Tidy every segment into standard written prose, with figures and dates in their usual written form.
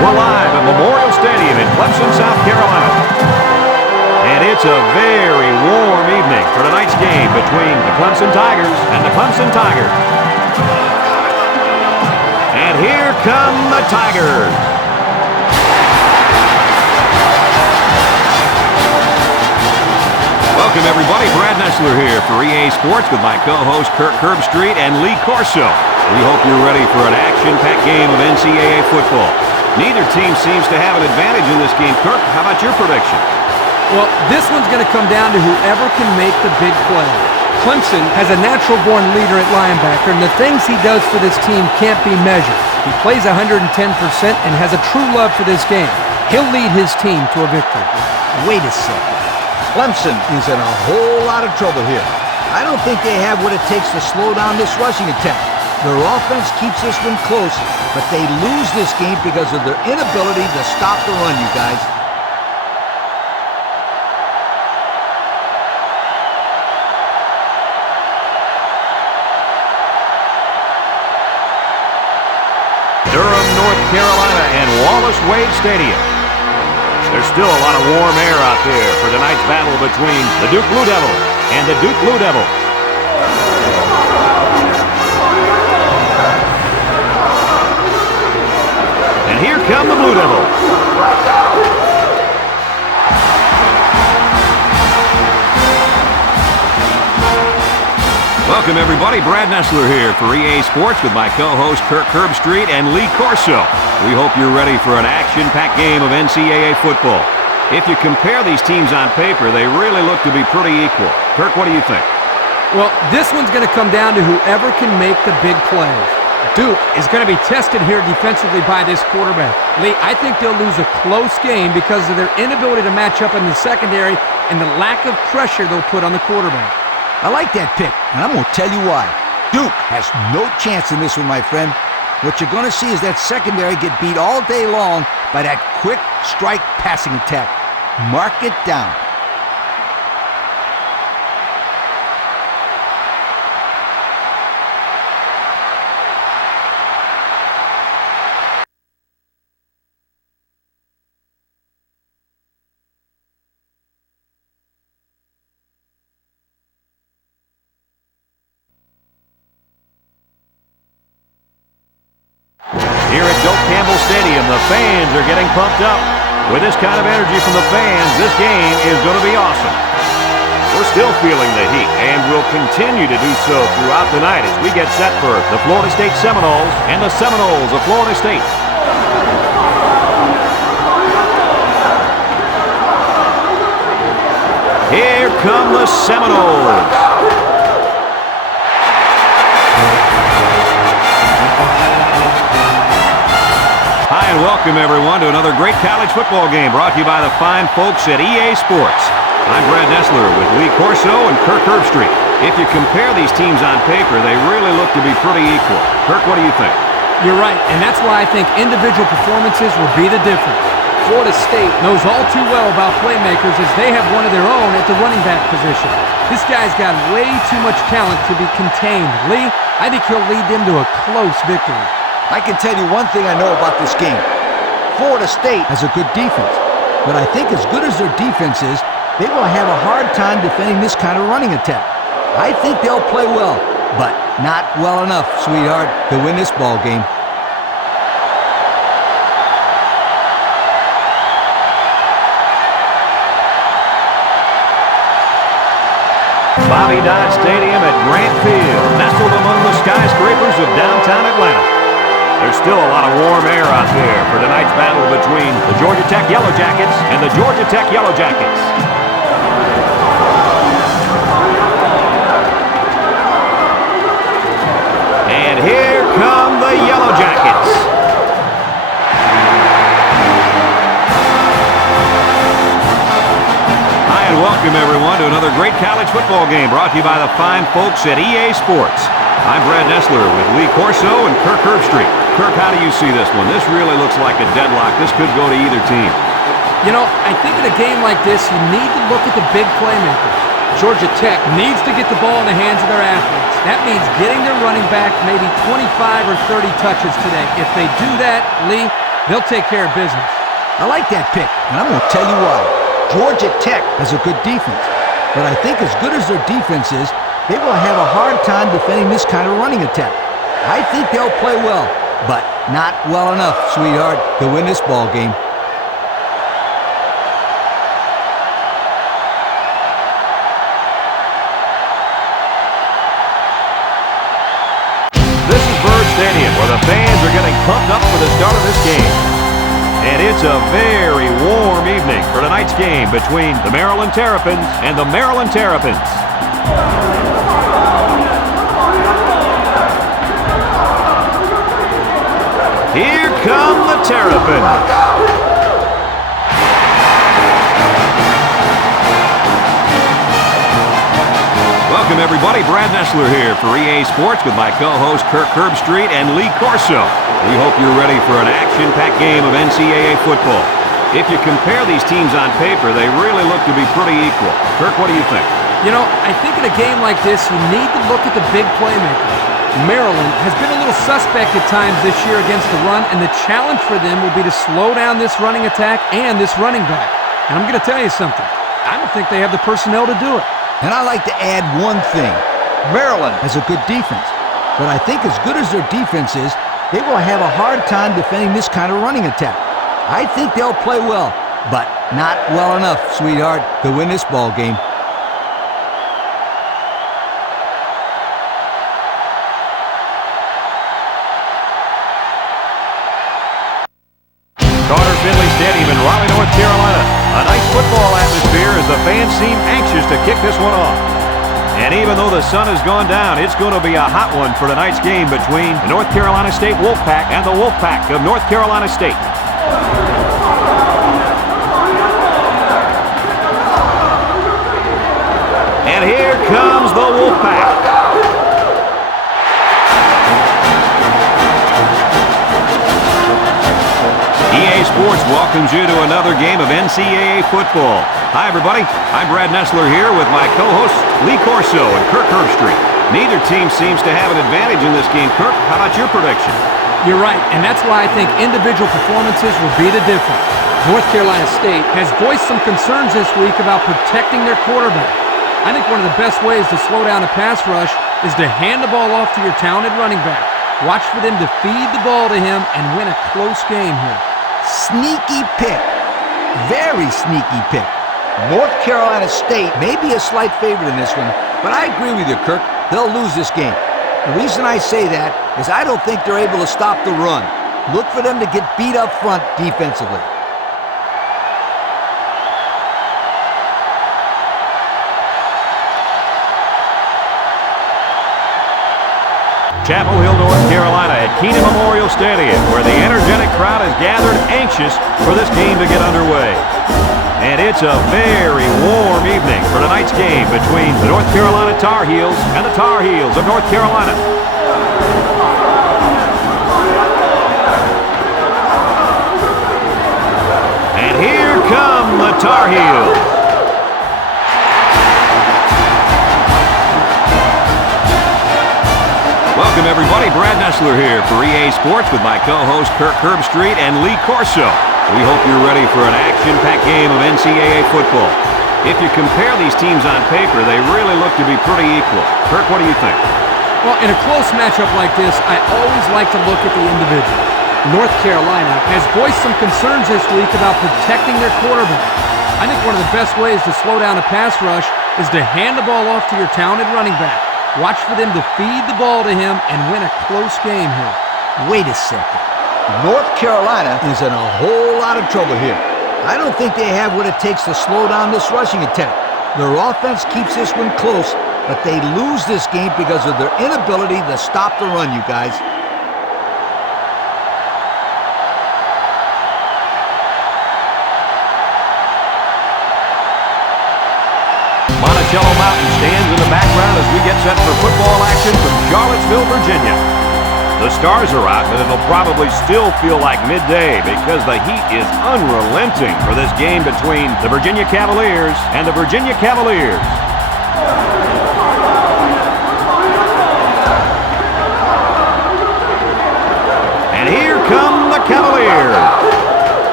We're live at Memorial Stadium in Clemson, South Carolina. And it's a very warm evening for tonight's game between the Clemson Tigers and the Clemson Tigers. And here come the Tigers. Welcome, everybody. Brad Nessler here for EA Sports with my co-host Kirk Herbstreit and Lee Corso. We hope you're ready for an action-packed game of NCAA football. Neither team seems to have an advantage in this game. Kirk, how about your prediction? Well, this one's going to come down to whoever can make the big play. Clemson has a natural-born leader at linebacker, and the things he does for this team can't be measured. He plays 110% and has a true love for this game. He'll lead his team to a victory. Wait a second. Clemson is in a whole lot of trouble here. I don't think they have what it takes to slow down this rushing attack. Their offense keeps this one close, but they lose this game because of their inability to stop the run, you guys. Durham, North Carolina, and Wallace Wade Stadium. There's still a lot of warm air out there for tonight's battle between the Duke Blue Devils and the Duke Blue Devils. And here come the Blue Devils. Welcome, everybody. Brad Nessler here for EA Sports with my co-host Kirk Herbstreit and Lee Corso. We hope you're ready for an action-packed game of NCAA football. If you compare these teams on paper, they really look to be pretty equal. Kirk, what do you think? Well, this one's going to come down to whoever can make the big plays. Duke is going to be tested here defensively by this quarterback. Lee, I think they'll lose a close game because of their inability to match up in the secondary and the lack of pressure they'll put on the quarterback. I like that pick, and I'm going to tell you why. Duke has no chance in this one, my friend. What you're going to see is that secondary get beat all day long by that quick strike passing attack. Mark it down. Here at Doak Campbell Stadium, the fans are getting pumped up. With this kind of energy from the fans, this game is going to be awesome. We're still feeling the heat, and we'll continue to do so throughout the night as we get set for the Florida State Seminoles and the Seminoles of Florida State. Here come the Seminoles. Hi and welcome everyone to another great college football game brought to you by the fine folks at EA Sports. I'm Brad Nessler with Lee Corso and Kirk Herbstreit. If you compare these teams on paper, they really look to be pretty equal. Kirk, what do you think? You're right, and that's why I think individual performances will be the difference. Florida State knows all too well about playmakers as they have one of their own at the running back position. This guy's got way too much talent to be contained. Lee, I think he'll lead them to a close victory. I can tell you one thing I know about this game. Florida State has a good defense, but I think as good as their defense is, they will have a hard time defending this kind of running attack. I think they'll play well, but not well enough, sweetheart, to win this ball game. Bobby Dodd Stadium at Grant Field, nestled among the skyscrapers of downtown Atlanta. There's still a lot of warm air out there for tonight's battle between the Georgia Tech Yellow Jackets and the Georgia Tech Yellow Jackets. And here come the Yellow Jackets. Hi and welcome everyone to another great college football game brought to you by the fine folks at EA Sports. I'm Brad Nessler with Lee Corso and Kirk Herbstreit. Kirk, how do you see this one? This really looks like a deadlock. This could go to either team. You know, I think in a game like this, you need to look at the big playmakers. Georgia Tech needs to get the ball in the hands of their athletes. That means getting their running back maybe 25 or 30 touches today. If they do that, Lee, They'll take care of business. I like that pick, and I'm going to tell you why. Georgia Tech has a good defense, but I think as good as their defense is, they will have a hard time defending this kind of running attack. I think they'll play well, but not well enough, sweetheart, to win this ball game. This is Bird Stadium, where the fans are getting pumped up for the start of this game. And it's a very warm evening for tonight's game between the Maryland Terrapins and the Maryland Terrapins. Here come the Terrapins. Welcome, everybody. Brad Nessler here for EA Sports with my co-host Kirk Herbstreit and Lee Corso. We hope you're ready for an action-packed game of NCAA football. If you compare these teams on paper, they really look to be pretty equal. Kirk, what do you think? You know, I think in a game like this, you need to look at the big playmakers. Maryland has been a little suspect at times this year against the run, and the challenge for them will be to slow down this running attack and this running back. And I'm going to tell you something. I don't think they have the personnel to do it. And I like to add one thing. Maryland has a good defense, but I think as good as their defense is, they will have a hard time defending this kind of running attack. I think they'll play well, but not well enough, sweetheart, to win this ball game. Finley Stadium in Raleigh, North Carolina. A nice football atmosphere as the fans seem anxious to kick this one off. And even though the sun has gone down, it's going to be a hot one for tonight's game between the North Carolina State Wolfpack and the Wolfpack of North Carolina State. And here comes the Wolfpack. EA Sports welcomes you to another game of NCAA football. Hi, everybody. I'm Brad Nessler here with my co-hosts Lee Corso and Kirk Herbstreit. Neither team seems to have an advantage in this game. Kirk, how about your prediction? You're right, and that's why I think individual performances will be the difference. North Carolina State has voiced some concerns this week about protecting their quarterback. I think one of the best ways to slow down a pass rush is to hand the ball off to your talented running back. Watch for them to feed the ball to him and win a close game here. Sneaky pick. Very sneaky pick. North Carolina State may be a slight favorite in this one, but I agree with you, Kirk. They'll lose this game. The reason I say that is I don't think they're able to stop the run. Look for them to get beat up front defensively. Chapel Hill, North Carolina at Keenan Memorial Stadium, where the energetic crowd is gathered anxious for this game to get underway. And it's a very warm evening for tonight's game between the North Carolina Tar Heels and the Tar Heels of North Carolina. And here come the Tar Heels. Welcome, everybody. Brad Nessler here for EA Sports with my co-host Kirk Herbstreit and Lee Corso. We hope you're ready for an action-packed game of NCAA football. If you compare these teams on paper, they really look to be pretty equal. Kirk, what do you think? Well, in a close matchup like this, I always like to look at the individual. North Carolina has voiced some concerns this week about protecting their quarterback. I think one of the best ways to slow down a pass rush is to hand the ball off to your talented running back. Watch for them to feed the ball to him and win a close game here. Wait a second. North Carolina is in a whole lot of trouble here. I don't think they have what it takes to slow down this rushing attack. Their offense keeps this one close, but they lose this game because of their inability to stop the run, you guys. Monticello Mountain stands in the background as we get set for football action from Charlottesville, Virginia. The stars are out, but it'll probably still feel like midday because the heat is unrelenting for this game between the Virginia Cavaliers and the Virginia Cavaliers. And here come the Cavaliers.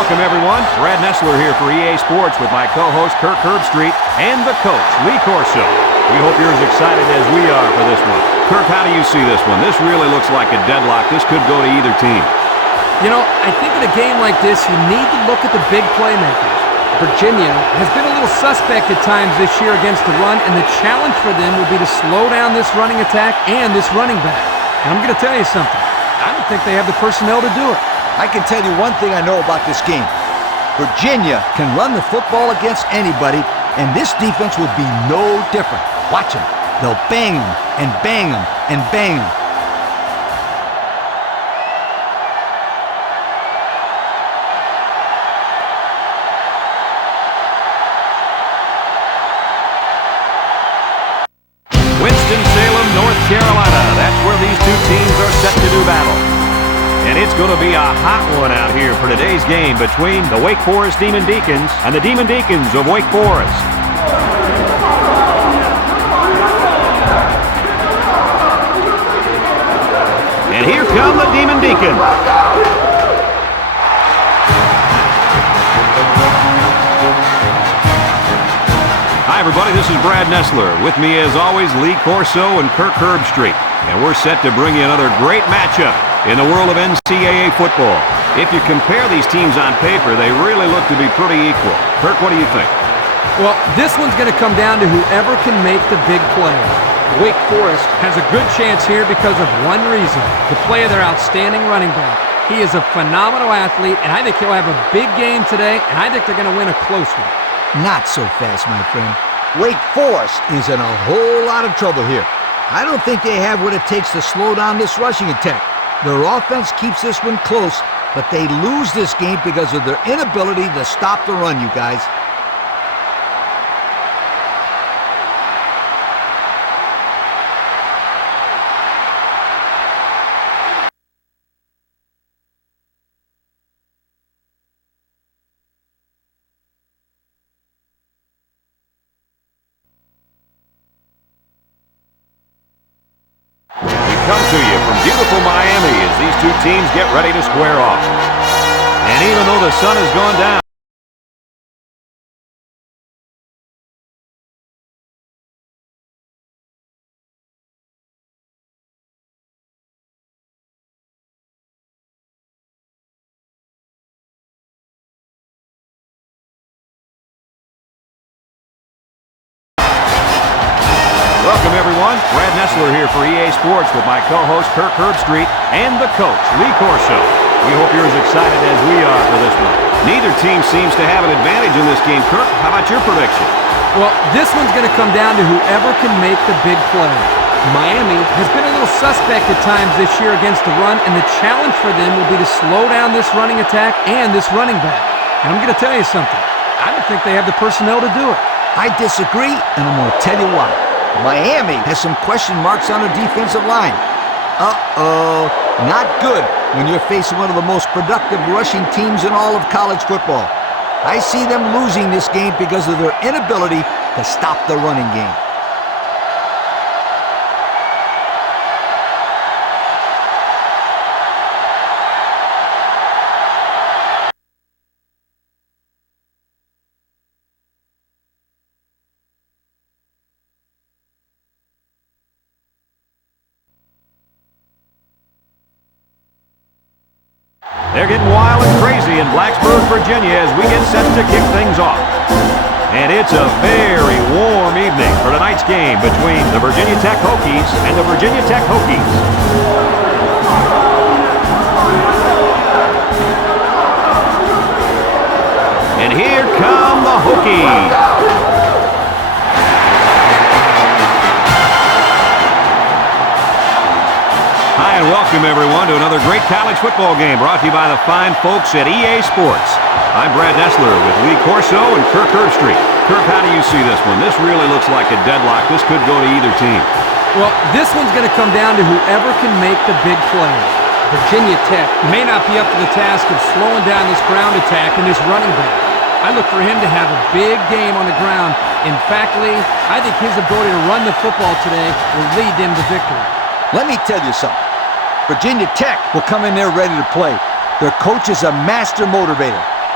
Welcome, everyone. Brad Nessler here for EA Sports with my co-host Kirk Herbstreit and the coach, Lee Corso. We hope you're as excited as we are for this one. Kirk, how do you see this one? This really looks like a deadlock. This could go to either team. You know, I think in a game like this, you need to look at the big playmakers. Virginia has been a little suspect at times this year against the run, and the challenge for them will be to slow down this running attack and this running back. And I'm going to tell you something. I don't think they have the personnel to do it. I can tell you one thing I know about this game. Virginia can run the football against anybody, and this defense will be no different. Watch them. They'll bang them and bang them and bang them. Winston-Salem, North Carolina. That's where these two teams are set to do battle. And it's going to be a hot one out here for today's game between the Wake Forest Demon Deacons and the Demon Deacons of Wake Forest. And here come the Demon Deacons. Hi, everybody. This is Brad Nessler. With me, as always, Lee Corso and Kirk Herbstreit. And we're set to bring you another great matchup in the world of NCAA football. If you compare these teams on paper, they really look to be pretty equal. Kirk, what do you think? Well, this one's going to come down to whoever can make the big play. Wake Forest has a good chance here because of one reason: the play of their outstanding running back. He is a phenomenal athlete, and I think he'll have a big game today, and I think they're going to win a close one. Not so fast, my friend. Wake Forest is in a whole lot of trouble here. I don't think they have what it takes to slow down this rushing attack. Their offense keeps this one close, but they lose this game because of their inability to stop the run, you guys. Come to you from beautiful Miami as these two teams get ready to square off. And even though the sun has gone down, welcome, everyone. Brad Nessler here for EA Sports with my co-host Kirk Herbstreit and the coach, Lee Corso. We hope you're as excited as we are for this one. Neither team seems to have an advantage in this game. Kirk, how about your prediction? Well, this one's going to come down to whoever can make the big play. Miami has been a little suspect at times this year against the run, and the challenge for them will be to slow down this running attack and this running back. And I'm going to tell you something. I don't think they have the personnel to do it. I disagree, and I'm going to tell you why. Miami has some question marks on their defensive line. Uh-oh, not good when you're facing one of the most productive rushing teams in all of college football. I see them losing this game because of their inability to stop the running game. They're getting wild and crazy in Blacksburg, Virginia as we get set to kick things off. And it's a very warm evening for tonight's game between the Virginia Tech Hokies and the Virginia Tech Hokies. And here come the Hokies. Hi, and welcome, everyone, to another great college football game brought to you by the fine folks at EA Sports. I'm Brad Nessler with Lee Corso and Kirk Herbstreit. Kirk, how do you see this one? This really looks like a deadlock. This could go to either team. Well, this one's going to come down to whoever can make the big play. Virginia Tech may not be up to the task of slowing down this ground attack and this running back. I look for him to have a big game on the ground. In fact, Lee, I think his ability to run the football today will lead them to victory. Let me tell you something. Virginia Tech will come in there ready to play. Their coach is a master motivator.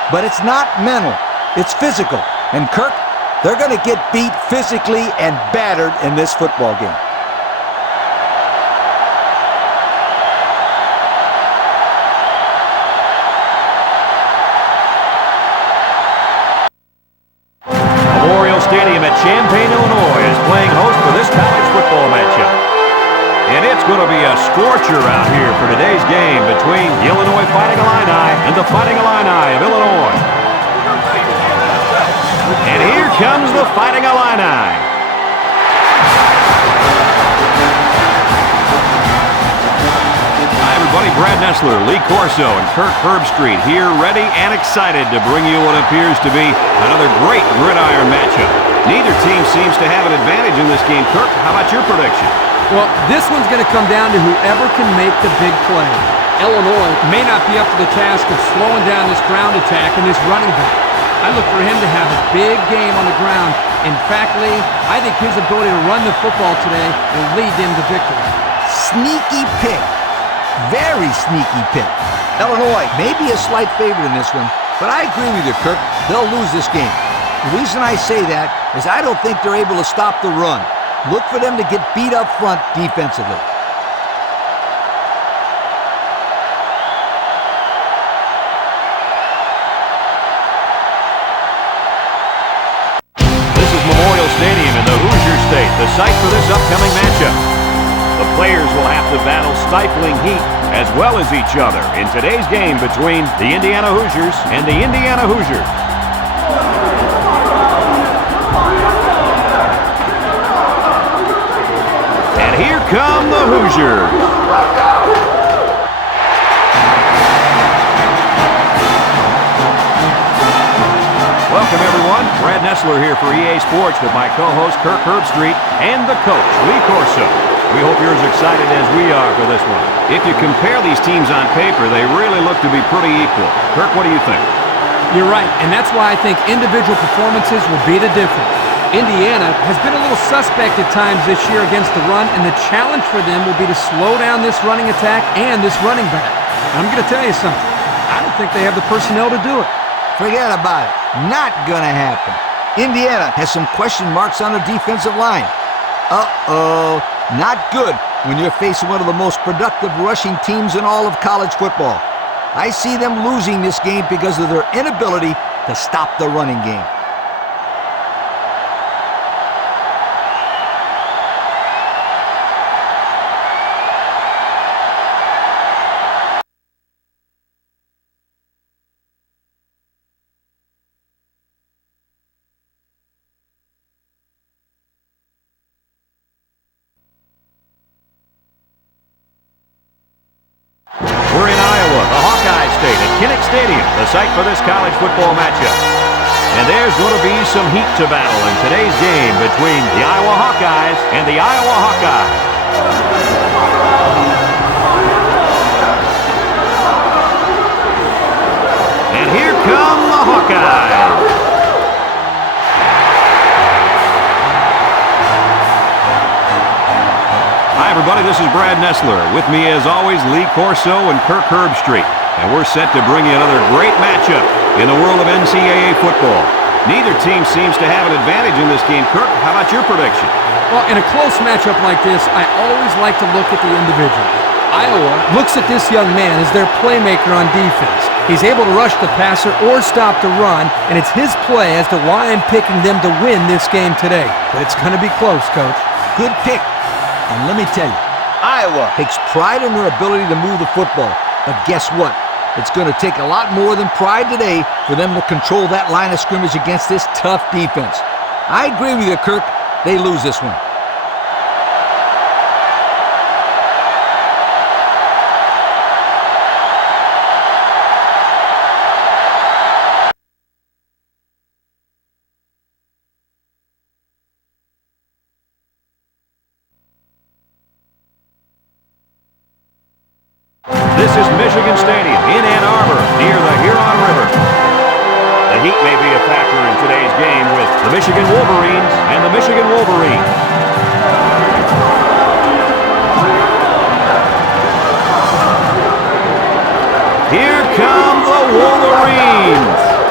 but it's not mental. It's physical. And Kirk, they're going to get beat physically and battered in this football game. Memorial Stadium at Champaign, Illinois is playing host for this college football matchup. And it's going to be a scorcher out here for today's game between the Illinois Fighting Illini and the Fighting Illini of Illinois. And here comes the Fighting Illini. Hi, everybody. Brad Nessler, Lee Corso, and Kirk Herbstreit here, ready and excited to bring you what appears to be another great gridiron matchup. Neither team seems to have an advantage in this game. Kirk, how about your prediction? Well, this one's going to come down to whoever can make the big play. Illinois may not be up to the task of slowing down this ground attack and this running back. I look for him to have a big game on the ground. In fact, Lee, I think his ability to run the football today will lead them to victory. Sneaky pick. Very sneaky pick. Illinois may be a slight favorite in this one, but I agree with you, Kirk. They'll lose this game. The reason I say that is I don't think they're able to stop the run. Look for them to get beat up front defensively. This is Memorial Stadium in the Hoosier State, the site for this upcoming matchup. The players will have to battle stifling heat as well as each other in today's game between the Indiana Hoosiers and the Indiana Hoosiers. And here come the Hoosiers. Welcome, everyone. Brad Nessler here for EA Sports with my co-host Kirk Herbstreit and the coach, Lee Corso. We hope you're as excited as we are for this one. If you compare these teams on paper, they really look to be pretty equal. Kirk, what do you think? You're right, and that's why I think individual performances will be the difference. Indiana has been a little suspect at times this year against the run, and the challenge for them will be to slow down this running attack and this running back. And I'm going to tell you something. I don't think they have the personnel to do it. Forget about it. Not gonna happen. Indiana has some question marks on their defensive line. Uh-oh. Not good when you're facing one of the most productive rushing teams in all of college football. I see them losing this game because of their inability to stop the running game. We're in Iowa, the Hawkeye State at Kinnick Stadium, the site for this college football matchup. And there's going to be some heat to battle in today's game between the Iowa Hawkeyes and the Iowa Hawkeyes. And here come the Hawkeyes. Hi, everybody. This is Brad Nessler. With me, as always, Lee Corso and Kirk Herbstreit. And we're set to bring you another great matchup in the world of NCAA football. Neither team seems to have an advantage in this game. Kirk, how about your prediction? Well, in a close matchup like this, I always like to look at the individual. Iowa looks at this young man as their playmaker on defense. He's able to rush the passer or stop the run, and it's his play as to why I'm picking them to win this game today. But it's going to be close, Coach. Good pick. And let me tell you, Iowa takes pride in their ability to move the football. But guess what? It's going to take a lot more than pride today for them to control that line of scrimmage against this tough defense. I agree with you, Kirk. They lose this one. This is Michigan Stadium in Ann Arbor, near the Huron River. The heat may be a factor in today's game with the Michigan Wolverines and the Michigan Wolverines. Here come the Wolverines.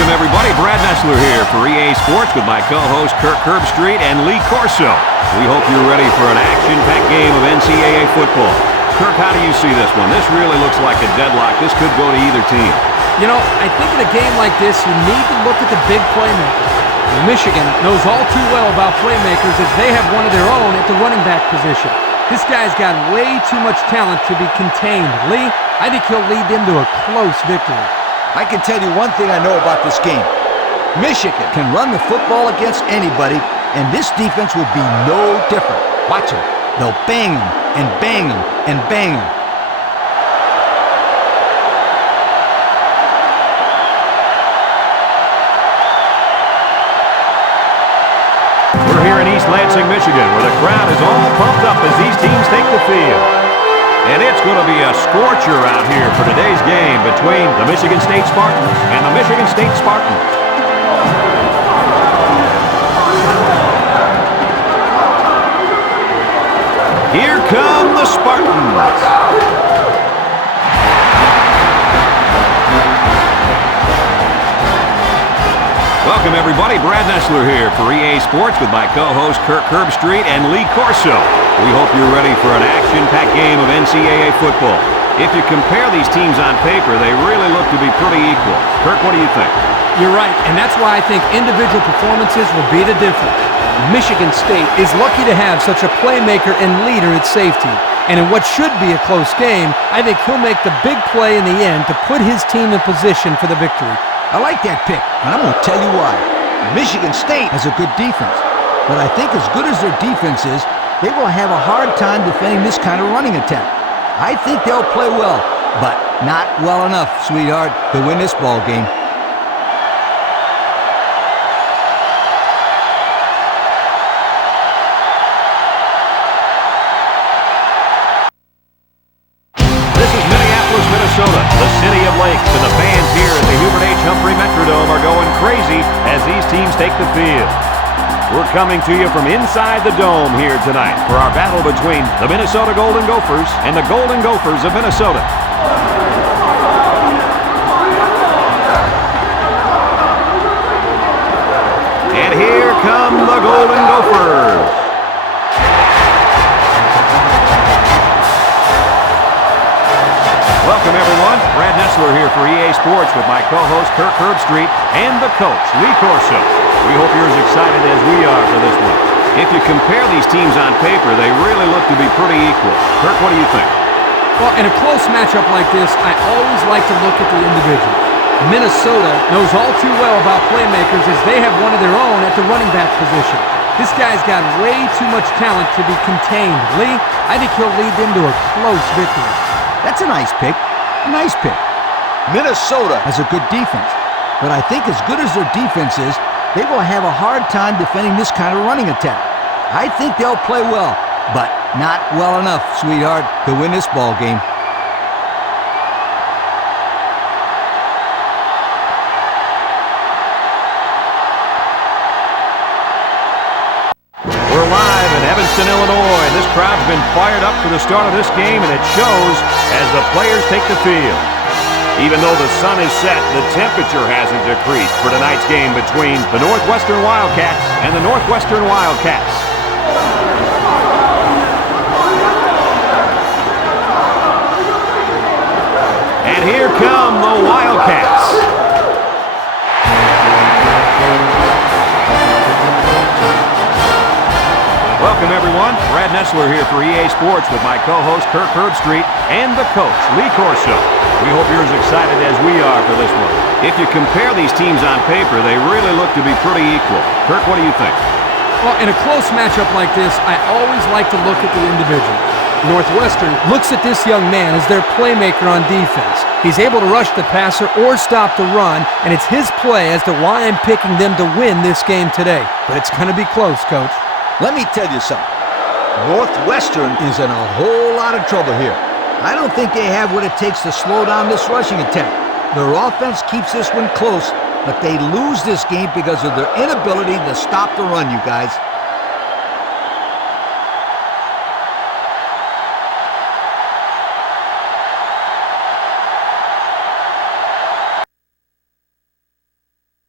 Welcome, everybody. Brad Nessler here for EA Sports with my co-host Kirk Herbstreit and Lee Corso. We hope you're ready for an action-packed game of NCAA football. Kirk, how do you see this one? This really looks like a deadlock. This could go to either team. You know, I think in a game like this, you need to look at the big playmaker. Michigan knows all too well about playmakers as they have one of their own at the running back position. This guy's got way too much talent to be contained. Lee, I think he'll lead them to a close victory. I can tell you one thing I know about this game. Michigan can run the football against anybody, and this defense will be no different. Watch them. They'll bang them and bang them and bang them. We're here in East Lansing, Michigan, where the crowd is all pumped up as these teams take the field. And it's going to be a scorcher out here for today's game between the Michigan State Spartans and the Michigan State Spartans. Here come the Spartans. Welcome, everybody. Brad Nessler here for EA Sports with my co-host Kirk Herbstreit and Lee Corso. We hope you're ready for an action-packed game of NCAA football. If you compare these teams on paper, they really look to be pretty equal. Kirk, what do you think? You're right, and that's why I think individual performances will be the difference. Michigan State is lucky to have such a playmaker and leader at safety. And in what should be a close game, I think he'll make the big play in the end to put his team in position for the victory. I like that pick, and I'm going to tell you why. Michigan State has a good defense, but I think as good as their defense is, they will have a hard time defending this kind of running attack. I think they'll play well, but not well enough, sweetheart, to win this ball game. Minnesota, the city of lakes, and the fans here at the Hubert H. Humphrey Metrodome are going crazy as these teams take the field. We're coming to you from inside the dome here tonight for our battle between the Minnesota Golden Gophers and the Golden Gophers of Minnesota. And here come the Golden Gophers. Welcome, everyone. Brad Nessler here for EA Sports with my co-host Kirk Herbstreit and the coach, Lee Corso. We hope you're as excited as we are for this one. If you compare these teams on paper, they really look to be pretty equal. Kirk, what do you think? Well, in a close matchup like this, I always like to look at the individual. Minnesota knows all too well about playmakers as they have one of their own at the running back position. This guy's got way too much talent to be contained. Lee, I think he'll lead them to a close victory. That's a nice pick. Nice pick. Minnesota has a good defense, but I think as good as their defense is, they will have a hard time defending this kind of running attack. I think they'll play well, but not well enough, sweetheart, to win this ball game. We're live in Evanston, Illinois. This crowd's been fired up for the start of this game, and it shows as the players take the field. Even though the sun is set, the temperature hasn't decreased for tonight's game between the Northwestern Wildcats and the Northwestern Wildcats. And here come the Wildcats. Welcome, everyone. Brad Nessler here for EA Sports with my co-host Kirk Herbstreit and the coach, Lee Corso. We hope you're as excited as we are for this one. If you compare these teams on paper, they really look to be pretty equal. Kirk, what do you think? Well, in a close matchup like this, I always like to look at the individual. Northwestern looks at this young man as their playmaker on defense. He's able to rush the passer or stop the run, and it's his play as to why I'm picking them to win this game today. But it's going to be close, Coach. Let me tell you something. Northwestern is in a whole lot of trouble here. I don't think they have what it takes to slow down this rushing attack. Their offense keeps this one close, but they lose this game because of their inability to stop the run, you guys.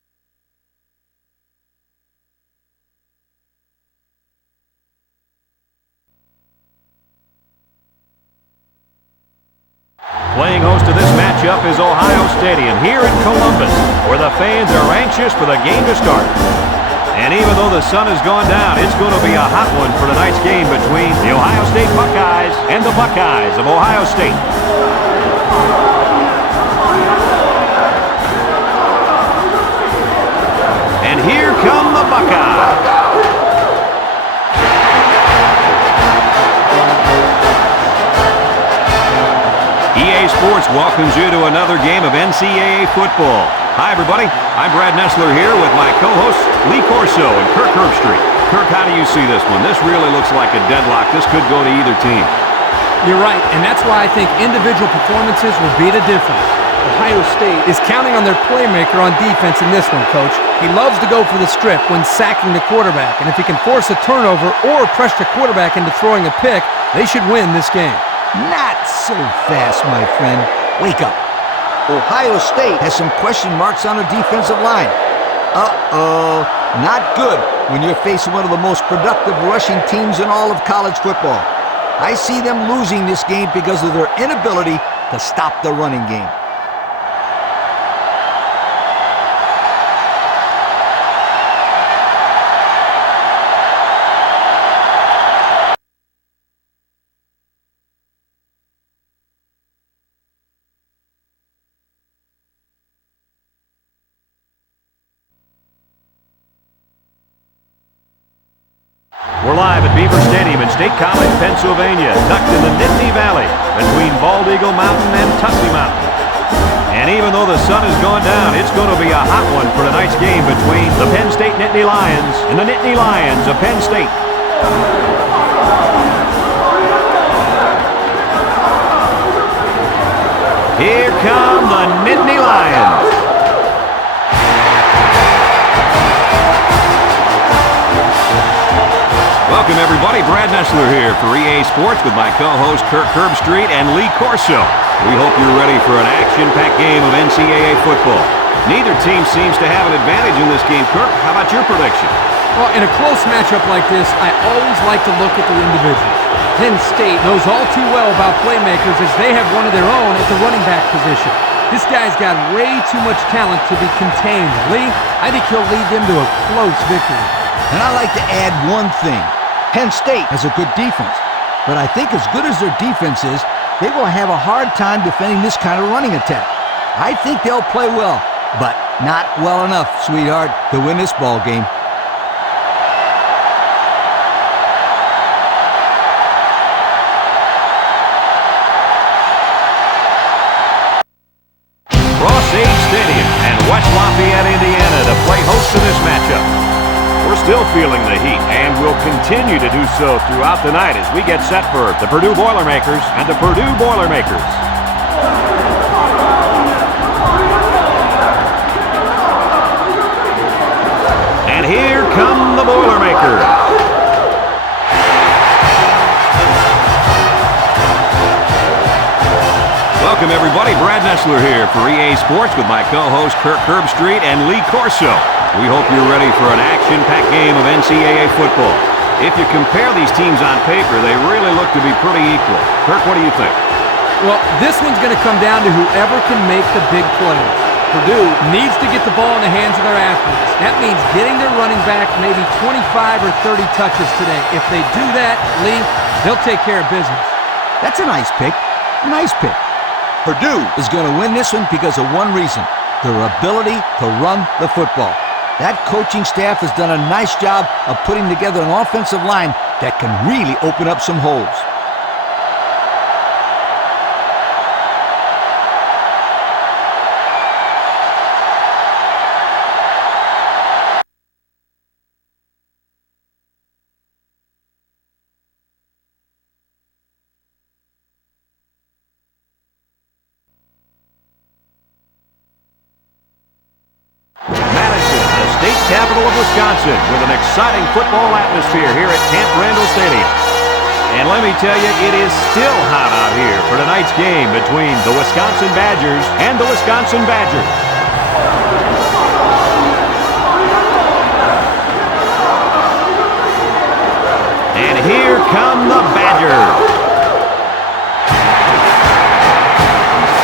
Playing host to this matchup is Ohio Stadium here in Columbus, where the fans are anxious for the game to start. And even though the sun has gone down, it's going to be a hot one for tonight's game between the Ohio State Buckeyes and the Buckeyes of Ohio State. And here come the Buckeyes. EA Sports welcomes you to another game of NCAA football. Hi, everybody. I'm Brad Nessler here with my co-hosts Lee Corso and Kirk Herbstreit. Kirk, how do you see this one? This really looks like a deadlock. This could go to either team. You're right, and that's why I think individual performances will be the difference. Ohio State is counting on their playmaker on defense in this one, Coach. He loves to go for the strip when sacking the quarterback, and if he can force a turnover or pressure the quarterback into throwing a pick, they should win this game. Not so fast, my friend. Wake up. Ohio State has some question marks on the defensive line. Uh-oh. Not good when you're facing one of the most productive rushing teams in all of college football. I see them losing this game because of their inability to stop the running game. We're live at Beaver Stadium in State College, Pennsylvania, tucked in the Nittany Valley between Bald Eagle Mountain and Tussey Mountain. And even though the sun has gone down, it's going to be a hot one for tonight's game between the Penn State Nittany Lions and the Nittany Lions of Penn State. Here come the Nittany Lions. Welcome, everybody. Brad Nessler here for EA Sports with my co-host Kirk Herbstreit and Lee Corso. We hope you're ready for an action-packed game of NCAA football. Neither team seems to have an advantage in this game. Kirk, how about your prediction? Well, in a close matchup like this, I always like to look at the individuals. Penn State knows all too well about playmakers as they have one of their own at the running back position. This guy's got way too much talent to be contained. Lee, I think he'll lead them to a close victory. And I'd like to add one thing. Penn State has a good defense, but I think as good as their defense is, they will have a hard time defending this kind of running attack. I think they'll play well, but not well enough, sweetheart, to win this ball game. Ross-Ade Stadium and West Lafayette, Indiana to play host to this matchup. We're still feeling the heat, and we'll continue to do so throughout the night as we get set for the Purdue Boilermakers and the Purdue Boilermakers. And here come the Boilermakers. Welcome, everybody. Brad Nessler here for EA Sports with my co-host Kirk Herbstreit and Lee Corso. We hope you're ready for an action-packed game of NCAA football. If you compare these teams on paper, they really look to be pretty equal. Kirk, what do you think? Well, this one's going to come down to whoever can make the big plays. Purdue needs to get the ball in the hands of their athletes. That means getting their running back maybe 25 or 30 touches today. If they do that, Lee, they'll take care of business. That's a nice pick. Nice pick. Purdue is going to win this one because of one reason: their ability to run the football. That coaching staff has done a nice job of putting together an offensive line that can really open up some holes. Capital of Wisconsin, with an exciting football atmosphere here at Camp Randall Stadium. And let me tell you, it is still hot out here for tonight's game between the Wisconsin Badgers and the Wisconsin Badgers. And here come the Badgers.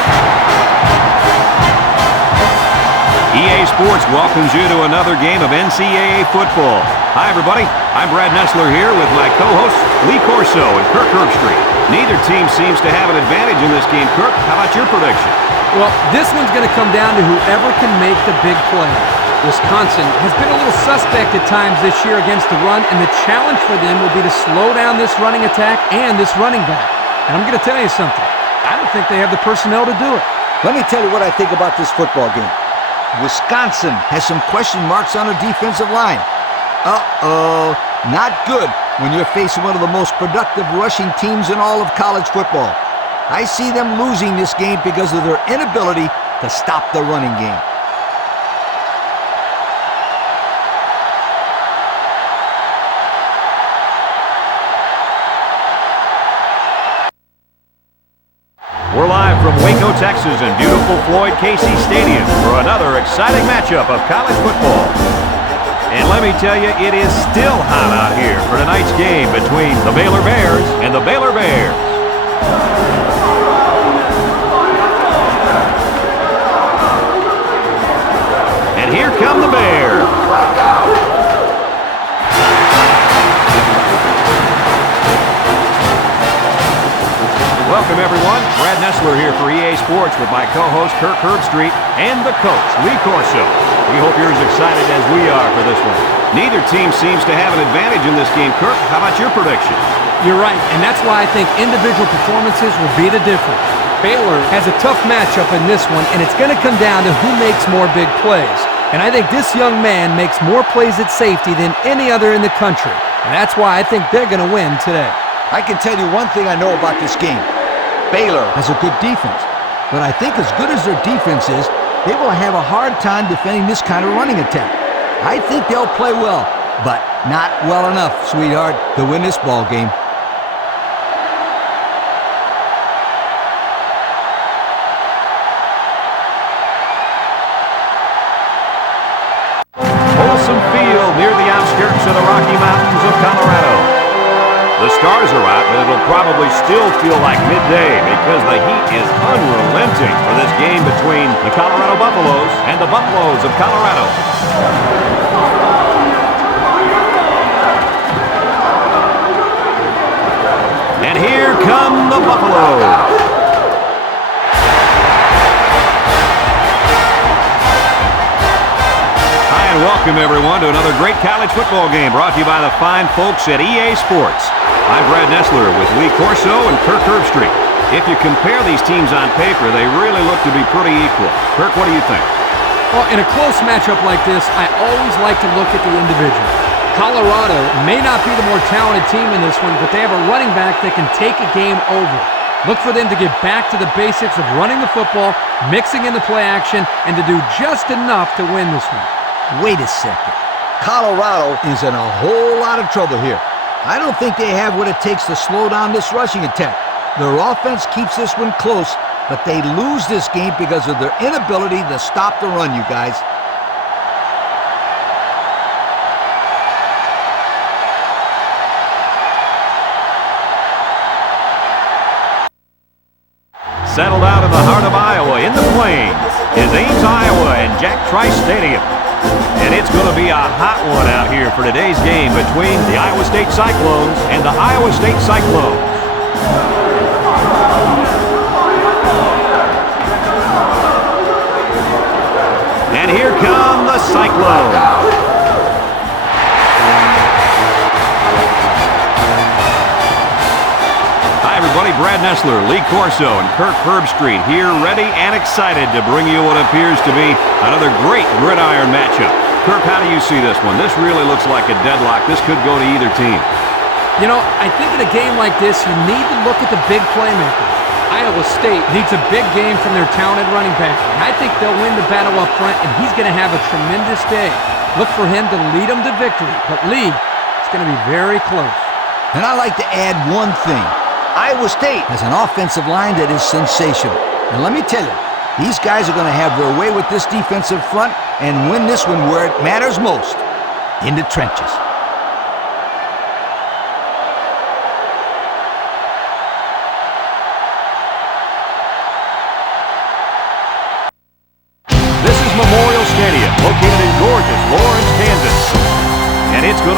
Sports welcomes you to another game of NCAA football. Hi, everybody. I'm Brad Nessler here with my co-hosts Lee Corso and Kirk Herbstreit. Neither team seems to have an advantage in this game. Kirk, how about your prediction? Well, this one's going to come down to whoever can make the big play. Wisconsin has been a little suspect at times this year against the run, and the challenge for them will be to slow down this running attack and this running back. And I'm going to tell you something. I don't think they have the personnel to do it. Let me tell you what I think about this football game. Wisconsin has some question marks on their defensive line. Uh-oh, not good when you're facing one of the most productive rushing teams in all of college football. I see them losing this game because of their inability to stop the running game. We're live from Waco, Texas in beautiful Floyd Casey Stadium for another exciting matchup of college football. And let me tell you, it is still hot out here for tonight's game between the Baylor Bears and the Baylor Bears. And here come the Bears. Welcome, everyone. Brad Nessler here for EA Sports with my co-host Kirk Herbstreit and the coach, Lee Corso. We hope you're as excited as we are for this one. Neither team seems to have an advantage in this game. Kirk, how about your prediction? You're right, and that's why I think individual performances will be the difference. Baylor has a tough matchup in this one, and it's going to come down to who makes more big plays. And I think this young man makes more plays at safety than any other in the country. And that's why I think they're going to win today. I can tell you one thing I know about this game. Baylor has a good defense, but I think as good as their defense is, they will have a hard time defending this kind of running attack. I think they'll play well, but not well enough, sweetheart, to win this ball game. Folsom Field near the outskirts of the Rocky Mountains of Colorado. The stars are out, but it'll probably still feel like midday because the heat is unrelenting for this game between the Colorado Buffaloes and the Buffaloes of Colorado. And here come the Buffaloes. Hi, and welcome everyone to another great college football game brought to you by the fine folks at EA Sports. I'm Brad Nessler with Lee Corso and Kirk Herbstreit. If you compare these teams on paper, they really look to be pretty equal. Kirk, what do you think? Well, in a close matchup like this, I always like to look at the individual. Colorado may not be the more talented team in this one, but they have a running back that can take a game over. Look for them to get back to the basics of running the football, mixing in the play action, and to do just enough to win this one. Wait a second. Colorado is in a whole lot of trouble here. I don't think they have what it takes to slow down this rushing attack. Their offense keeps this one close, but they lose this game because of their inability to stop the run, you guys. Settled out in the heart of Iowa, in the Plains, is Ames, Iowa, and Jack Trice Stadium. And it's going to be a hot one out here for today's game between the Iowa State Cyclones and the Iowa State Cyclones. And here come the Cyclones. Hi, everybody. Brad Nessler, Lee Corso, and Kirk Herbstreit here, ready and excited to bring you what appears to be another great gridiron matchup. Kirk, how do you see this one? This really looks like a deadlock. This could go to either team. You know, I think in a game like this, you need to look at the big playmakers. Iowa State needs a big game from their talented running back, and I think they'll win the battle up front, and he's going to have a tremendous day. Look for him to lead them to victory, but Lee, it's going to be very close. And I like to add one thing. Iowa State has an offensive line that is sensational. And let me tell you, these guys are going to have their way with this defensive front and win this one where it matters most, in the trenches. This is Memorial Stadium,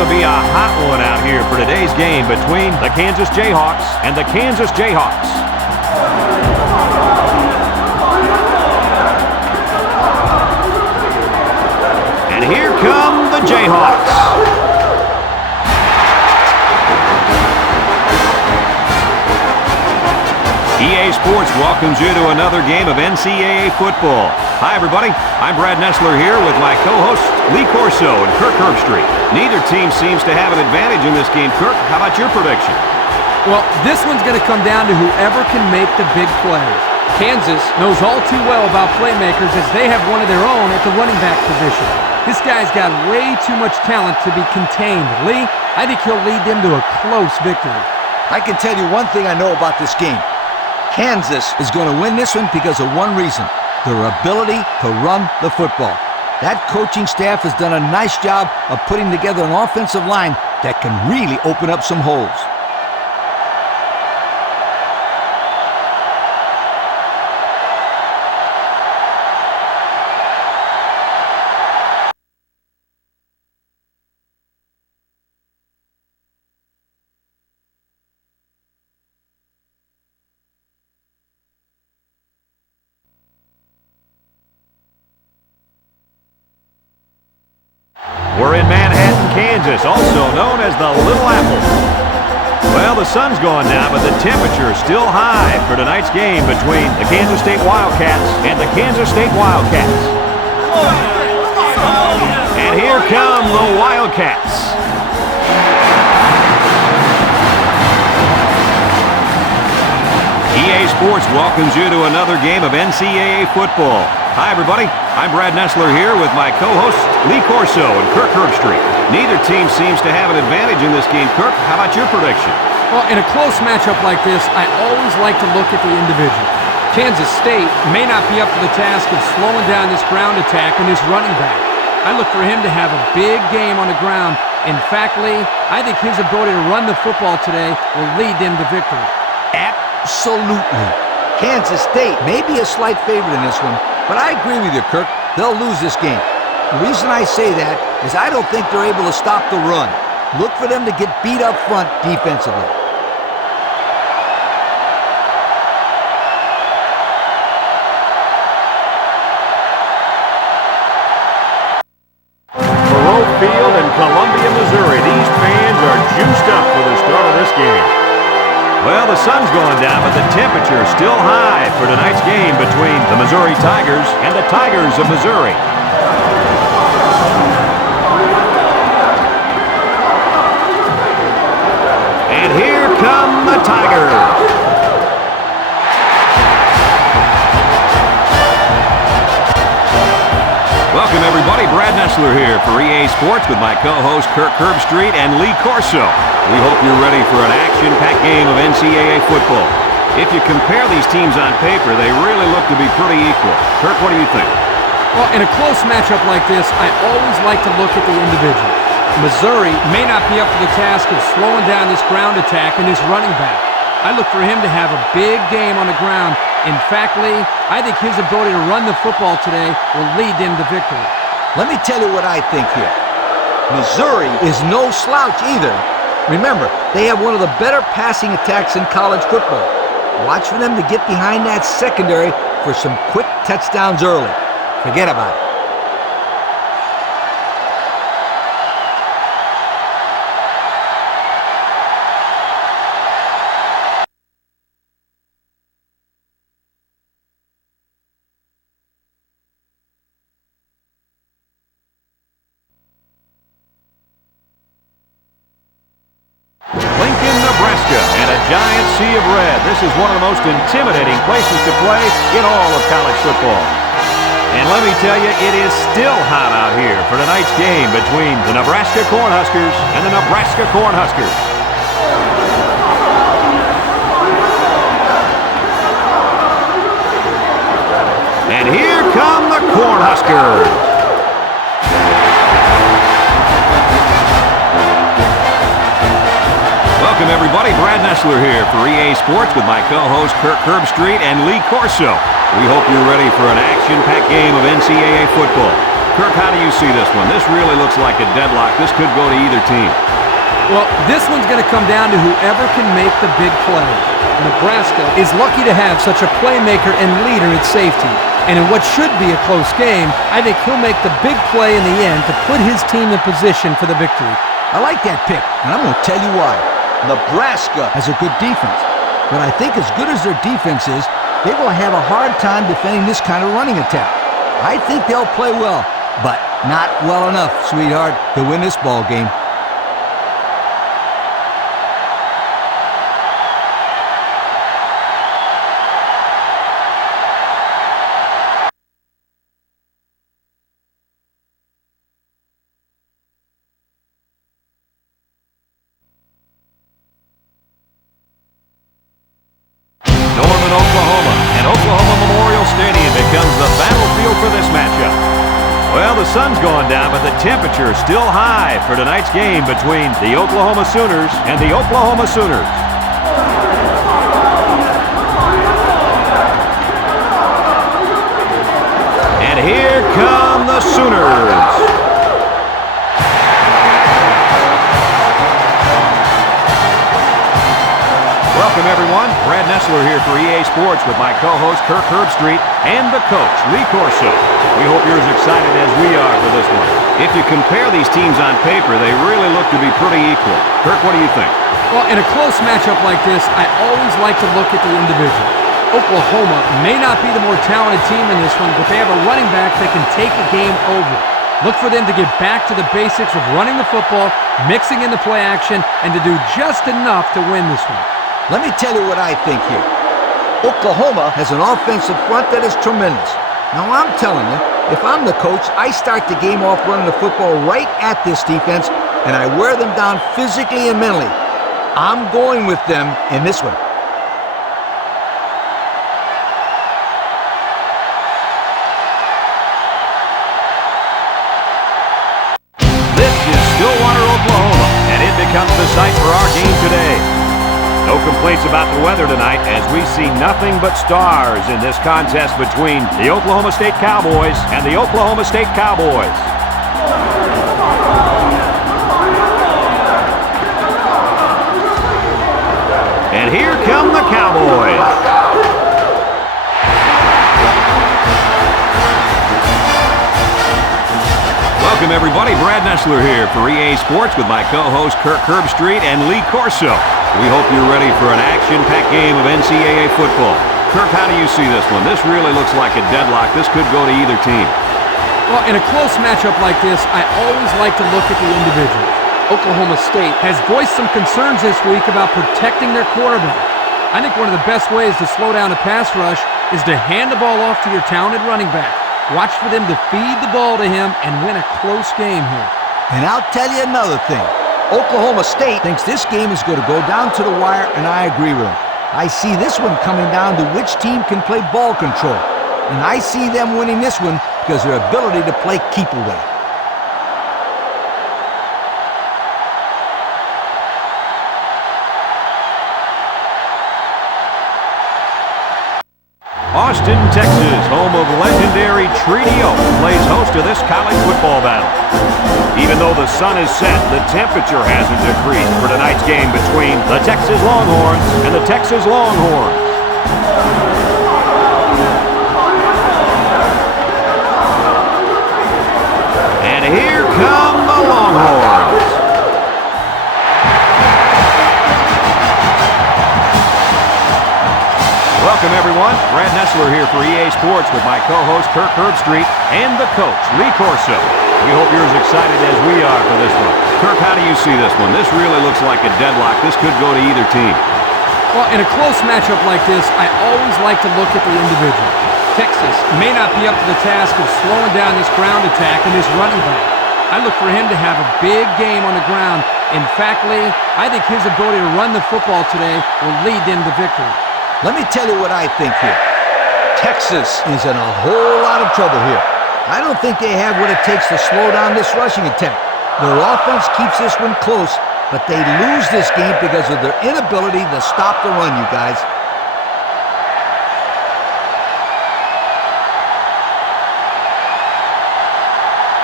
be a hot one out here for today's game between the Kansas Jayhawks and the Kansas Jayhawks. And here come the Jayhawks. EA Sports welcomes you to another game of NCAA football. Hi, everybody. I'm Brad Nessler here with my co-hosts Lee Corso and Kirk Herbstreit. Neither team seems to have an advantage in this game. Kirk, how about your prediction? Well, this one's going to come down to whoever can make the big plays. Kansas knows all too well about playmakers as they have one of their own at the running back position. This guy's got way too much talent to be contained. Lee, I think he'll lead them to a close victory. I can tell you one thing I know about this game. Kansas is going to win this one because of one reason: their ability to run the football. That coaching staff has done a nice job of putting together an offensive line that can really open up some holes. We're in Manhattan, Kansas, also known as the Little Apple. Well, the sun's gone down, but the temperature is still high for tonight's game between the Kansas State Wildcats and the Kansas State Wildcats. And here come the Wildcats. EA Sports welcomes you to another game of NCAA football. Hi, everybody. I'm Brad Nessler here with my co-hosts Lee Corso and Kirk Herbstreit. Neither team seems to have an advantage in this game. Kirk, how about your prediction? Well, in a close matchup like this, I always like to look at the individual. Kansas State may not be up to the task of slowing down this ground attack and this running back. I look for him to have a big game on the ground. In fact, Lee, I think his ability to run the football today will lead them to victory. Absolutely. Kansas State may be a slight favorite in this one, but I agree with you, Kirk. They'll lose this game. The reason I say that is I don't think they're able to stop the run. Look for them to get beat up front defensively. Faroe Field in Columbia, Missouri. These fans are juiced up for the start of this game. Well, the sun's going down, but the temperature is still high for tonight's game between the Missouri Tigers and the Tigers of Missouri. And here come the Tigers. Welcome, everybody. Brad Nessler here for EA Sports with my co-host Kirk Herbstreit and Lee Corso. We hope you're ready for an action-packed game of NCAA football. If you compare these teams on paper, they really look to be pretty equal. Kirk, what do you think? Well, in a close matchup like this, I always like to look at the individual. Missouri may not be up to the task of slowing down this ground attack and this running back. I look for him to have a big game on the ground. In fact, Lee, I think his ability to run the football today will lead them to victory. Let me tell you what I think here. Missouri is no slouch either. Remember, they have one of the better passing attacks in college football. Watch for them to get behind that secondary for some quick touchdowns early. Forget about it. Lincoln, Nebraska, and a giant sea of red. This is one of the most intimidating places to play in all of college football. And let me tell you, it is still hot out here for tonight's game between the Nebraska Cornhuskers and the Nebraska Cornhuskers. And here come the Cornhuskers. Welcome, everybody. Brad Nessler here for EA Sports with my co-host Kirk Herbstreit and Lee Corso. We hope you're ready for an action-packed game of NCAA football. Kirk, how do you see this one? This really looks like a deadlock. This could go to either team. Well, this one's going to come down to whoever can make the big play. Nebraska is lucky to have such a playmaker and leader at safety. And in what should be a close game, I think he'll make the big play in the end to put his team in position for the victory. I like that pick, and I'm going to tell you why. Nebraska has a good defense, but I think as good as their defense is, they will have a hard time defending this kind of running attack. I think they'll play well, but not well enough, sweetheart, to win this ball game. The sun's gone down, but the temperature is still high for tonight's game between the Oklahoma Sooners and the Oklahoma Sooners. And here come the Sooners. Welcome, everyone. Brad Nessler here for EA Sports with my co-host Kirk Herbstreit and the coach, Lee Corso. We hope you're as excited as we are for this one. If you compare these teams on paper, they really look to be pretty equal. Kirk, what do you think? Well, in a close matchup like this, I always like to look at the individual. Oklahoma may not be the more talented team in this one, but they have a running back that can take a game over. Look for them to get back to the basics of running the football, mixing in the play action, and to do just enough to win this one. Let me tell you what I think here. Oklahoma has an offensive front that is tremendous. Now, I'm telling you, if I'm the coach, I start the game off running the football right at this defense, and I wear them down physically and mentally. I'm going with them in this one. This is Stillwater, Oklahoma, and it becomes the site for our game today. No complaints about the weather tonight as we see nothing but stars in this contest between the Oklahoma State Cowboys and the Oklahoma State Cowboys. And here come the Cowboys. Welcome, everybody. Brad Nessler here for EA Sports with my co-host Kirk Herbstreit and Lee Corso. We hope you're ready for an action-packed game of NCAA football. Kirk, how do you see this one? This really looks like a deadlock. This could go to either team. Well, in a close matchup like this, I always like to look at the individual. Oklahoma State has voiced some concerns this week about protecting their quarterback. I think one of the best ways to slow down a pass rush is to hand the ball off to your talented running back. Watch for them to feed the ball to him and win a close game here. And I'll tell you another thing. Oklahoma State thinks this game is going to go down to the wire, and I agree with them. I see this one coming down to which team can play ball control. And I see them winning this one because of their ability to play keep away. Austin, Texas, home of legendary Treaty Oak, plays host to this college football battle. Even though the sun is set, the temperature hasn't decreased for tonight's game between the Texas Longhorns and the Texas Longhorns. And here come the Longhorns. Welcome, everyone. Brad Nessler here for EA Sports with my co-host Kirk Herbstreit and the coach, Lee Corso. We hope you're as excited as we are for this one. Kirk, how do you see this one? This really looks like a deadlock. This could go to either team. Well, in a close matchup like this, I always like to look at the individual. Texas may not be up to the task of slowing down this ground attack and this running back. I look for him to have a big game on the ground. In fact, Lee, I think his ability to run the football today will lead them to victory. Let me tell you what I think here. Texas is in a whole lot of trouble here. I don't think they have what it takes to slow down this rushing attack. Their offense keeps this one close, but they lose this game because of their inability to stop the run, you guys.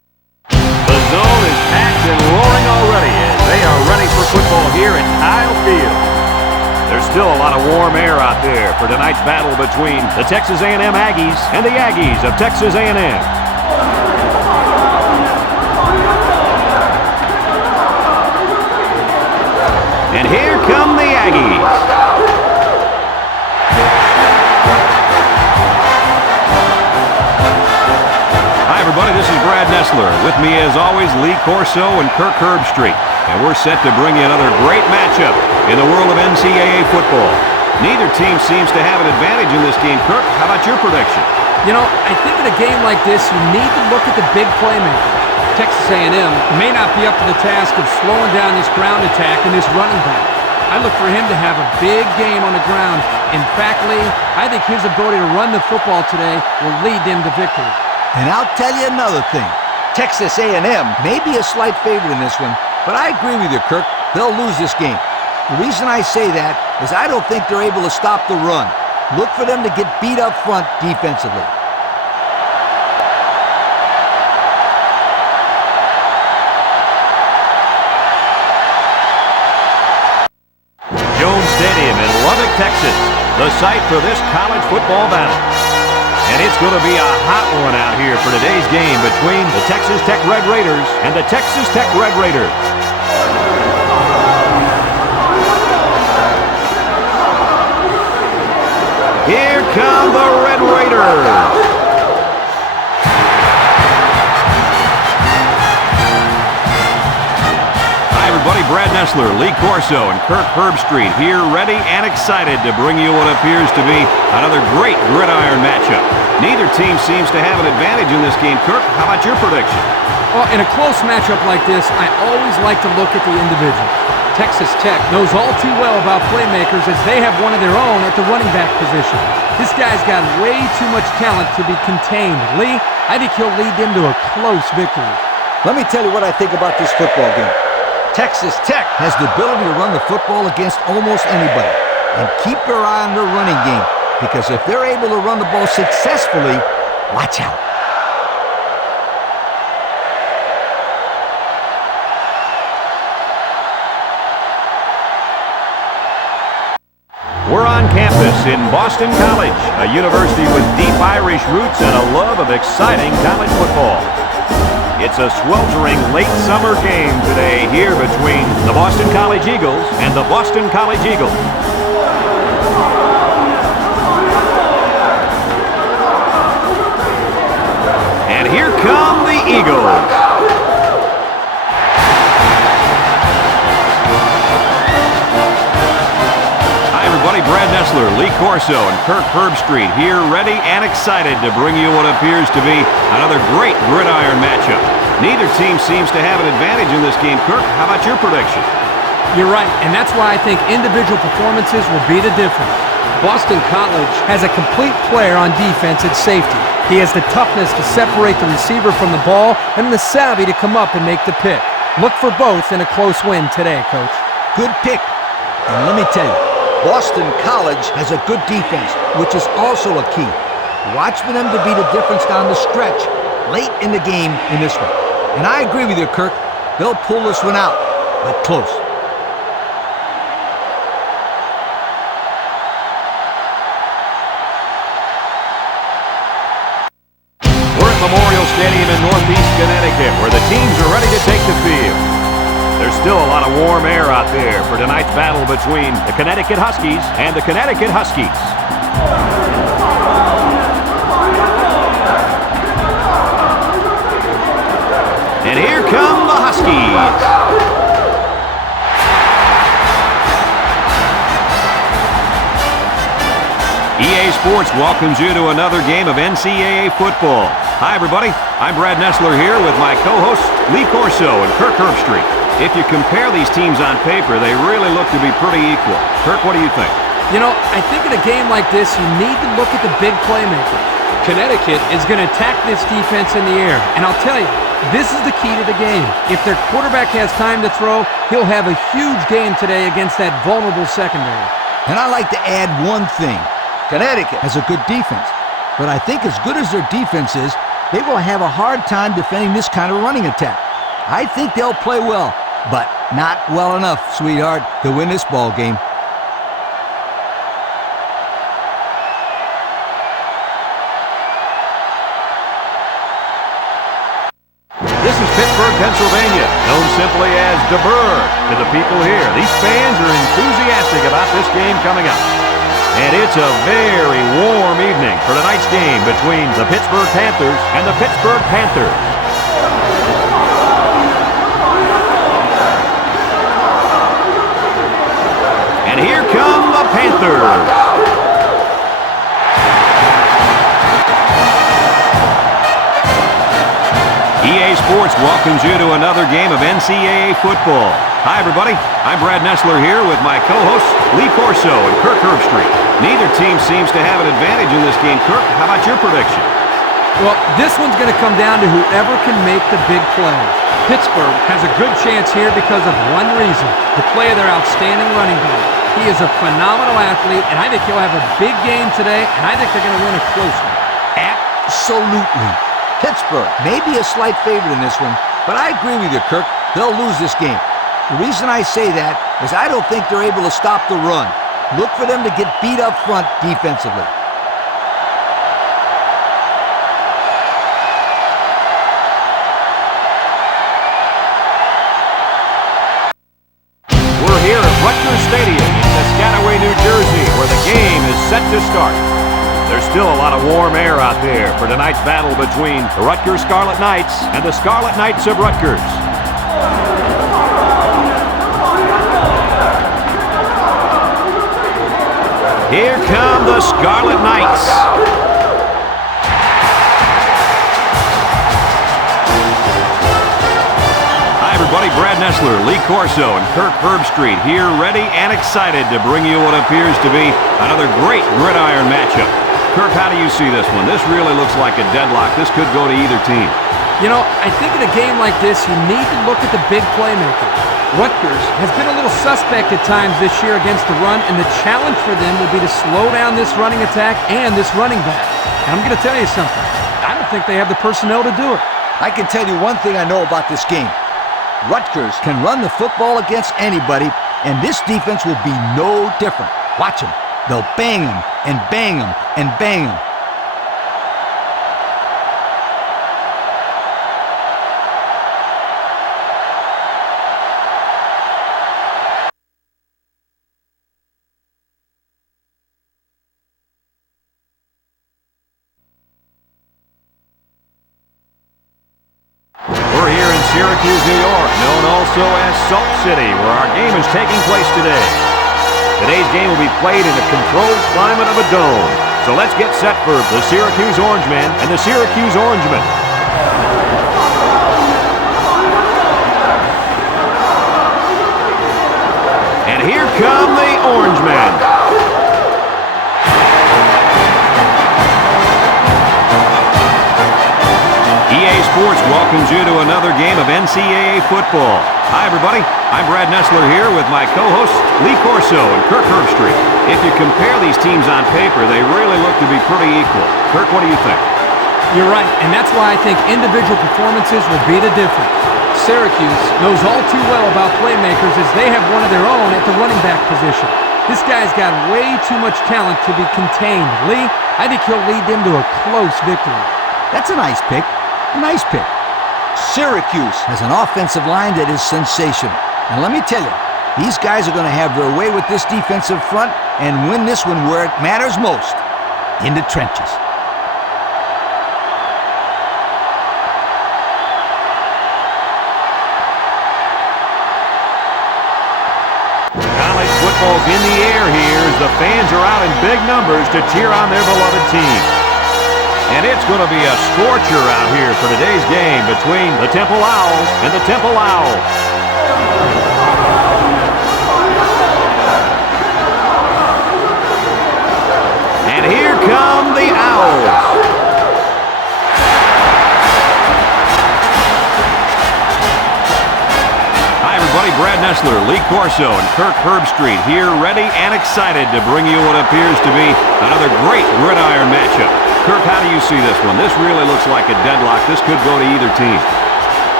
field. There's still a lot of warm air out there for tonight's battle between the Texas A&M Aggies and the Aggies of Texas A&M. And here come the Aggies. Hi, everybody. This is Brad Nessler. With me, as always, Lee Corso and Kirk Herbstreit. And we're set to bring you another great matchup in the world of NCAA football. Neither team seems to have an advantage in this game. Kirk, how about your prediction? You know, I think in a game like this, you need to look at the big playmakers. Texas A&M may not be up to the task of slowing down this ground attack and this running back. I look for him to have a big game on the ground. In fact, Lee, I think his ability to run the football today will lead them to victory. And I'll tell you another thing. Texas A&M may be a slight favorite in this one, but I agree with you, Kirk. They'll lose this game. The reason I say that is I don't think they're able to stop the run. Look for them to get beat up front defensively. Jones Stadium in Lubbock, Texas, the site for this college football battle. And it's going to be a hot one out here for today's game between the Texas Tech Red Raiders and the Texas Tech Red Raiders. Here come the Red Raiders. Buddy Brad Nessler, Lee Corso, and Kirk Herbstreit here ready and excited to bring you what appears to be another great gridiron matchup. Neither team seems to have an advantage in this game. Kirk, how about your prediction? Well, in a close matchup like this, I always like to look at the individual. Texas Tech knows all too well about playmakers as they have one of their own at the running back position. This guy's got way too much talent to be contained. Lee, I think he'll lead them to a close victory. Let me tell you what I think about this football game. Texas Tech has the ability to run the football against almost anybody. And keep your eye on their running game, because if they're able to run the ball successfully, watch out. We're on campus in Boston College, a university with deep Irish roots and a love of exciting college football. It's a sweltering late summer game today here between the Boston College Eagles and the Boston College Eagles. And here come the Eagles. Brad Nessler, Lee Corso, and Kirk Herbstreit here ready and excited to bring you what appears to be another great gridiron matchup. Neither team seems to have an advantage in this game. Kirk, how about your prediction? You're right, and that's why I think individual performances will be the difference. Boston College has a complete player on defense at safety. He has the toughness to separate the receiver from the ball and the savvy to come up and make the pick. Look for both in a close win today, Coach. Good pick. And let me tell you, Boston College has a good defense, which is also a key. Watch for them to be the difference down the stretch late in the game in this one. And I agree with you, Kirk. They'll pull this one out, but close. We're at Memorial Stadium in Northeast Connecticut, where the teams are ready to take the field. There's still a lot of warm air out there for tonight's battle between the Connecticut Huskies and the Connecticut Huskies. And here come the Huskies. EA Sports welcomes you to another game of NCAA football. Hi, everybody. I'm Brad Nessler here with my co-hosts Lee Corso and Kirk Herbstreit. If you compare these teams on paper, they really look to be pretty equal. Kirk, what do you think? You know, I think in a game like this, you need to look at the big playmakers. Connecticut is going to attack this defense in the air. And I'll tell you, this is the key to the game. If their quarterback has time to throw, he'll have a huge game today against that vulnerable secondary. And I like to add one thing. Connecticut has a good defense. But I think as good as their defense is, they will have a hard time defending this kind of running attack. I think they'll play well, but Not well enough, sweetheart, to win this ball game. This is Pittsburgh, Pennsylvania, known simply as the Burgh to the people here. These fans are enthusiastic about this game coming up. And it's a very warm evening for tonight's game between the Pittsburgh Panthers and the Pittsburgh Panthers. And here come the Panthers. EA Sports welcomes you to another game of NCAA football. Hi, everybody. I'm Brad Nessler here with my co-hosts Lee Corso and Kirk Herbstreit. Neither team seems to have an advantage in this game. Kirk, how about your prediction? Well, this one's going to come down to whoever can make the big play. Pittsburgh has a good chance here because of one reason, the play of their outstanding running back. He is a phenomenal athlete, and I think he'll have a big game today, and I think they're going to win a close one. Absolutely. Pittsburgh may be a slight favorite in this one, but I agree with you, Kirk. They'll lose this game. The reason I say that is I don't think they're able to stop the run. Look for them to get beat up front defensively. We're here at Rutgers Stadium in Piscataway, New Jersey, where the game is set to start. There's still a lot of warm air out there for tonight's battle between the Rutgers Scarlet Knights and the Scarlet Knights of Rutgers. Here come the Scarlet Knights. Hi, everybody. Brad Nessler, Lee Corso, and Kirk Herbstreit here, ready and excited to bring you what appears to be another great gridiron matchup. Kirk, how do you see this one? This really looks like a deadlock. This could go to either team. You know, I think in a game like this, you need to look at the big playmaker. Rutgers has been a little suspect at times this year against the run, and the challenge for them will be to slow down this running attack and this running back. And I'm going to tell you something. I don't think they have the personnel to do it. I can tell you one thing I know about this game. Rutgers can run the football against anybody, and this defense will be no different. Watch them. They'll bang them and bang them and bang them. We're here in Syracuse, New York, known also as Salt City, where our game is taking place today. Today's game will be played in a controlled climate of a dome. So let's get set for the Syracuse Orangemen and the Syracuse Orangemen. And here come the Orangemen. EA Sports welcomes you to another game of NCAA football. Hi, everybody. I'm Brad Nessler here with my co-hosts Lee Corso and Kirk Herbstreit. If you compare these teams on paper, they really look to be pretty equal. Kirk, what do you think? You're right, and that's why I think individual performances will be the difference. Syracuse knows all too well about playmakers as they have one of their own at the running back position. This guy's got way too much talent to be contained. Lee, I think he'll lead them to a close victory. That's a nice pick. Nice pick. Syracuse has an offensive line that is sensational. And let me tell you, these guys are going to have their way with this defensive front and win this one where it matters most, in the trenches. College football's in the air here as the fans are out in big numbers to cheer on their beloved team. And it's going to be a scorcher out here for today's game between the Temple Owls and the Temple Owls. And here come the Owls. Hi, everybody. Brad Nessler, Lee Corso, and Kirk Herbstreit here, ready and excited to bring you what appears to be another great gridiron matchup. Kirk, how do you see this one? This really looks like a deadlock. This could go to either team.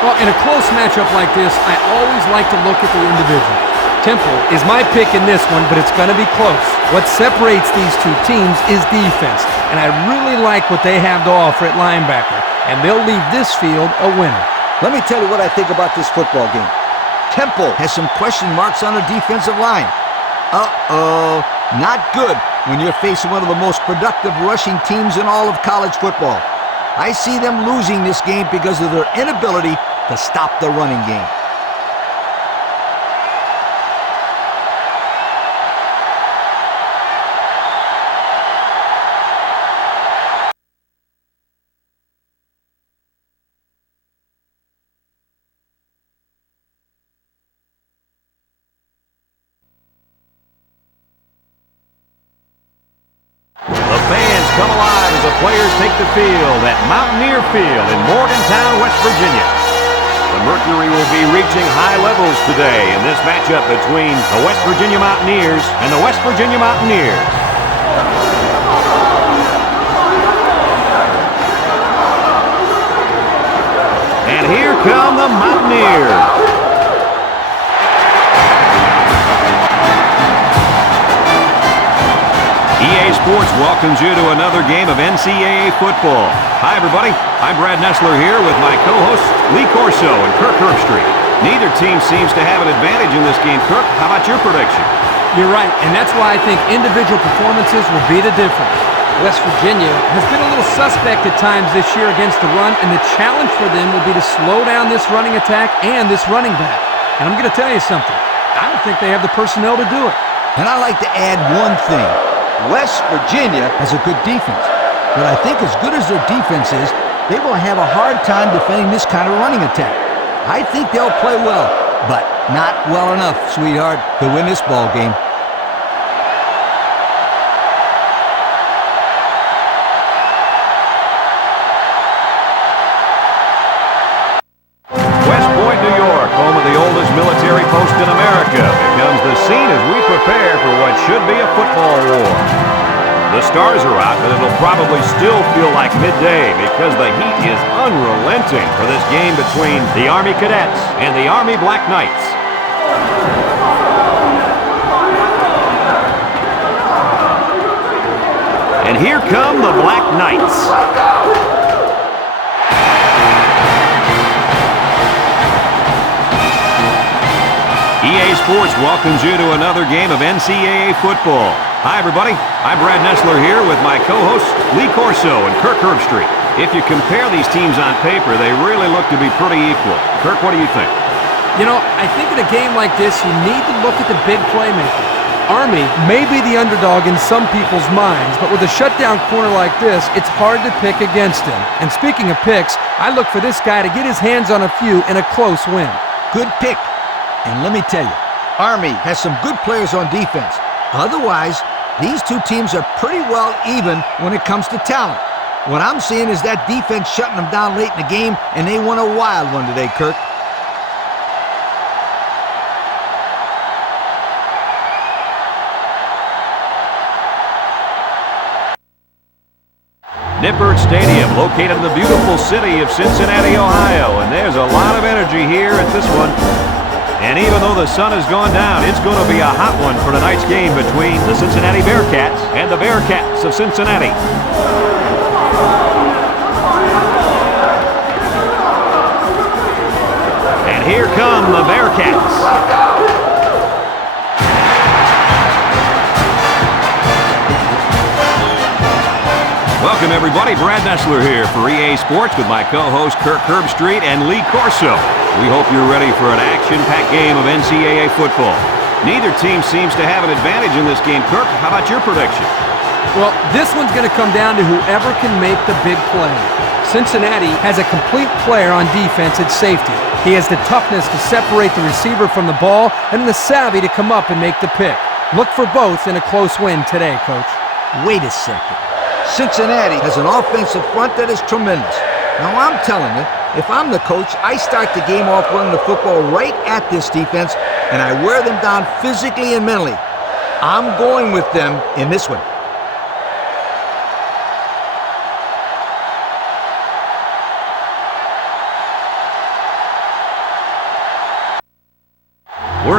Well, in a close matchup like this, I always like to look at the individual. Temple is my pick in this one, but it's going to be close. What separates these two teams is defense, and I really like what they have to offer at linebacker, and they'll leave this field a winner. Let me tell you what I think about this football game. Temple has some question marks on the defensive line. Uh-oh, not good when you're facing one of the most productive rushing teams in all of college football. I see them losing this game because of their inability to stop the running game. The fans come alive as the players take the field at Mountaineer Field in Morgantown, West Virginia. The Mercury will be reaching high levels today in this matchup between the West Virginia Mountaineers and the West Virginia Mountaineers. And here come the Mountaineers. EA Sports welcomes you to another game of NCAA football. Hi, everybody. I'm Brad Nessler here with my co-hosts Lee Corso and Kirk Herbstreit. Neither team seems to have an advantage in this game. Kirk, how about your prediction? You're right, and that's why I think individual performances will be the difference. West Virginia has been a little suspect at times this year against the run, and the challenge for them will be to slow down this running attack and this running back. And I'm going to tell you something. I don't think they have the personnel to do it. And I like to add one thing. West Virginia has a good defense, but I think as good as their defense is, they will have a hard time defending this kind of running attack. I think they'll play well, but not well enough, sweetheart, to win this ball game. West Point, New York, home of the oldest military post in America, becomes the scene as we prepare for what should be a football war. The stars are out, but it'll probably still feel like midday because the heat is unrelenting for this game between the Army Cadets and the Army Black Knights. And here come the Black Knights. EA Sports welcomes you to another game of NCAA football. Hi, everybody. I'm Brad Nessler here with my co-hosts Lee Corso and Kirk Herbstreit. If you compare these teams on paper, they really look to be pretty equal. Kirk, what do you think? You know, I think in a game like this, you need to look at the big playmakers. Army may be the underdog in some people's minds, but with a shutdown corner like this, it's hard to pick against him. And speaking of picks, I look for this guy to get his hands on a few in a close win. Good pick. And let me tell you, Army has some good players on defense. Otherwise, these two teams are pretty well even when it comes to talent. What I'm seeing is that defense shutting them down late in the game, and they won a wild one today, Kirk. Nippert Stadium, located in the beautiful city of Cincinnati, Ohio, and there's a lot of energy here at this one. And even though the sun has gone down, it's going to be a hot one for tonight's game between the Cincinnati Bearcats and the Bearcats of Cincinnati. And here come the Bearcats. Welcome, everybody. Brad Nessler here for EA Sports with my co-host Kirk Herbstreit and Lee Corso. We hope you're ready for an action-packed game of NCAA football. Neither team seems to have an advantage in this game. Kirk, how about your prediction? Well, this one's going to come down to whoever can make the big play. Cincinnati has a complete player on defense at safety. He has the toughness to separate the receiver from the ball and the savvy to come up and make the pick. Look for both in a close win today, Coach. Wait a second. Cincinnati has an offensive front that is tremendous. Now, I'm telling you, if I'm the coach, I start the game off running the football right at this defense, and I wear them down physically and mentally. I'm going with them in this one.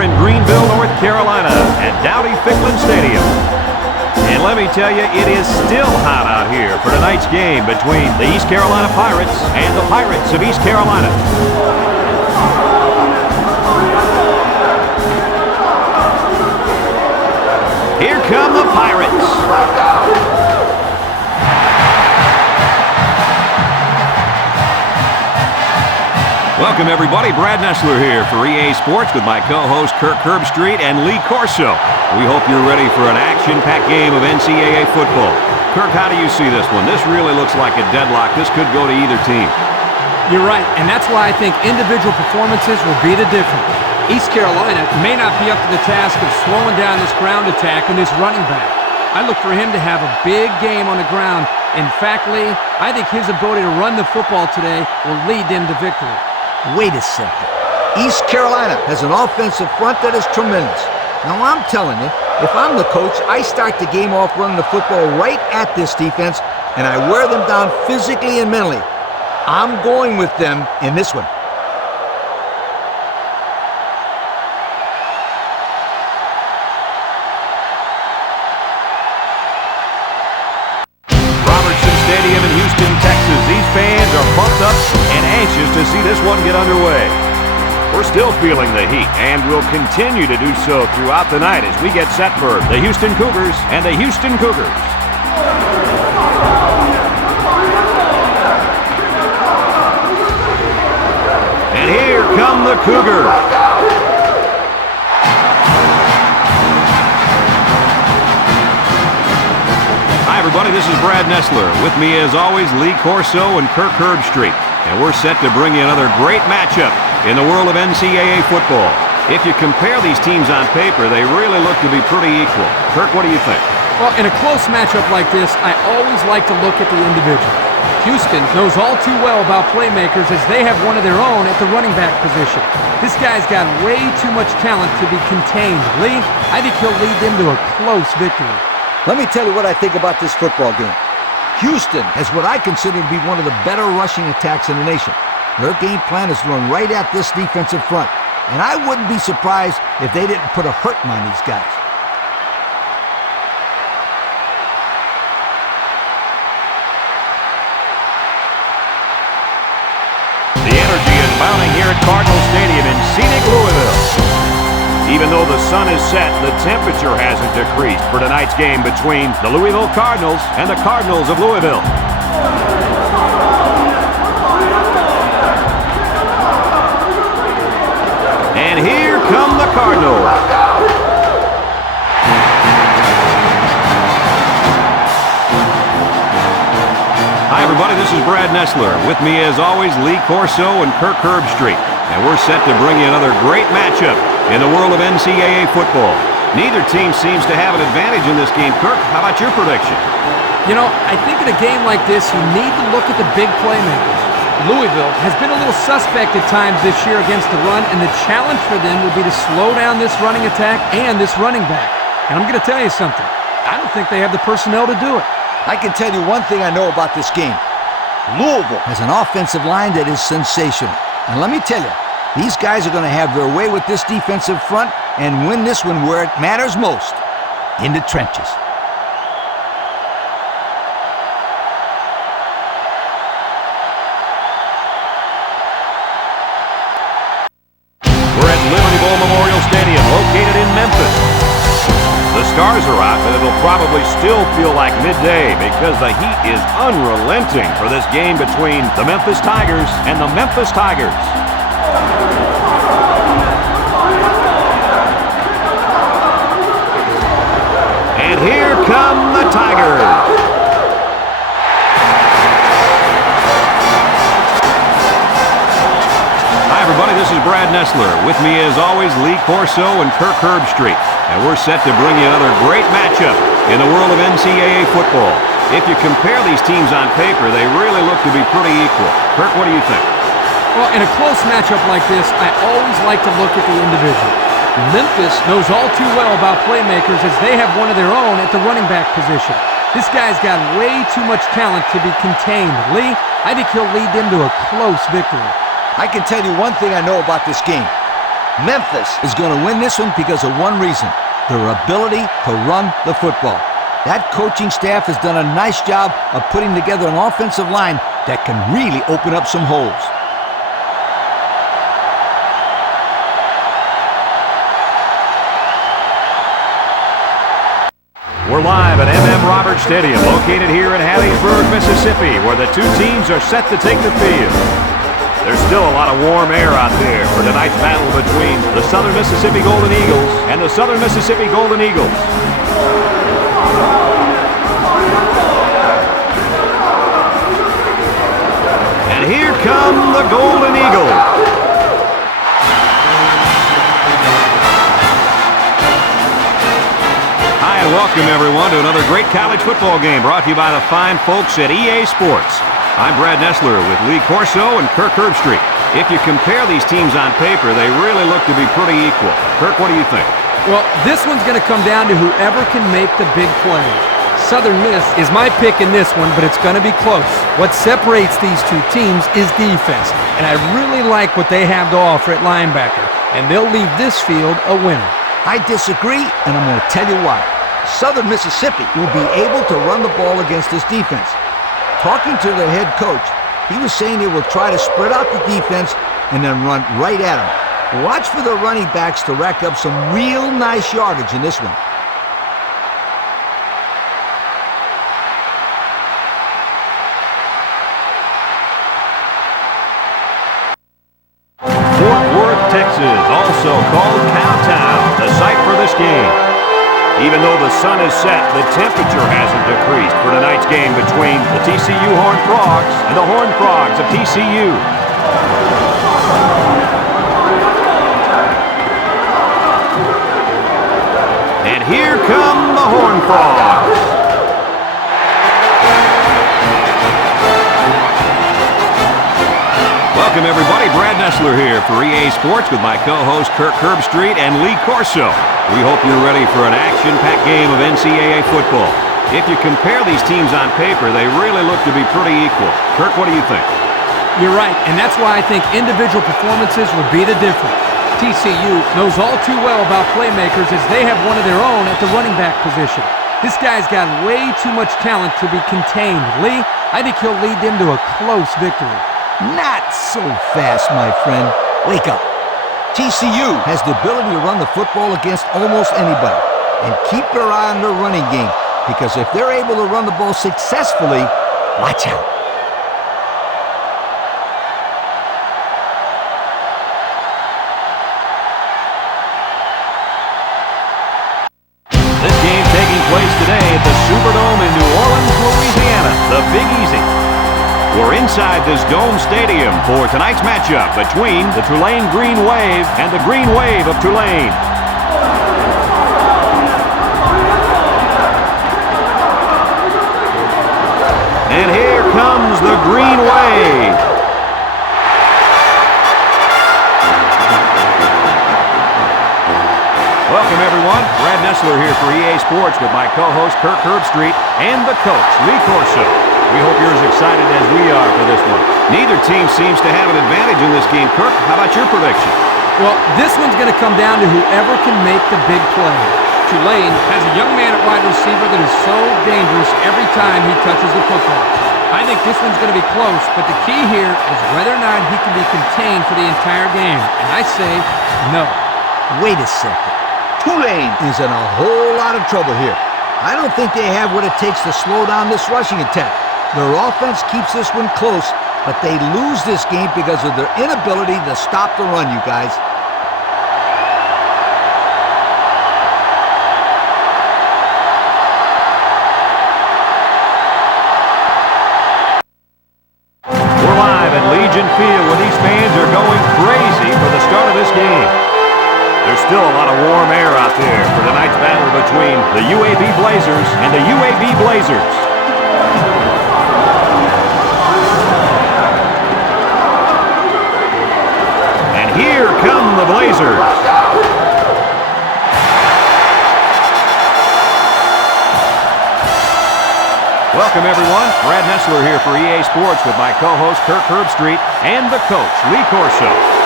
in Greenville, North Carolina at Dowdy-Ficklen Stadium. And let me tell you, it is still hot out here for tonight's game between the East Carolina Pirates and the Pirates of East Carolina. Here come the Pirates. Welcome, everybody. Brad Nessler here for EA Sports with my co-host Kirk Herbstreit and Lee Corso. We hope you're ready for an action-packed game of NCAA football. Kirk, how do you see this one? This really looks like a deadlock. This could go to either team. You're right, and that's why I think individual performances will be the difference. East Carolina may not be up to the task of slowing down this ground attack and this running back. I look for him to have a big game on the ground. In fact, Lee, I think his ability to run the football today will lead them to victory. Wait a second. East Carolina has an offensive front that is tremendous. Now, I'm telling you, if I'm the coach, I start the game off running the football right at this defense, and I wear them down physically and mentally. I'm going with them in this one. Stadium in Houston, Texas. These fans are pumped up and anxious to see this one get underway. We're still feeling the heat, and we'll continue to do so throughout the night as we get set for the Houston Cougars and the Houston Cougars. And here come the Cougars. Hi, everybody. This is Brad Nessler. With me, as always, Lee Corso and Kirk Herbstreit. And we're set to bring you another great matchup in the world of NCAA football. If you compare these teams on paper, they really look to be pretty equal. Kirk, what do you think? Well, in a close matchup like this, I always like to look at the individual. Houston knows all too well about playmakers as they have one of their own at the running back position. This guy's got way too much talent to be contained. Lee, I think he'll lead them to a close victory. Let me tell you what I think about this football game. Houston has what I consider to be one of the better rushing attacks in the nation. Their game plan is to run right at this defensive front, and I wouldn't be surprised if they didn't put a hurting on these guys. The energy is mounting here at Cardinal Stadium in scenic Louisville. Even though the sun is set, the temperature hasn't decreased for tonight's game between the Louisville Cardinals and the Cardinals of Louisville. And here come the Cardinals. Hi, everybody. This is Brad Nessler. With me, as always, Lee Corso and Kirk Herbstreit. And we're set to bring you another great matchup in the world of NCAA football. Neither team seems to have an advantage in this game. Kirk, how about your prediction? You know, I think in a game like this, you need to look at the big playmakers. Louisville has been a little suspect at times this year against the run, and the challenge for them will be to slow down this running attack and this running back. And I'm going to tell you something. I don't think they have the personnel to do it. I can tell you one thing I know about this game. Louisville has an offensive line that is sensational. And let me tell you, these guys are going to have their way with this defensive front and win this one where it matters most, in the trenches. We're at Liberty Bowl Memorial Stadium, located in Memphis. The stars are out, but it'll probably still feel like midday because the heat is unrelenting for this game between the Memphis Tigers and the Memphis Tigers. And here come the Tigers. Hi, everybody. This is Brad Nessler. With me, as always, Lee Corso and Kirk Herbstreit. And we're set to bring you another great matchup in the world of NCAA football. If you compare these teams on paper, they really look to be pretty equal. Kirk, what do you think? Well, in a close matchup like this, I always like to look at the individual. Memphis knows all too well about playmakers as they have one of their own at the running back position. This guy's got way too much talent to be contained. Lee, I think he'll lead them to a close victory. I can tell you one thing I know about this game. Memphis is going to win this one because of one reason: their ability to run the football. That coaching staff has done a nice job of putting together an offensive line that can really open up some holes. We're live at Roberts Stadium, located here in Hattiesburg, Mississippi, where the two teams are set to take the field. There's still a lot of warm air out there for tonight's battle between the Southern Mississippi Golden Eagles and the Southern Mississippi Golden Eagles. And here come the Golden Eagles. Hi and welcome everyone to another great college football game brought to you by the fine folks at EA Sports. I'm Brad Nessler with Lee Corso and Kirk Herbstreit. If you compare these teams on paper, they really look to be pretty equal. Kirk, what do you think? Well, this one's going to come down to whoever can make the big play. Southern Miss is my pick in this one, but it's going to be close. What separates these two teams is defense, and I really like what they have to offer at linebacker, and they'll leave this field a winner. I disagree, and I'm going to tell you why. Southern Mississippi will be able to run the ball against this defense. Talking to their head coach, he was saying they will try to spread out the defense and then run right at them. Watch for the running backs to rack up some real nice yardage in this one. Fort Worth, Texas, also called Cowtown, the site for this game. Even though the sun is set, the temperature hasn't decreased for tonight's game between the TCU Horned Frogs and the Horned Frogs of TCU. And here come the Horned Frogs. Welcome everybody, Brad Nessler here for EA Sports with my co-host Kirk Herbstreit and Lee Corso. We hope you're ready for an action-packed game of NCAA football. If you compare these teams on paper, they really look to be pretty equal. Kirk, what do you think? You're right, and that's why I think individual performances will be the difference. TCU knows all too well about playmakers as they have one of their own at the running back position. This guy's got way too much talent to be contained. Lee, I think he'll lead them to a close victory. Not so fast, my friend. Wake up. TCU has the ability to run the football against almost anybody. And keep your eye on their running game, because if they're able to run the ball successfully, watch out. This game taking place today at the Superdome in New Orleans, Louisiana, the Big Easy. We're inside this Dome Stadium for tonight's matchup between the Tulane Green Wave and the Green Wave of Tulane. And here comes the Green Wave. Welcome everyone, Brad Nessler here for EA Sports with my co-host Kirk Herbstreit and the coach Lee Corso. We hope you're as excited as we are for this one. Neither team seems to have an advantage in this game. Kirk, how about your prediction? Well, this one's going to come down to whoever can make the big play. Tulane has a young man at wide receiver that is so dangerous every time he touches the football. I think this one's going to be close, but the key here is whether or not he can be contained for the entire game. And I say no. Wait a second. Tulane is in a whole lot of trouble here. I don't think they have what it takes to slow down this rushing attack. Their offense keeps this one close, but they lose this game because of their inability to stop the run, you guys. We're live at Legion Field where these fans are going crazy for the start of this game. There's still a lot of warm air out there for tonight's battle between the UAB Blazers and the UAB Blazers. Here come the Blazers. Welcome, everyone. Brad Nessler here for EA Sports with my co-host Kirk Herbstreit and the coach, Lee Corso.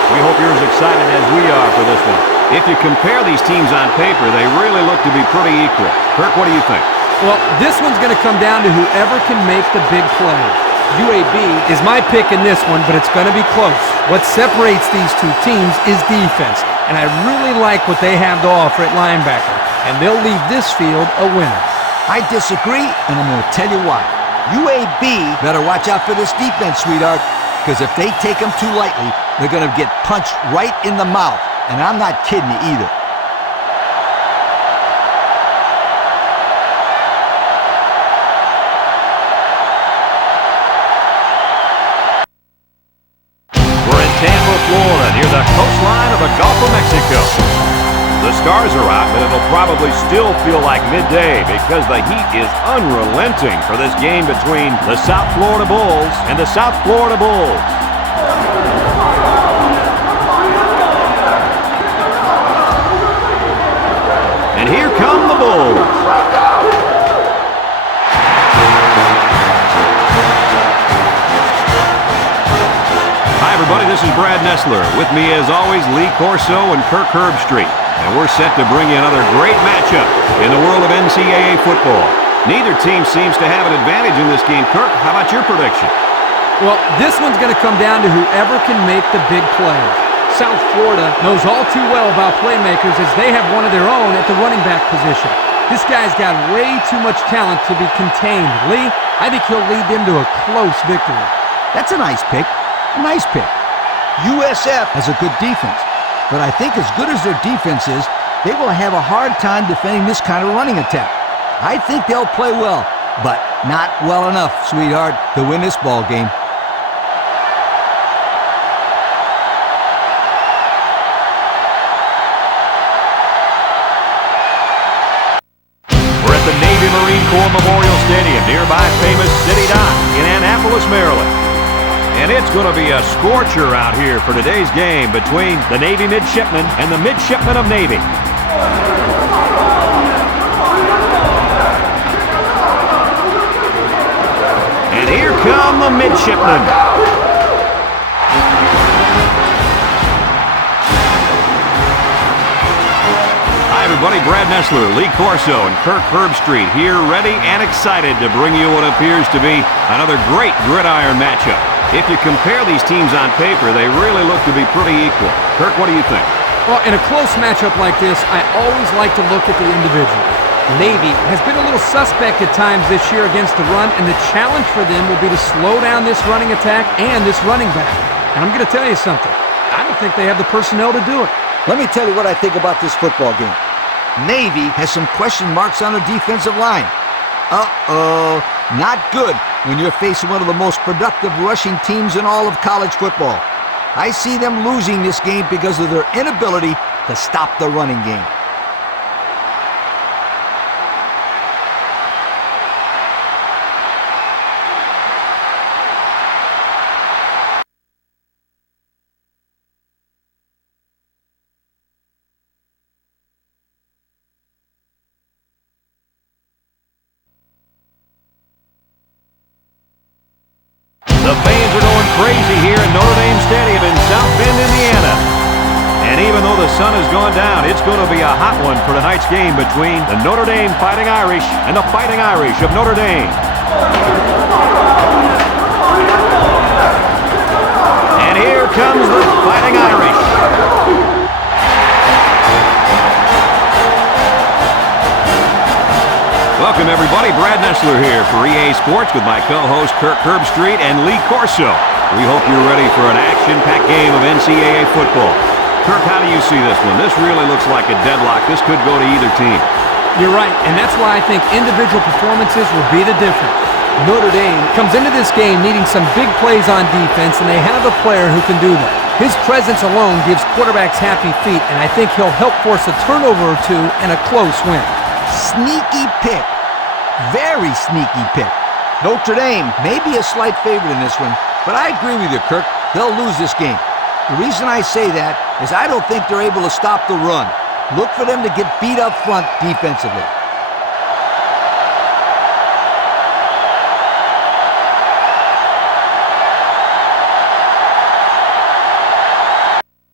We hope you're as excited as we are for this one. If you compare these teams on paper, they really look to be pretty equal. Kirk, what do you think? Well, this one's going to come down to whoever can make the big play. UAB is my pick in this one, but it's going to be close. What separates these two teams is defense, and I really like what they have to offer at linebacker, and they'll leave this field a winner. I disagree, and I'm going to tell you why. UAB better watch out for this defense, sweetheart, because if they take them too lightly, they're going to get punched right in the mouth, and I'm not kidding you either. Tampa, Florida, near the coastline of the Gulf of Mexico. The stars are out, but it'll probably still feel like midday because the heat is unrelenting for this game between the South Florida Bulls and the South Florida Bulls. And here come the Bulls. Everybody, this is Brad Nessler. With me, as always, Lee Corso and Kirk Herbstreit. And we're set to bring you another great matchup in the world of NCAA football. Neither team seems to have an advantage in this game. Kirk, how about your prediction? Well, this one's going to come down to whoever can make the big play. South Florida knows all too well about playmakers as they have one of their own at the running back position. This guy's got way too much talent to be contained. Lee, I think he'll lead them to a close victory. That's a nice pick. Nice pick. USF has a good defense, but I think as good as their defense is, they will have a hard time defending this kind of running attack. I think they'll play well, but not well enough, sweetheart, to win this ball game. We're at the Navy Marine Corps Memorial Stadium, nearby famous City Dock in Annapolis, Maryland. And it's going to be a scorcher out here for today's game between the Navy midshipmen and the midshipmen of Navy. And here come the midshipmen. Hi, everybody. Brad Nessler, Lee Corso, and Kirk Herbstreit here, ready and excited to bring you what appears to be another great gridiron matchup. If you compare these teams on paper, they really look to be pretty equal. Kirk, what do you think? Well, in a close matchup like this, I always like to look at the individual. Navy has been a little suspect at times this year against the run, and the challenge for them will be to slow down this running attack and this running back. And I'm going to tell you something. I don't think they have the personnel to do it. Let me tell you what I think about this football game. Navy has some question marks on their defensive line. Uh-oh, not good when you're facing one of the most productive rushing teams in all of college football. I see them losing this game because of their inability to stop the running game. The fans are going crazy here in Notre Dame Stadium in South Bend, Indiana. And even though the sun has gone down, it's going to be a hot one for tonight's game between the Notre Dame Fighting Irish and the Fighting Irish of Notre Dame. And here comes the Fighting Irish. Welcome, everybody. Brad Nessler here for EA Sports with my co-host Kirk Herbstreit and Lee Corso. We hope you're ready for an action-packed game of NCAA football. Kirk, how do you see this one? This really looks like a deadlock. This could go to either team. You're right, and that's why I think individual performances will be the difference. Notre Dame comes into this game needing some big plays on defense, and they have a player who can do that. His presence alone gives quarterbacks happy feet, and I think he'll help force a turnover or two and a close win. Sneaky pick. Very sneaky pick. Notre Dame may be a slight favorite in this one, but I agree with you, Kirk. They'll lose this game. The reason I say that is I don't think they're able to stop the run. Look for them to get beat up front defensively.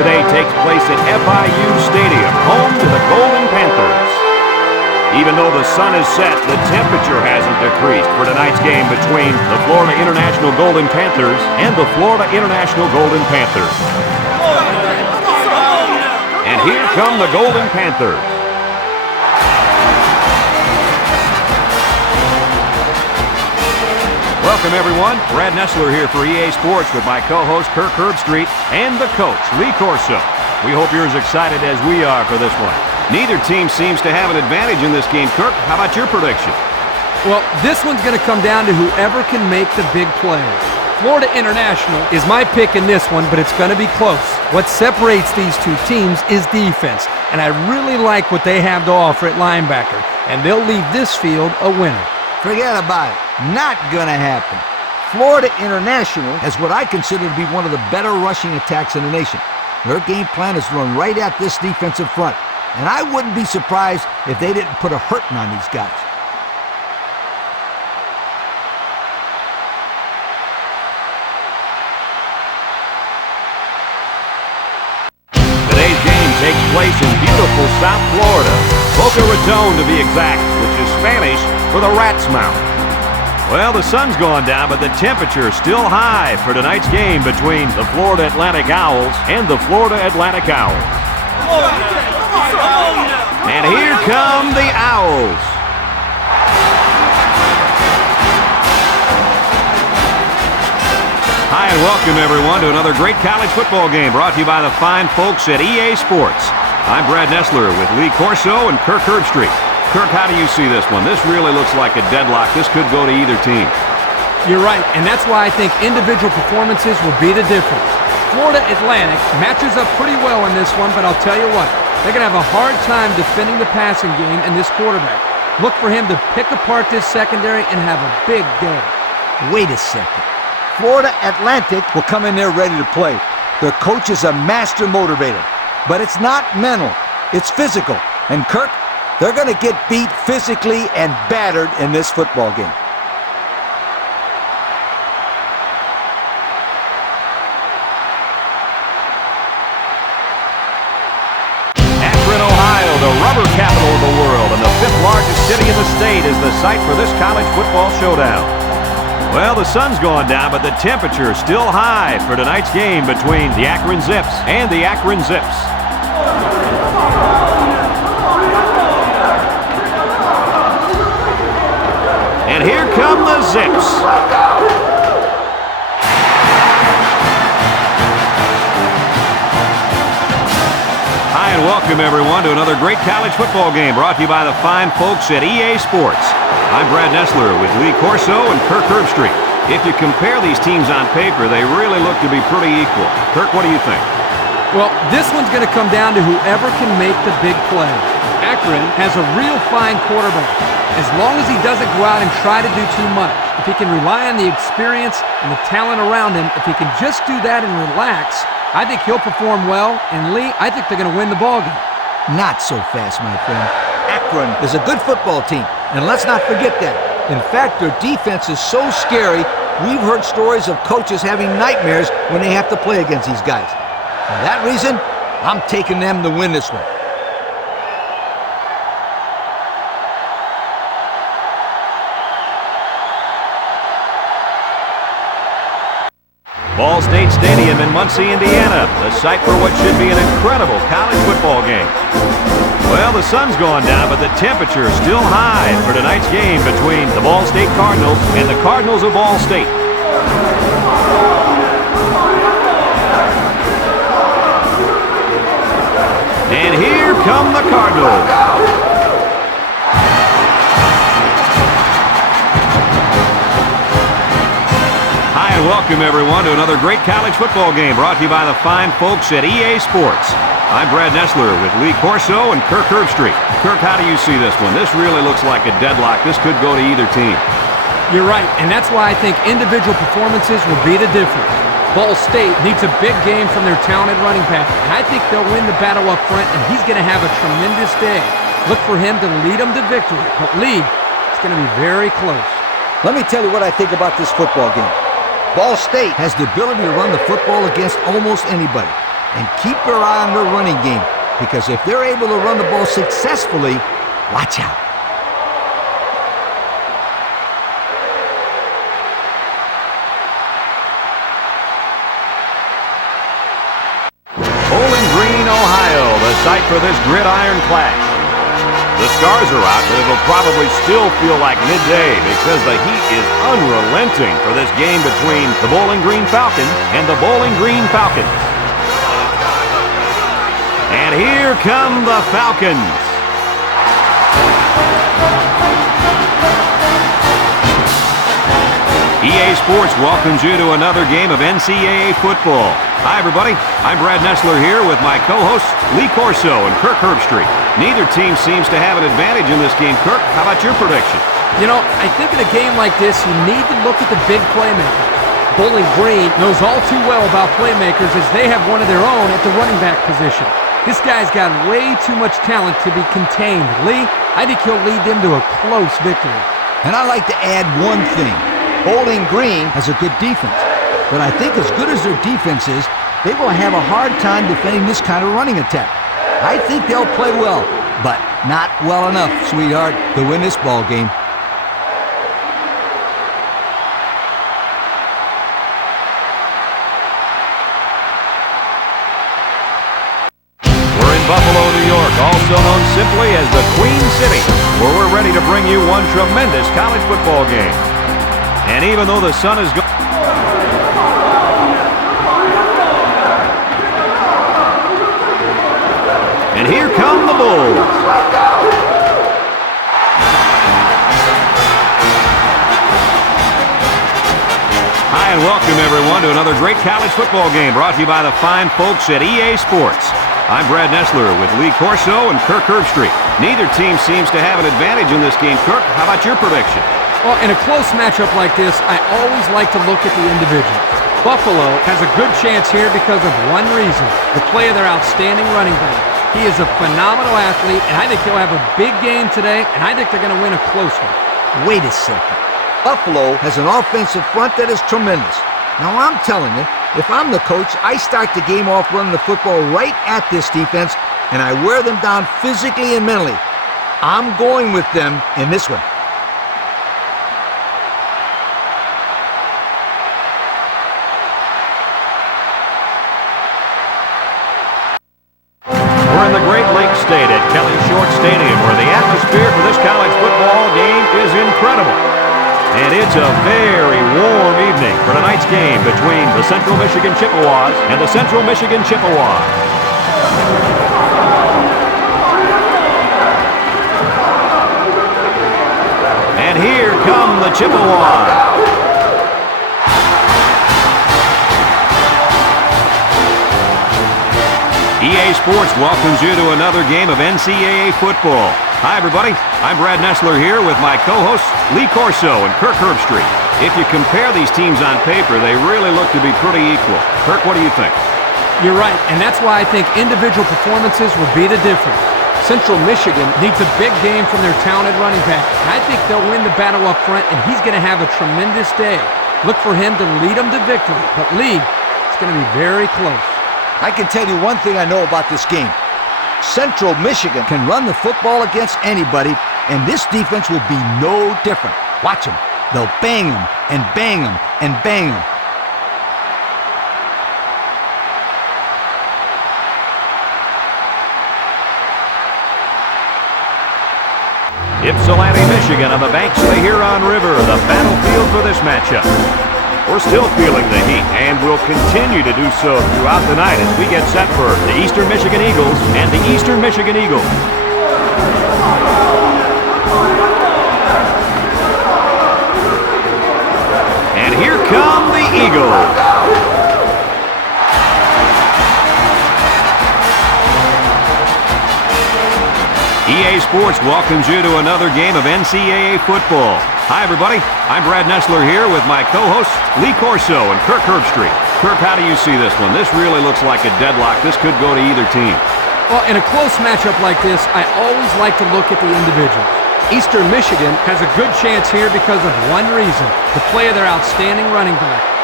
today takes place at FIU Stadium, home to the Golden Panthers. Even though the sun is set, the temperature hasn't decreased for tonight's game between the Florida International Golden Panthers and the Florida International Golden Panthers. And here come the Golden Panthers. Welcome, everyone. Brad Nessler here for EA Sports with my co-host Kirk Herbstreit and the coach, Lee Corso. We hope you're as excited as we are for this one. Neither team seems to have an advantage in this game. Kirk, how about your prediction? Well, this one's going to come down to whoever can make the big plays. Florida International is my pick in this one, but it's going to be close. What separates these two teams is defense, and I really like what they have to offer at linebacker, and they'll leave this field a winner. Forget about it. Not going to happen. Florida International has what I consider to be one of the better rushing attacks in the nation. Their game plan is to run right at this defensive front. And I wouldn't be surprised if they didn't put a hurting on these guys. Today's game takes place in beautiful South Florida. Boca Raton, to be exact, which is Spanish for the Rat's Mouth. Well, the sun's gone down, but the temperature is still high for tonight's game between the Florida Atlantic Owls and the Florida Atlantic Owls. And here come the Owls. Hi and welcome everyone to another great college football game brought to you by the fine folks at EA Sports. I'm Brad Nessler with Lee Corso and Kirk Herbstreit. Kirk, how do you see this one? This really looks like a deadlock. This could go to either team. You're right, and that's why I think individual performances will be the difference. Florida Atlantic matches up pretty well in this one, but I'll tell you what, they're going to have a hard time defending the passing game and this quarterback. Look for him to pick apart this secondary and have a big day. Wait a second. Florida Atlantic will come in there ready to play. Their coach is a master motivator. But it's not mental, it's physical. And Kirk, they're going to get beat physically and battered in this football game. The rubber capital of the world and the fifth largest city in the state is the site for this college football showdown. Well, the sun's gone down, but the temperature is still high for tonight's game between the Akron Zips and the Akron Zips. And here come the Zips. Hi and welcome everyone to another great college football game brought to you by the fine folks at EA Sports. I'm Brad Nessler with Lee Corso and Kirk Herbstreit. If you compare these teams on paper, they really look to be pretty equal. Kirk, what do you think? Well, this one's going to come down to whoever can make the big play. Akron has a real fine quarterback. As long as he doesn't go out and try to do too much, if he can rely on the experience and the talent around him, if he can just do that and relax, I think he'll perform well, and Lee, I think they're going to win the ballgame. Not so fast, my friend. Akron is a good football team, and let's not forget that. In fact, their defense is so scary, we've heard stories of coaches having nightmares when they have to play against these guys. For that reason, I'm taking them to win this one. Ball State Stadium in Muncie, Indiana, the site for what should be an incredible college football game. Well, the sun's gone down, but the temperature is still high for tonight's game between the Ball State Cardinals and the Cardinals of Ball State. And here come the Cardinals. Welcome everyone to another great college football game brought to you by the fine folks at EA Sports. I'm Brad Nessler with Lee Corso and Kirk Herbstreit. Kirk, how do you see this one? This really looks like a deadlock. This could go to either team. You're right, and that's why I think individual performances will be the difference. Ball State needs a big game from their talented running back, and I think they'll win the battle up front, and he's going to have a tremendous day. Look for him to lead them to victory, but Lee, it's going to be very close. Let me tell you what I think about this football game. Ball State has the ability to run the football against almost anybody. and keep your eye on their running game, because if they're able to run the ball successfully, watch out. Bowling Green, Ohio, the site for this gridiron clash. The stars are out, but it'll probably still feel like midday because the heat is unrelenting for this game between the Bowling Green Falcons and the Bowling Green Falcons. And here come the Falcons. EA Sports welcomes you to another game of NCAA football. Hi, everybody. I'm Brad Nessler here with my co-hosts Lee Corso and Kirk Herbstreit. Neither team seems to have an advantage in this game. Kirk, how about your prediction? You know, I think in a game like this, you need to look at the big playmakers. Bowling Green knows all too well about playmakers as they have one of their own at the running back position. This guy's got way too much talent to be contained. Lee, I think he'll lead them to a close victory. And I'd like to add one thing. Bowling Green has a good defense, but I think as good as their defense is, they will have a hard time defending this kind of running attack. I think they'll play well, but not well enough, sweetheart, to win this ball game. We're in Buffalo, New York, also known simply as the Queen City, where we're ready to bring you one tremendous college football game. And even though the sun is going... And here come the Bulls. Hi and welcome everyone to another great college football game brought to you by the fine folks at EA Sports. I'm Brad Nessler with Lee Corso and Kirk Herbstreit. Neither team seems to have an advantage in this game. Kirk, how about your prediction? Well, in a close matchup like this, I always like to look at the individual. Buffalo has a good chance here because of one reason, the play of their outstanding running back. He is a phenomenal athlete, and I think he'll have a big game today, and I think they're going to win a close one. Wait a second. Buffalo has an offensive front that is tremendous. Now, I'm telling you, if I'm the coach, I start the game off running the football right at this defense, and I wear them down physically and mentally. I'm going with them in this one. We're in the Great Lakes State at Kelly Short Stadium, where the atmosphere for this college football game is incredible. And it's a very warm evening for tonight's game between the Central Michigan Chippewas and the Central Michigan Chippewas. And here come the Chippewas. EA Sports welcomes you to another game of NCAA football. Hi, everybody. I'm Brad Nessler here with my co-hosts Lee Corso and Kirk Herbstreit. If you compare these teams on paper, they really look to be pretty equal. Kirk, what do you think? You're right, and that's why I think individual performances will be the difference. Central Michigan needs a big game from their talented running back, and I think they'll win the battle up front, and he's going to have a tremendous day. Look for him to lead them to victory, but Lee, it's going to be very close. I can tell you one thing I know about this game. Central Michigan can run the football against anybody, and this defense will be no different. Watch them. They'll bang them and bang them and bang them. Ypsilanti, Michigan on the banks of the Huron River, the battlefield for this matchup. We're still feeling the heat, and we'll continue to do so throughout the night as we get set for the Eastern Michigan Eagles and the Eastern Michigan Eagles. And here come the Eagles. EA Sports welcomes you to another game of NCAA football. Hi, everybody. I'm Brad Nessler here with my co-hosts Lee Corso and Kirk Herbstreit. Kirk, how do you see this one? This really looks like a deadlock. This could go to either team. Well, in a close matchup like this, I always like to look at the individual. Eastern Michigan has a good chance here because of one reason, the play of their outstanding running back.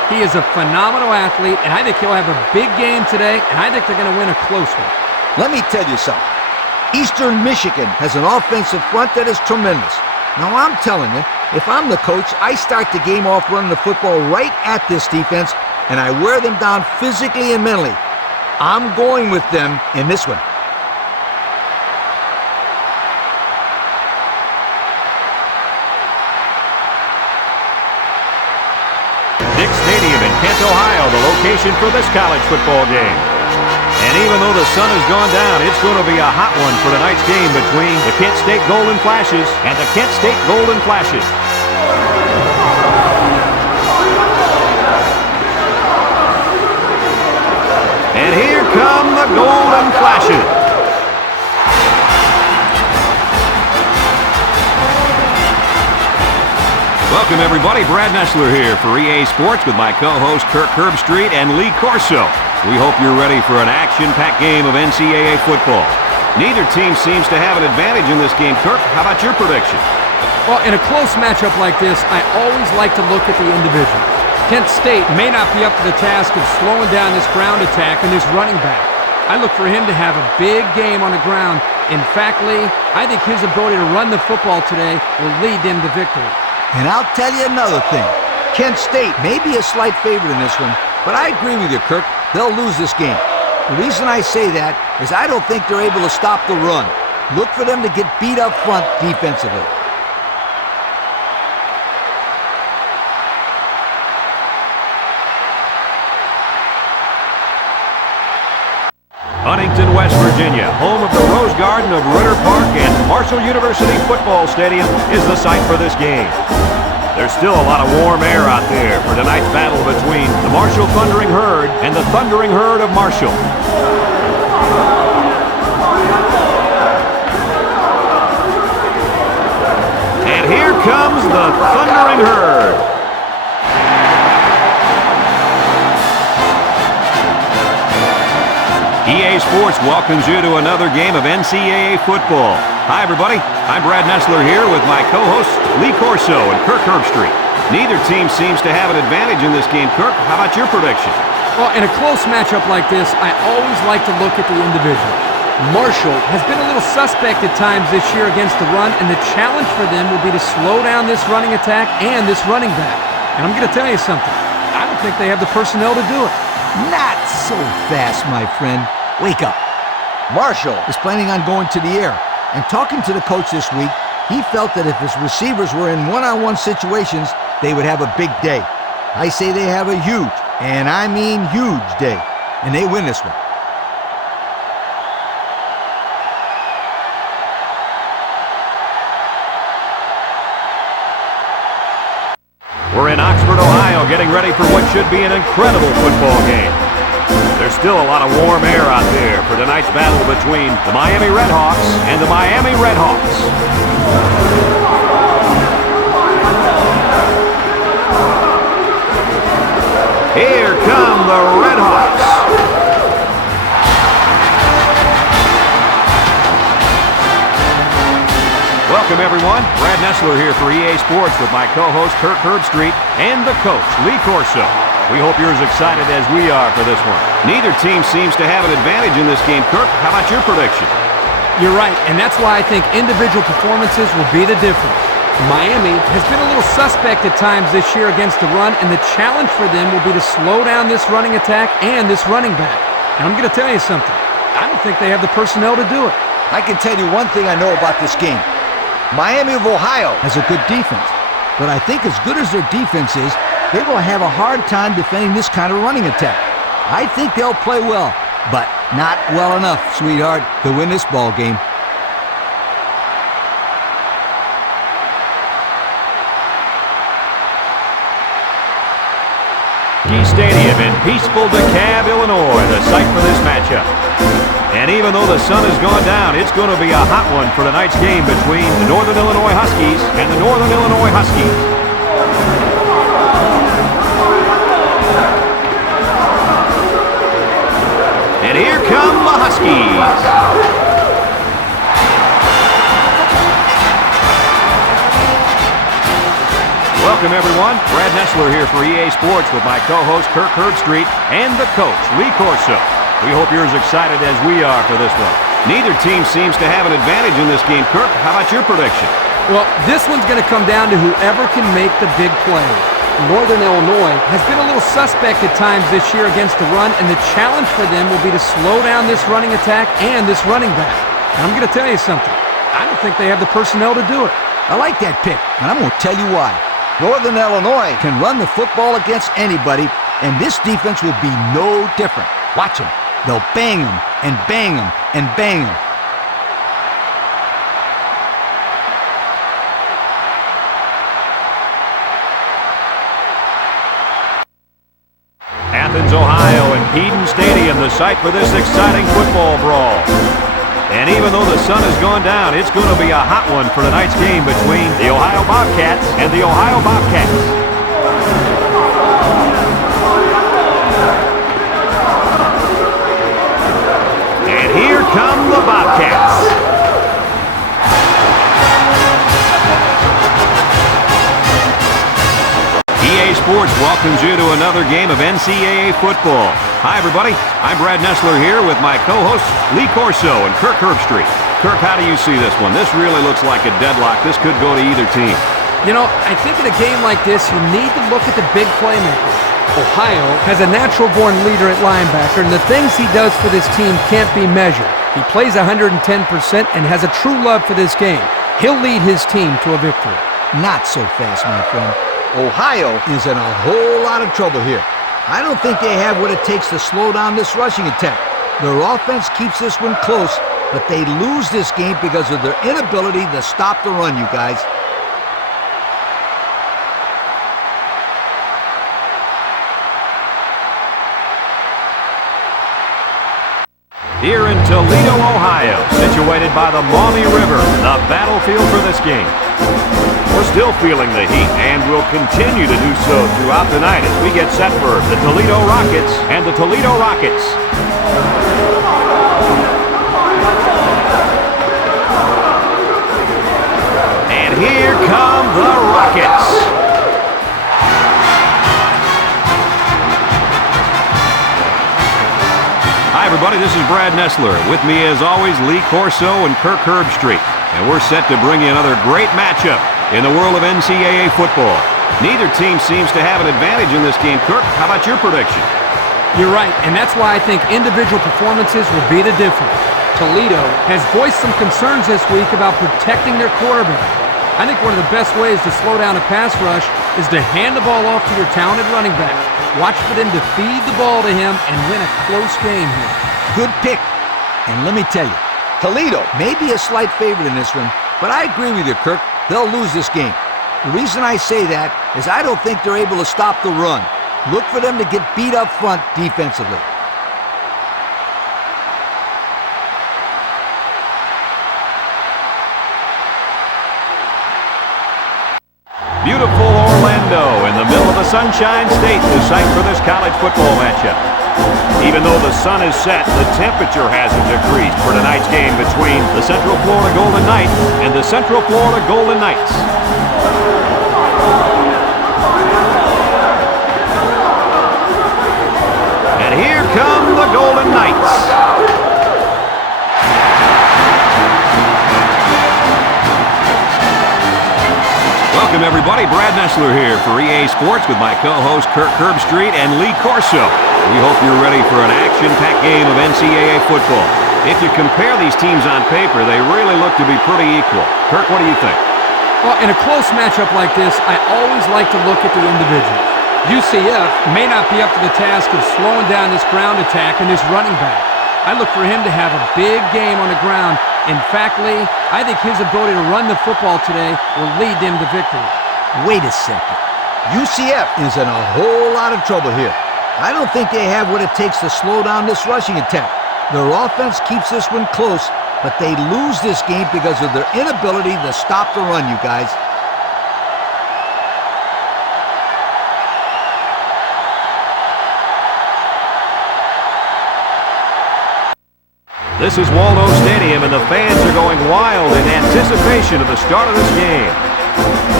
He is a phenomenal athlete, and I think he'll have a big game today, and I think they're going to win a close one. Let me tell you something. Eastern Michigan has an offensive front that is tremendous. Now, I'm telling you, if I'm the coach, I start the game off running the football right at this defense, and I wear them down physically and mentally. I'm going with them in this one. Stadium in Kent, Ohio, the location for this college football game. And even though the sun has gone down, it's going to be a hot one for tonight's game between the Kent State Golden Flashes and the Kent State Golden Flashes. And here come the Golden Flashes. Welcome, everybody. Brad Nessler here for EA Sports with my co-host Kirk Herbstreit and Lee Corso. We hope you're ready for an action-packed game of NCAA football. Neither team seems to have an advantage in this game. Kirk, how about your prediction? Well, in a close matchup like this, I always like to look at the individual. Kent State may not be up to the task of slowing down this ground attack and this running back. I look for him to have a big game on the ground. In fact, Lee, I think his ability to run the football today will lead them to victory. And I'll tell you another thing. Kent State may be a slight favorite in this one, but I agree with you, Kirk. They'll lose this game. The reason I say that is I don't think they're able to stop the run. Look for them to get beat up front defensively. Huntington, West Virginia, home of the Rose Garden of Ritter Park and Marshall University Football Stadium is the site for this game. There's still a lot of warm air out there for tonight's battle between the Marshall Thundering Herd and the Thundering Herd of Marshall. And here comes the Thundering Herd. EA Sports welcomes you to another game of NCAA football. Hi, everybody. I'm Brad Nessler here with my co-hosts Lee Corso and Kirk Herbstreit. Neither team seems to have an advantage in this game. Kirk, how about your prediction? Well, in a close matchup like this, I always like to look at the individual. Marshall has been a little suspect at times this year against the run, and the challenge for them will be to slow down this running attack and this running back. And I'm going to tell you something. I don't think they have the personnel to do it. Not so fast, my friend. Wake up. Marshall is planning on going to the air, and talking to the coach this week, he felt that if his receivers were in one-on-one situations, they would have a big day. I say they have a huge, and I mean huge day, and they win this one. We're in Oxford, Ohio, getting ready for what should be an incredible football game. There's still a lot of warm air out there for tonight's battle between the Miami Redhawks and the Miami Redhawks. Here come the Redhawks. Welcome, everyone. Brad Nessler here for EA Sports with my co-host Kirk Herbstreit and the coach, Lee Corso. We hope you're as excited as we are for this one. Neither team seems to have an advantage in this game. Kirk, how about your prediction? You're right, and that's why I think individual performances will be the difference. Miami has been a little suspect at times this year against the run, and the challenge for them will be to slow down this running attack and this running back. And I'm going to tell you something. I don't think they have the personnel to do it. I can tell you one thing I know about this game. Miami of Ohio has a good defense, but I think as good as their defense is, they will have a hard time defending this kind of running attack. I think they'll play well, but not well enough, sweetheart, to win this ball game. Stadium in peaceful DeKalb, Illinois, the site for this matchup. And even though the sun has gone down, it's going to be a hot one for tonight's game between the Northern Illinois Huskies and the Northern Illinois Huskies. And here come the Huskies. Welcome, everyone. Brad Nessler here for EA Sports with my co-host Kirk Herbstreit and the coach, Lee Corso. We hope you're as excited as we are for this one. Neither team seems to have an advantage in this game. Kirk, how about your prediction? Well, this one's going to come down to whoever can make the big play. Northern Illinois has been a little suspect at times this year against the run, and the challenge for them will be to slow down this running attack and this running back. And I'm going to tell you something. I don't think they have the personnel to do it. I like that pick, and I'm going to tell you why. Northern Illinois can run the football against anybody, and this defense will be no different. Watch them. They'll bang them and bang them and bang them. Athens, Ohio, and Eden Stadium, the site for this exciting football brawl. And even though the sun has gone down, it's going to be a hot one for tonight's game between the Ohio Bobcats and the Ohio Bobcats. And here come the Bobcats. EA Sports welcomes you to another game of NCAA football. Hi, everybody. I'm Brad Nessler here with my co-hosts Lee Corso and Kirk Herbstreit. Kirk, how do you see this one? This really looks like a deadlock. This could go to either team. You know, I think in a game like this, you need to look at the big playmaker. Ohio has a natural-born leader at linebacker, and the things he does for this team can't be measured. He plays 110% and has a true love for this game. He'll lead his team to a victory. Not so fast, my friend. Ohio is in a whole lot of trouble here. I don't think they have what it takes to slow down this rushing attack. Their offense keeps this one close, but they lose this game because of their inability to stop the run, you guys. Here in Toledo, Ohio, situated by the Maumee River, the battlefield for this game. We're still feeling the heat, and we'll continue to do so throughout the night as we get set for the Toledo Rockets and the Toledo Rockets. And here come the Rockets. Hi, everybody. This is Brad Nessler. With me, as always, Lee Corso and Kirk Herbstreit. And we're set to bring you another great matchup in the world of NCAA football. Neither team seems to have an advantage in this game. Kirk, how about your prediction? You're right, and that's why I think individual performances will be the difference. Toledo has voiced some concerns this week about protecting their quarterback. I think one of the best ways to slow down a pass rush is to hand the ball off to your talented running back. Watch for them to feed the ball to him and win a close game here. Good pick. And let me tell you, Toledo may be a slight favorite in this one, but I agree with you, Kirk. They'll lose this game. The reason I say that is I don't think they're able to stop the run. Look for them to get beat up front defensively. Beautiful Orlando in the middle of the Sunshine State, the site for this college football matchup. Even though the sun is set, the temperature hasn't decreased for tonight's game between the Central Florida Golden Knights and the Central Florida Golden Knights. And here come the Golden Knights. Welcome, everybody. Brad Nessler here for EA Sports with my co-host Kirk Herbstreit and Lee Corso. We hope you're ready for an action-packed game of NCAA football. If you compare these teams on paper, they really look to be pretty equal. Kirk, what do you think? Well, in a close matchup like this, I always like to look at the individuals. UCF may not be up to the task of slowing down this ground attack and this running back. I look for him to have a big game on the ground. In fact, Lee, I think his ability to run the football today will lead them to victory. Wait a second. UCF is in a whole lot of trouble here. I don't think they have what it takes to slow down this rushing attack. Their offense keeps this one close, but they lose this game because of their inability to stop the run, you guys. This is Waldo Stadium, and the fans are going wild in anticipation of the start of this game. The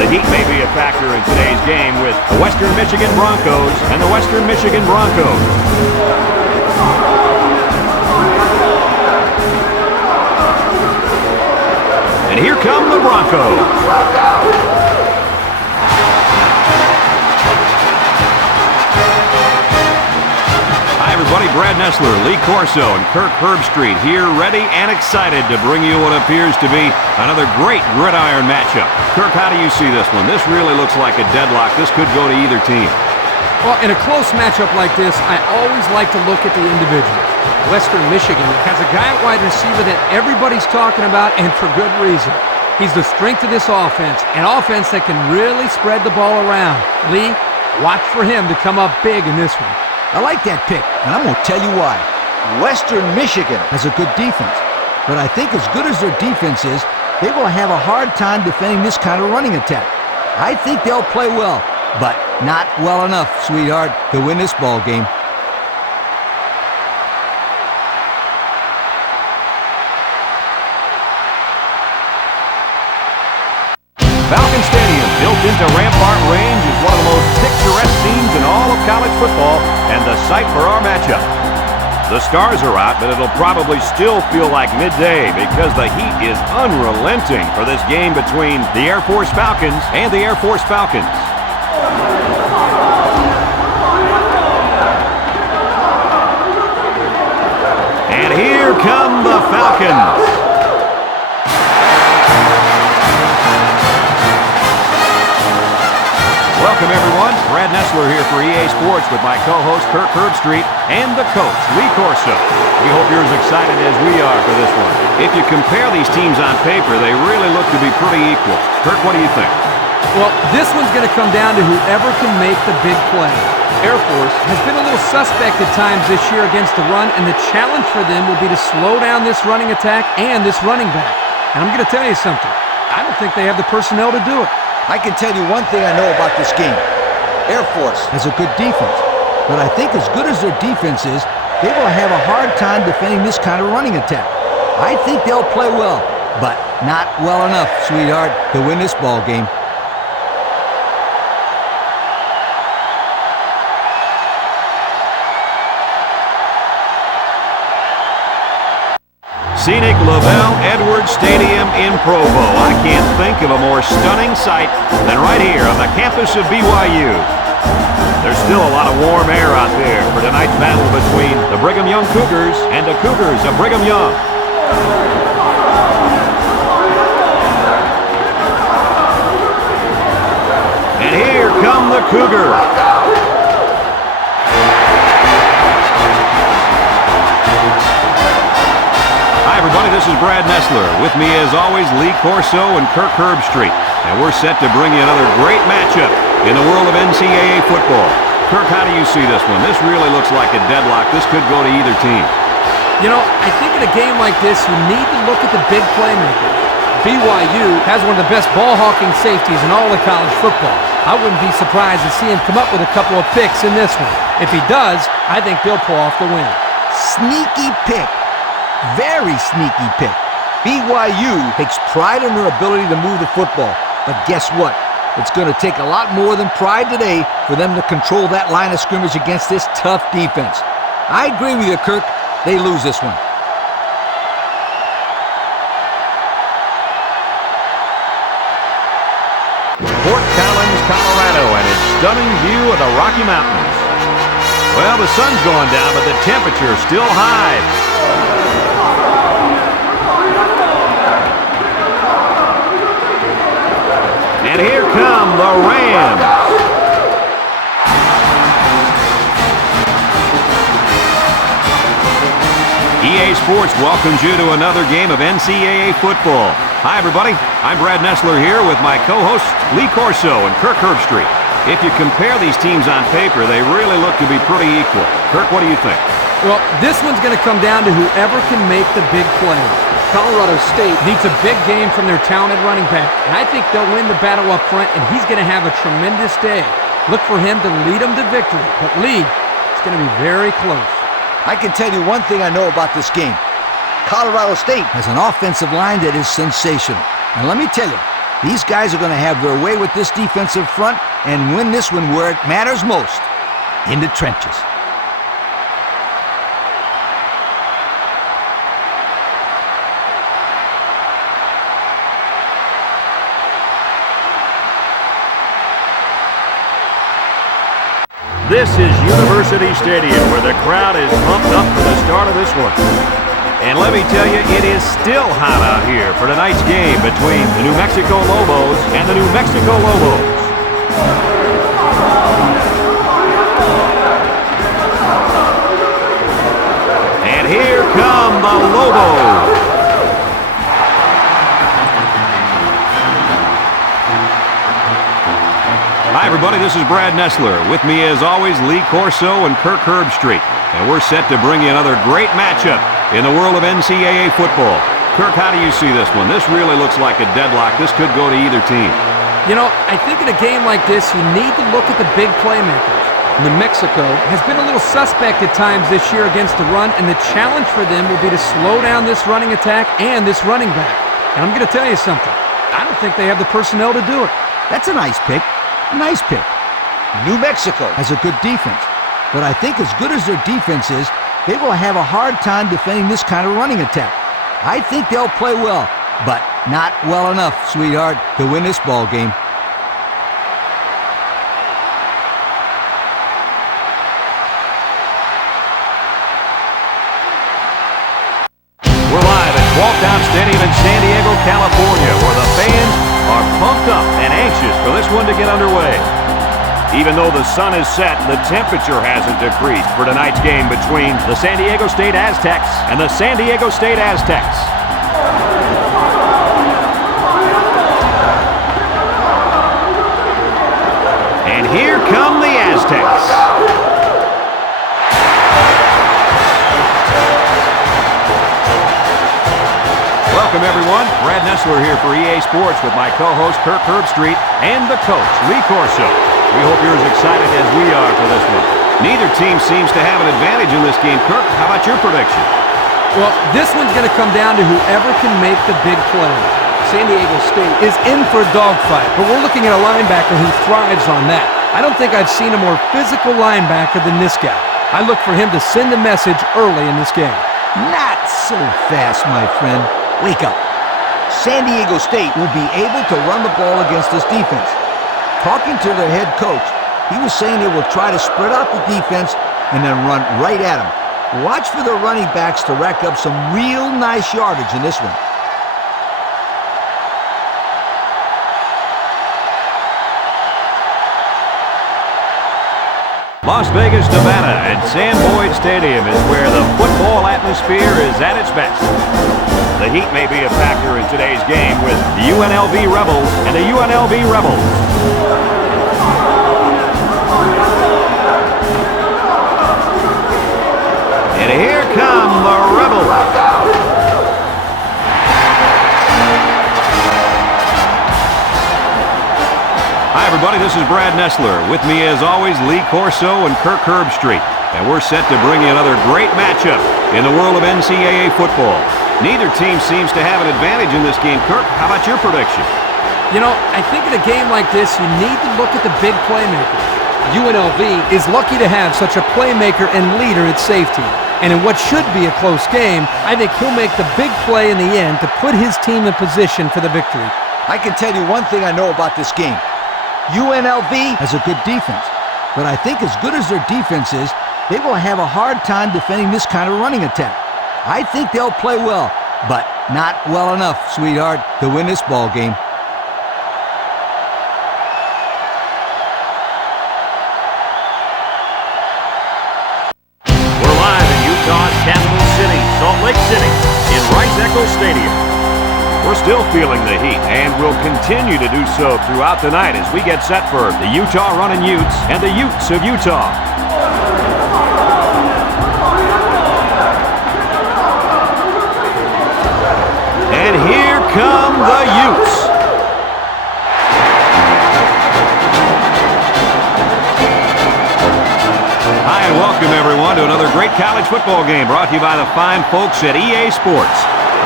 the heat may be a factor in today's game with the Western Michigan Broncos and the Western Michigan Broncos. And here come the Broncos. Everybody, Brad Nessler, Lee Corso, and Kirk Herbstreit here, ready and excited to bring you what appears to be another great gridiron matchup. Kirk, how do you see this one? This really looks like a deadlock. This could go to either team. Well, in a close matchup like this, I always like to look at the individuals. Western Michigan has a guy at wide receiver that everybody's talking about, and for good reason. He's the strength of this offense, an offense that can really spread the ball around. Lee, watch for him to come up big in this one. I like that pick, and I'm going to tell you why. Western Michigan has a good defense, but I think as good as their defense is, they will have a hard time defending this kind of running attack. I think they'll play well, but not well enough, sweetheart, to win this ball game. Falcon Stadium, built into Rampart Range, is one of the most picturesque scenes in all of college football and the site for our matchup. The stars are out, but it'll probably still feel like midday because the heat is unrelenting for this game between the Air Force Falcons and the Air Force Falcons. And here come the Falcons. Welcome, everyone. Brad Nessler here for EA Sports with my co-host Kirk Herbstreit and the coach, Lee Corso. We hope you're as excited as we are for this one. If you compare these teams on paper, they really look to be pretty equal. Kirk, what do you think? Well, this one's going to come down to whoever can make the big play. Air Force has been a little suspect at times this year against the run, and the challenge for them will be to slow down this running attack and this running back. And I'm going to tell you something. I don't think they have the personnel to do it. I can tell you one thing I know about this game. Air Force has a good defense, but I think as good as their defense is, they will have a hard time defending this kind of running attack. I think they'll play well, but not well enough, sweetheart, to win this ball game. Scenic Lavelle Edwards Stadium in Provo. I can't think of a more stunning sight than right here on the campus of BYU. There's still a lot of warm air out there for tonight's battle between the Brigham Young Cougars and the Cougars of Brigham Young. And here come the Cougars. Hi, everybody. This is Brad Nessler. With me, as always, Lee Corso and Kirk Herbstreit. And we're set to bring you another great matchup in the world of NCAA football. Kirk, how do you see this one? This really looks like a deadlock. This could go to either team. You know, I think in a game like this, you need to look at the big playmakers. BYU has one of the best ball-hawking safeties in all of college football. I wouldn't be surprised to see him come up with a couple of picks in this one. If he does, I think they'll pull off the win. Sneaky pick. Very sneaky pick. BYU takes pride in their ability to move the football. But guess what? It's going to take a lot more than pride today for them to control that line of scrimmage against this tough defense. I agree with you, Kirk. They lose this one. Fort Collins, Colorado, and its stunning view of the Rocky Mountains. Well, the sun's going down, but the temperature's still high. And here come the Rams. EA Sports welcomes you to another game of NCAA football. Hi, everybody. I'm Brad Nessler here with my co-hosts Lee Corso and Kirk Herbstreit. If you compare these teams on paper, they really look to be pretty equal. Kirk, what do you think? Well, this one's going to come down to whoever can make the big play. Colorado State needs a big game from their talented running back, and I think they'll win the battle up front, and he's going to have a tremendous day. Look for him to lead them to victory, but Lee, it's going to be very close. I can tell you one thing I know about this game. Colorado State has an offensive line that is sensational. And let me tell you, These guys are going to have their way with this defensive front and win this one where it matters most, in the trenches. This is University Stadium, where the crowd is pumped up for the start of this one. And let me tell you, it is still hot out here for tonight's game between the New Mexico Lobos and the New Mexico Lobos. And here come the Lobos. Hi, everybody. This is Brad Nessler. With me, as always, Lee Corso and Kirk Herbstreit. And we're set to bring you another great matchup in the world of NCAA football. Kirk, how do you see this one? This really looks like a deadlock. This could go to either team. You know, I think in a game like this, you need to look at the big playmakers. New Mexico has been a little suspect at times this year against the run, and the challenge for them will be to slow down this running attack and this running back. And I'm going to tell you something. I don't think they have the personnel to do it. That's a nice pick. Nice pick. New Mexico has a good defense, but I think as good as their defense is, they will have a hard time defending this kind of running attack. I think they'll play well, but not well enough, sweetheart, to win this ball game. We're live at Walkdown Stadium in San Diego, California, where the fans are pumped up and anxious for this one to get underway. Even though the sun is set, the temperature hasn't decreased for tonight's game between the San Diego State Aztecs and the San Diego State Aztecs. And here come the Aztecs. Welcome, everyone. Brad Nessler here for EA Sports with my co-host Kirk Herbstreit and the coach, Lee Corso. We hope you're as excited as we are for this one. Neither team seems to have an advantage in this game. Kirk, how about your prediction? Well, this one's going to come down to whoever can make the big play. San Diego State is in for a dogfight, but we're looking at a linebacker who thrives on that. I don't think I've seen a more physical linebacker than this guy. I look for him to send a message early in this game. Not so fast, my friend. Wake up. San Diego State will be able to run the ball against this defense. Talking to their head coach, he was saying they will try to spread out the defense and then run right at them. Watch for the running backs to rack up some real nice yardage in this one. Las Vegas, Nevada, and Sam Boyd Stadium is where the football atmosphere is at its best. The heat may be a factor in today's game with the UNLV Rebels and the UNLV Rebels. And here come the Rebels. Hi, everybody. This is Brad Nessler. With me, as always, Lee Corso and Kirk Herbstreit. And we're set to bring you another great matchup in the world of NCAA football. Neither team seems to have an advantage in this game. Kirk, how about your prediction? You know, I think in a game like this, you need to look at the big playmakers. UNLV is lucky to have such a playmaker and leader at safety. And in what should be a close game, I think he'll make the big play in the end to put his team in position for the victory. I can tell you one thing I know about this game. UNLV has a good defense, but I think as good as their defense is, they will have a hard time defending this kind of running attack. I think they'll play well, but not well enough, sweetheart, to win this ball game. We're live in Utah's capital city, Salt Lake City, in Rice Eccles Stadium. We're still feeling the heat, and we'll continue to do so throughout the night as we get set for the Utah Runnin' Utes and the Utes of Utah. And here come the Utes. Hi, and welcome, everyone, to another great college football game brought to you by the fine folks at EA Sports.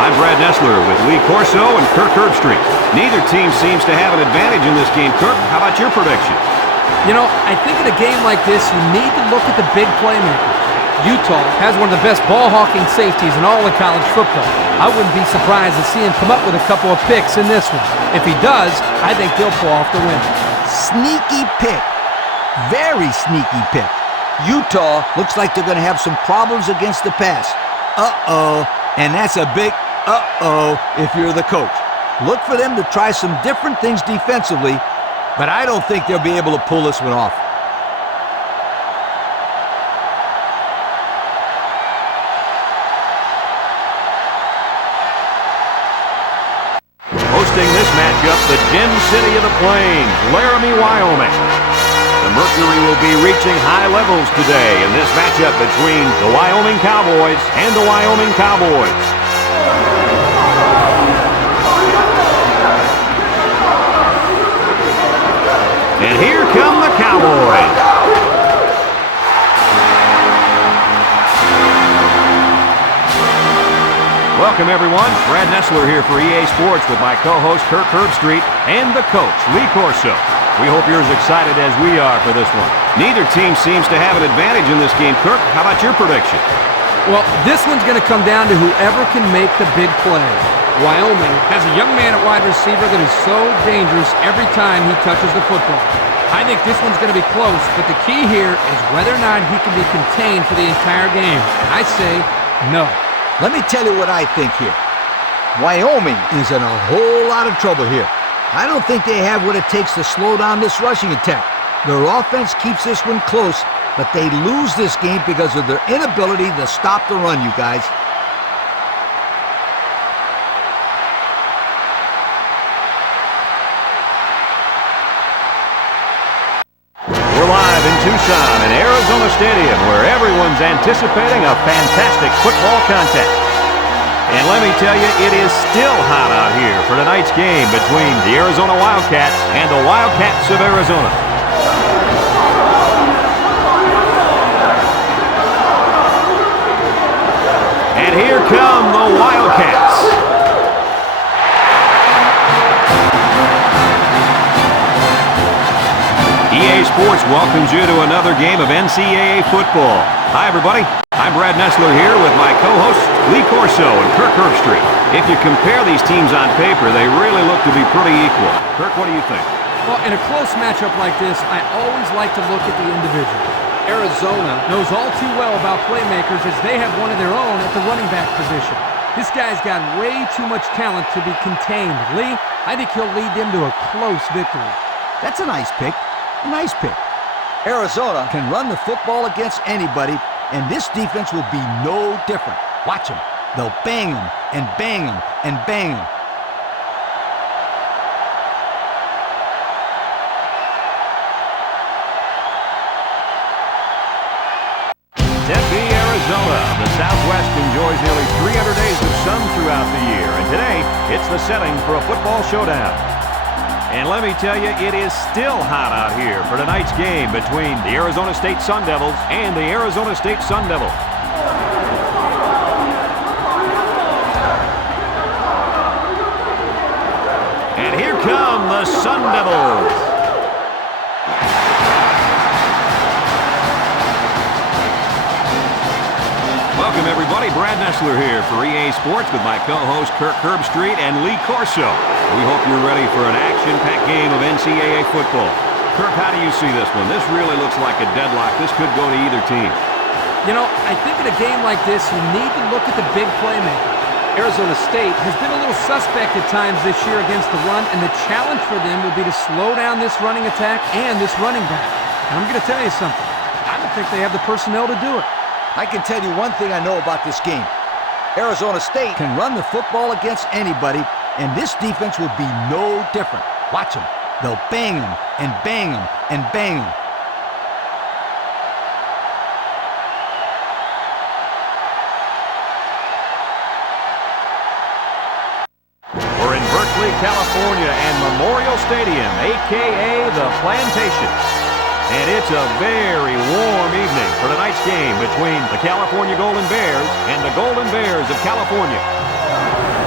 I'm Brad Nessler with Lee Corso and Kirk Herbstreit. Neither team seems to have an advantage in this game. Kirk, how about your prediction? You know, I think in a game like this, you need to look at the big playmakers. Utah has one of the best ball-hawking safeties in all of college football. I wouldn't be surprised to see him come up with a couple of picks in this one. If he does, I think he'll pull off the win. Sneaky pick. Very sneaky pick. Utah looks like they're going to have some problems against the pass. Uh-oh. And that's a big uh-oh if you're the coach. Look for them to try some different things defensively, but I don't think they'll be able to pull this one off. Hosting this matchup, the Gem City of the Plains, Laramie, Wyoming. The Mercury will be reaching high levels today in this matchup between the Wyoming Cowboys and the Wyoming Cowboys. And here come the Cowboys. Welcome, everyone. Brad Nessler here for EA Sports with my co-host Kirk Herbstreit and the coach, Lee Corso. We hope you're as excited as we are for this one. Neither team seems to have an advantage in this game. Kirk, how about your prediction? Well, this one's going to come down to whoever can make the big play. Wyoming has a young man at wide receiver that is so dangerous every time he touches the football. I think this one's going to be close, but the key here is whether or not he can be contained for the entire game. I say no. Let me tell you what I think here. Wyoming is in a whole lot of trouble here. I don't think they have what it takes to slow down this rushing attack. Their offense keeps this one close, but they lose this game because of their inability to stop the run, you guys. We're live in Tucson in Arizona Stadium, where everyone's anticipating a fantastic football contest. And let me tell you, it is still hot out here for tonight's game between the Arizona Wildcats and the Wildcats of Arizona. And here come the Wildcats. EA Sports welcomes you to another game of NCAA football. Hi, everybody. I'm Brad Nessler here with my co-hosts Lee Corso and Kirk Herbstreit. If you compare these teams on paper, they really look to be pretty equal. Kirk, what do you think? Well, in a close matchup like this, I always like to look at the individual. Arizona knows all too well about playmakers as they have one of their own at the running back position. This guy's got way too much talent to be contained. Lee, I think he'll lead them to a close victory. That's a nice pick. A nice pick. Arizona can run the football against anybody, and this defense will be no different. Watch them. They'll bang them and bang them and bang them. Tempe, Arizona. The Southwest enjoys nearly 300 days of sun throughout the year, and today it's the setting for a football showdown. And let me tell you, it is still hot out here for tonight's game between the Arizona State Sun Devils and the Arizona State Sun Devils. And here come the Sun Devils. Welcome, everybody. Brad Nessler here for EA Sports with my co-host Kirk Herbstreit and Lee Corso. We hope you're ready for an action-packed game of NCAA football. Kirk, how do you see this one? This really looks like a deadlock. This could go to either team. You know, I think in a game like this, you need to look at the big playmaker. Arizona State has been a little suspect at times this year against the run, and the challenge for them will be to slow down this running attack and this running back. And I'm going to tell you something. I don't think they have the personnel to do it. I can tell you one thing I know about this game. Arizona State can run the football against anybody, and this defense will be no different. Watch them. They'll bang them and bang them and bang them. We're in Berkeley, California, and Memorial Stadium, a.k.a. the Plantation. And it's a very warm evening for tonight's game between the California Golden Bears and the Golden Bears of California.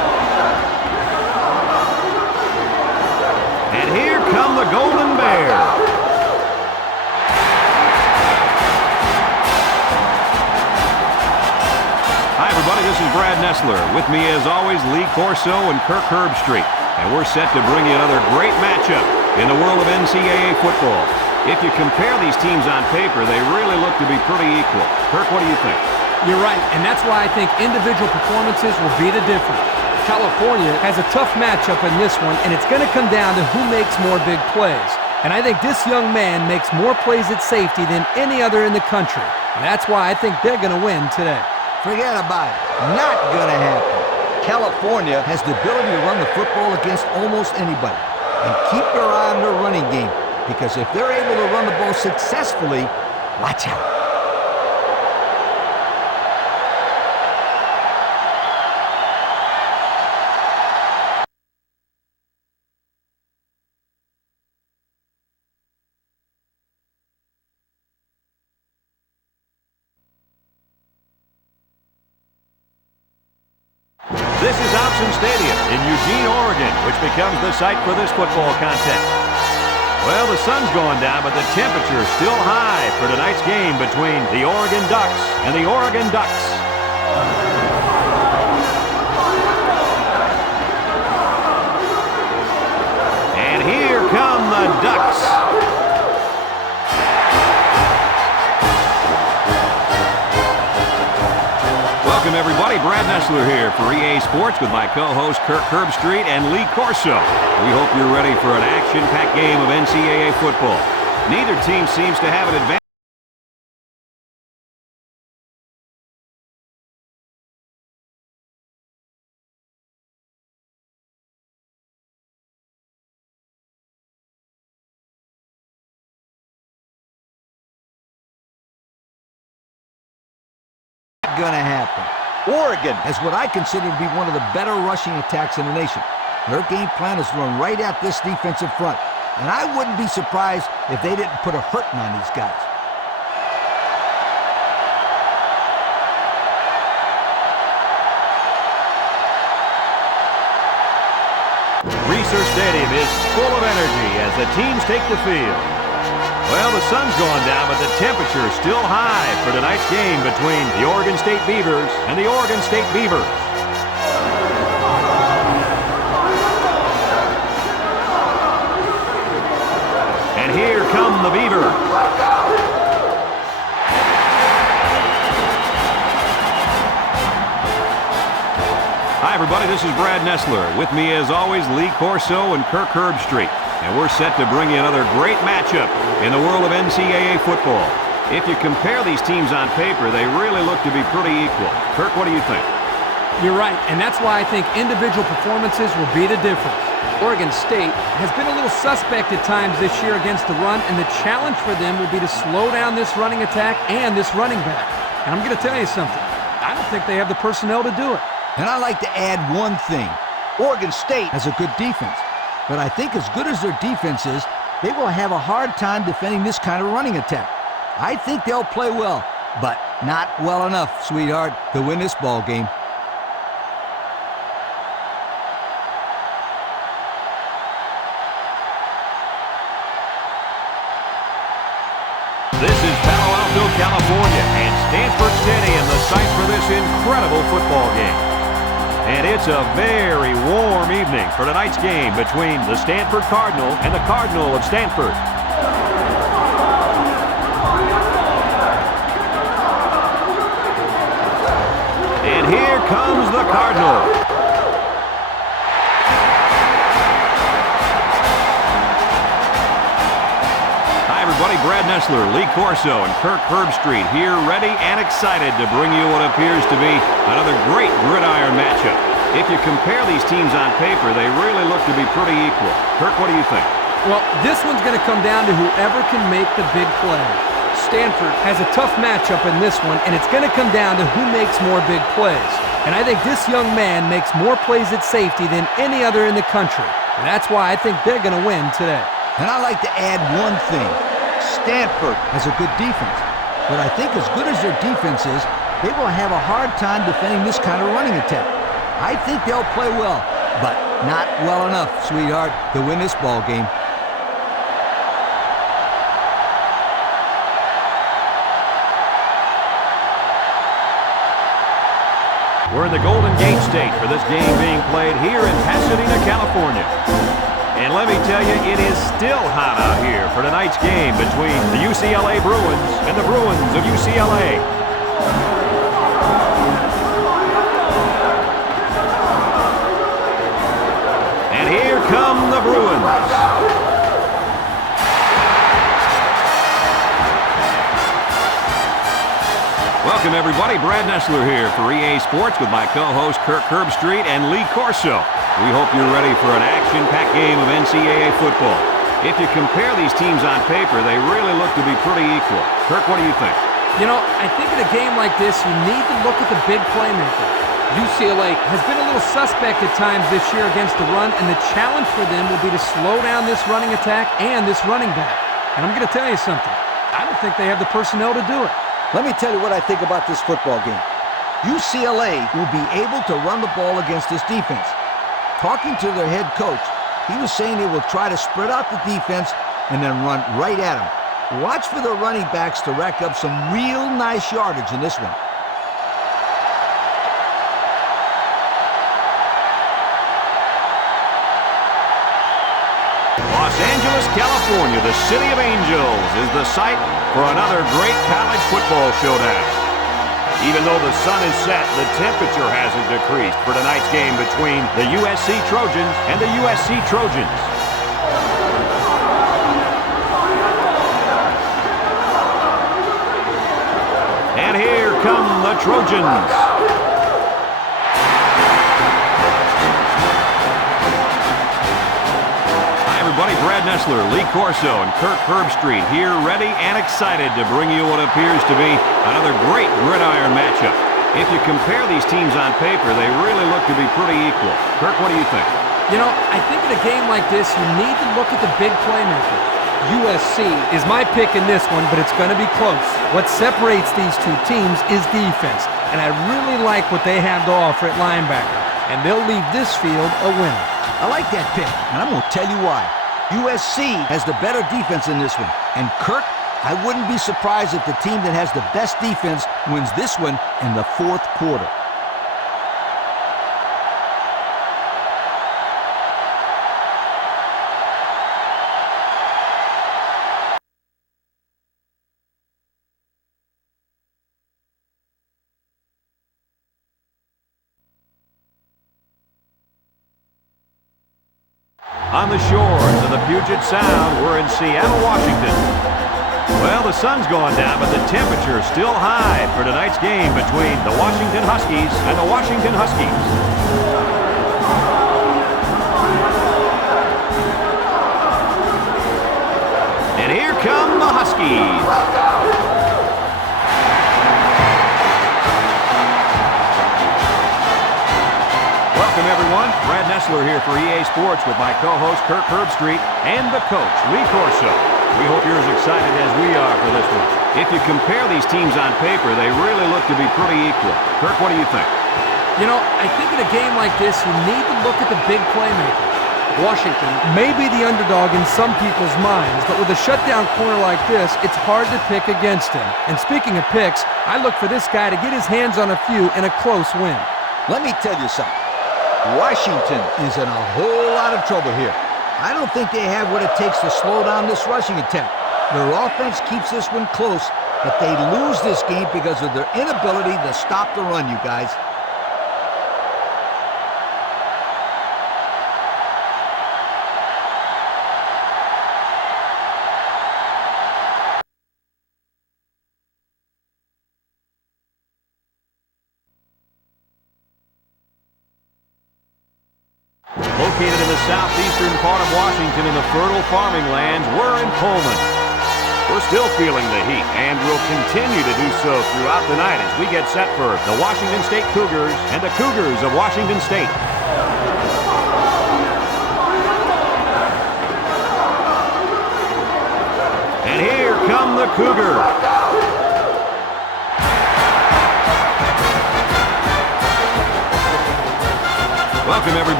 And here come the Golden Bears. Hi, everybody. This is Brad Nessler. With me, as always, Lee Corso and Kirk Herbstreit. And we're set to bring you another great matchup in the world of NCAA football. If you compare these teams on paper, they really look to be pretty equal. Kirk, what do you think? You're right, and that's why I think individual performances will be the difference. California has a tough matchup in this one, and it's going to come down to who makes more big plays. And I think this young man makes more plays at safety than any other in the country. And that's why I think they're going to win today. Forget about it. Not gonna happen. California has the ability to run the football against almost anybody. And keep your eye on their running game, because if they're able to run the ball successfully, watch out. This is Option Stadium in Eugene, Oregon, which becomes the site for this football contest. Well, the sun's going down, but the temperature is still high for tonight's game between the Oregon Ducks and the Oregon Ducks. And here come the Ducks. Welcome, everybody. Brad Nessler here for EA Sports with my co-host Kirk Herbstreit and Lee Corso. We hope you're ready for an action-packed game of NCAA football. Neither team seems to have an advantage. Gonna happen. Oregon has what I consider to be one of the better rushing attacks in the nation. Their game plan is to run right at this defensive front, and I wouldn't be surprised if they didn't put a hurting on these guys. Research Stadium is full of energy as the teams take the field. Well, the sun's going down, but the temperature is still high for tonight's game between the Oregon State Beavers and the Oregon State Beavers. And here come the Beavers. Hi, everybody. This is Brad Nessler. With me, as always, Lee Corso and Kirk Herbstreit. And we're set to bring you another great matchup in the world of NCAA football. If you compare these teams on paper, they really look to be pretty equal. Kirk, what do you think? You're right, and that's why I think individual performances will be the difference. Oregon State has been a little suspect at times this year against the run, and the challenge for them will be to slow down this running attack and this running back. And I'm going to tell you something. I don't think they have the personnel to do it. And I like to add one thing. Oregon State has a good defense. But I think as good as their defense is, they will have a hard time defending this kind of running attack. I think they'll play well, but not well enough, sweetheart, to win this ball game. This is Palo Alto, California, and Stanford Stadium, the site for this incredible football game. And it's a very warm evening for tonight's game between the Stanford Cardinal and the Cardinal of Stanford. And here comes the Cardinal. Hi, everybody. Brad Nessler, Lee Corso, and Kirk Herbstreit here, ready and excited to bring you what appears to be another great gridiron matchup. If you compare these teams on paper, they really look to be pretty equal. Kirk, what do you think? Well, this one's going to come down to whoever can make the big play. Stanford has a tough matchup in this one, and it's going to come down to who makes more big plays. And I think this young man makes more plays at safety than any other in the country. And that's why I think they're going to win today. And I like to add one thing. Stanford has a good defense. But I think as good as their defense is, they will have a hard time defending this kind of running attack. I think they'll play well, but Not well enough, sweetheart, to win this ball game. We're in the Golden Gate State for this game being played here in Pasadena, California. And let me tell you, it is still hot out here for tonight's game between the UCLA Bruins and the Bruins of UCLA. And here come the Bruins. Welcome, everybody. Brad Nessler here for EA Sports with my co-host Kirk Herbstreit and Lee Corso. We hope you're ready for an action-packed game of NCAA football. If you compare these teams on paper, they really look to be pretty equal. Kirk, what do you think? You know, I think in a game like this, you need to look at the big playmaker. UCLA has been a little suspect at times this year against the run, and the challenge for them will be to slow down this running attack and this running back. And I'm going to tell you something. I don't think they have the personnel to do it. Let me tell you what I think about this football game. UCLA will be able to run the ball against this defense. Talking to their head coach, he was saying they will try to spread out the defense and then run right at them. Watch for the running backs to rack up some real nice yardage in this one. Los Angeles, California, the City of Angels, is the site for another great college football showdown. Even though the sun is set, the temperature hasn't decreased for tonight's game between the USC Trojans and the USC Trojans. And here come the Trojans. Everybody, Brad Nessler, Lee Corso, and Kirk Herbstreit here ready and excited to bring you what appears to be another great gridiron matchup. If you compare these teams on paper, they really look to be pretty equal. Kirk, what do you think? You know, I think in a game like this, you need to look at the big playmaker. USC is my pick in this one, but it's going to be close. What separates these two teams is defense, and I really like what they have to offer at linebacker, and they'll leave this field a winner. I like that pick, and I'm going to tell you why. USC has the better defense in this one. And Kirk, I wouldn't be surprised if the team that has the best defense wins this one in the fourth quarter. On the shores of the Puget Sound, we're in Seattle, Washington. Well, the sun's gone down, but the temperature is still high for tonight's game between the Washington Huskies and the Washington Huskies. And here come the Huskies. Welcome, everyone. Brad Nessler here for EA Sports with my co-host Kirk Herbstreit and the coach, Lee Corso. We hope you're as excited as we are for this one. If you compare these teams on paper, they really look to be pretty equal. Kirk, what do you think? You know, I think in a game like this, you need to look at the big playmaker. Washington may be the underdog in some people's minds, but with a shutdown corner like this, it's hard to pick against him. And speaking of picks, I look for this guy to get his hands on a few in a close win. Let me tell you something. Washington is in a whole lot of trouble here. I don't think they have what it takes to slow down this rushing attack. Their offense keeps this one close, but they lose this game because of their inability to stop the run, you guys. Located in the southeastern part of Washington in the fertile farming lands, we're in Pullman. We're still feeling the heat, and we'll continue to do so throughout the night as we get set for the Washington State Cougars and the Cougars of Washington State. And here come the Cougars. Welcome, everybody.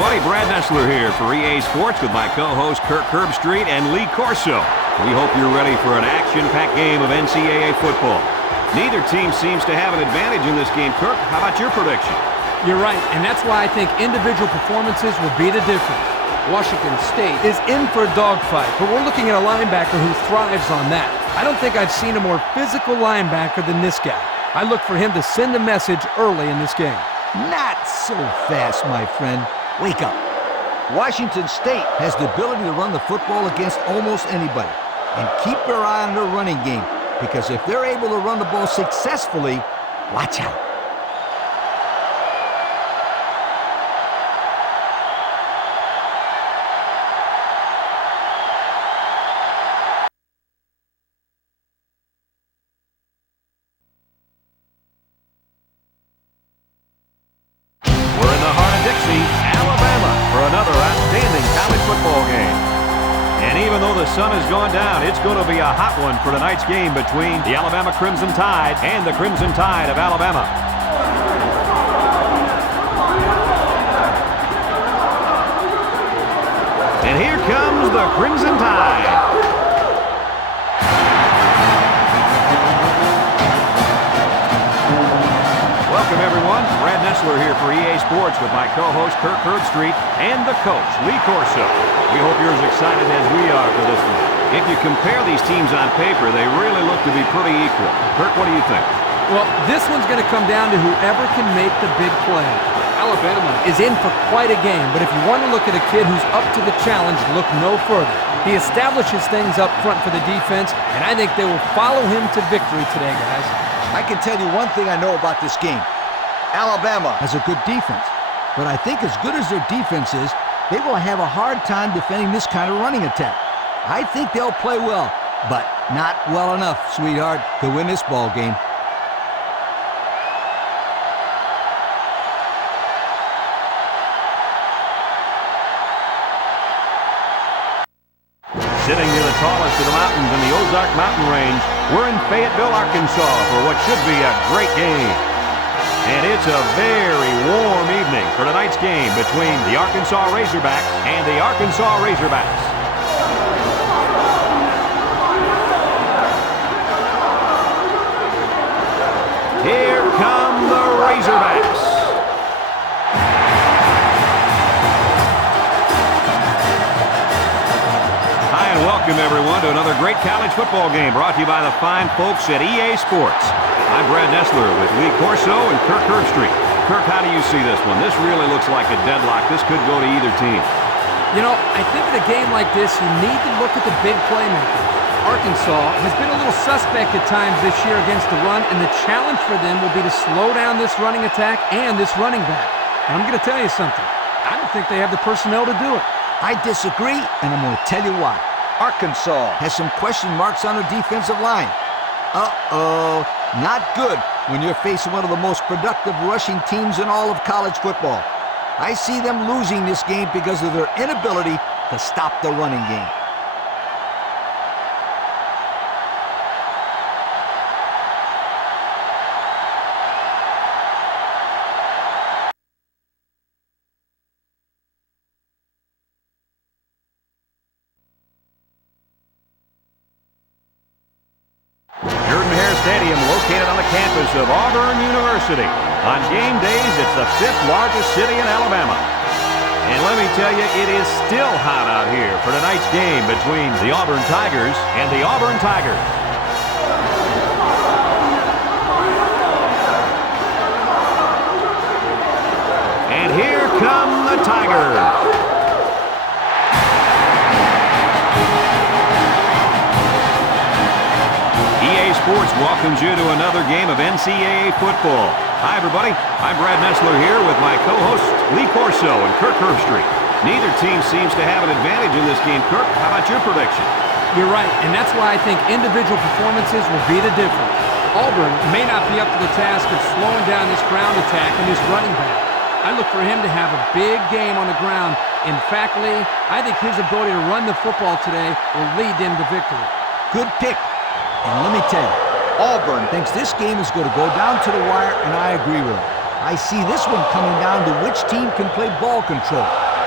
everybody. Brad Nessler here for EA Sports with my co-hosts Kirk Herbstreit and Lee Corso. We hope you're ready for an action-packed game of NCAA football. Neither team seems to have an advantage in this game. Kirk, how about your prediction? You're right, and that's why I think individual performances will be the difference. Washington State is in for a dogfight, but we're looking at a linebacker who thrives on that. I don't think I've seen a more physical linebacker than this guy. I look for him to send a message early in this game. Not so fast, my friend. Wake up. Washington State has the ability to run the football against almost anybody. And keep your eye on their running game, because if they're able to run the ball successfully, watch out. We're in the heart of Dixie, Alabama, for another outstanding college football game. And even though the sun has gone down, it's going to be a hot one for tonight's game between the Alabama Crimson Tide and the Crimson Tide of Alabama. And here comes the Crimson Tide. Welcome, everyone. Brad Nessler here for EA Sports with my co-host Kirk Herbstreit and the coach, Lee Corso. We hope you're as excited as we are for this one. If you compare these teams on paper, they really look to be pretty equal. Kirk, what do you think? Well, this one's going to come down to whoever can make the big play. Alabama is in for quite a game, but if you want to look at a kid who's up to the challenge, look no further. He establishes things up front for the defense, and I think they will follow him to victory today, guys. I can tell you one thing I know about this game. Alabama has a good defense, but I think as good as their defense is, they will have a hard time defending this kind of running attack. I think they'll play well, but not well enough, sweetheart, to win this ball game. Sitting near the tallest of the mountains in the Ozark Mountain Range, we're in Fayetteville, Arkansas for what should be a great game. And it's a very warm evening for tonight's game between the Arkansas Razorbacks and the Arkansas Razorbacks. Here come the Razorbacks. Hi and welcome everyone to another great college football game brought to you by the fine folks at EA Sports. I'm Brad Nessler with Lee Corso and Kirk Herbstreit. Kirk, how do you see this one? This really looks like a deadlock. This could go to either team. You know, I think in a game like this, you need to look at the big playmaker. Arkansas has been a little suspect at times this year against the run, and the challenge for them will be to slow down this running attack and this running back. And I'm going to tell you something. I don't think they have the personnel to do it. I disagree, and I'm going to tell you why. Arkansas has some question marks on their defensive line. Uh-oh. Not good when you're facing one of the most productive rushing teams in all of college football. I see them losing this game because of their inability to stop the running game. Stadium located on the campus of Auburn University. On game days, it's the 5th largest city in Alabama. And let me tell you, it is still hot out here for tonight's game between the Auburn Tigers and the Auburn Tigers. And here come the Tigers. EA Sports welcomes you to another game of NCAA football. Hi, everybody. I'm Brad Nessler here with my co-hosts Lee Corso and Kirk Herbstreit. Neither team seems to have an advantage in this game. Kirk, how about your prediction? You're right, and that's why I think individual performances will be the difference. Auburn may not be up to the task of slowing down this ground attack and this running back. I look for him to have a big game on the ground. In fact, Lee, I think his ability to run the football today will lead them to victory. Good pick. And let me tell you, Auburn thinks this game is going to go down to the wire, and I agree with him. I see this one coming down to which team can play ball control.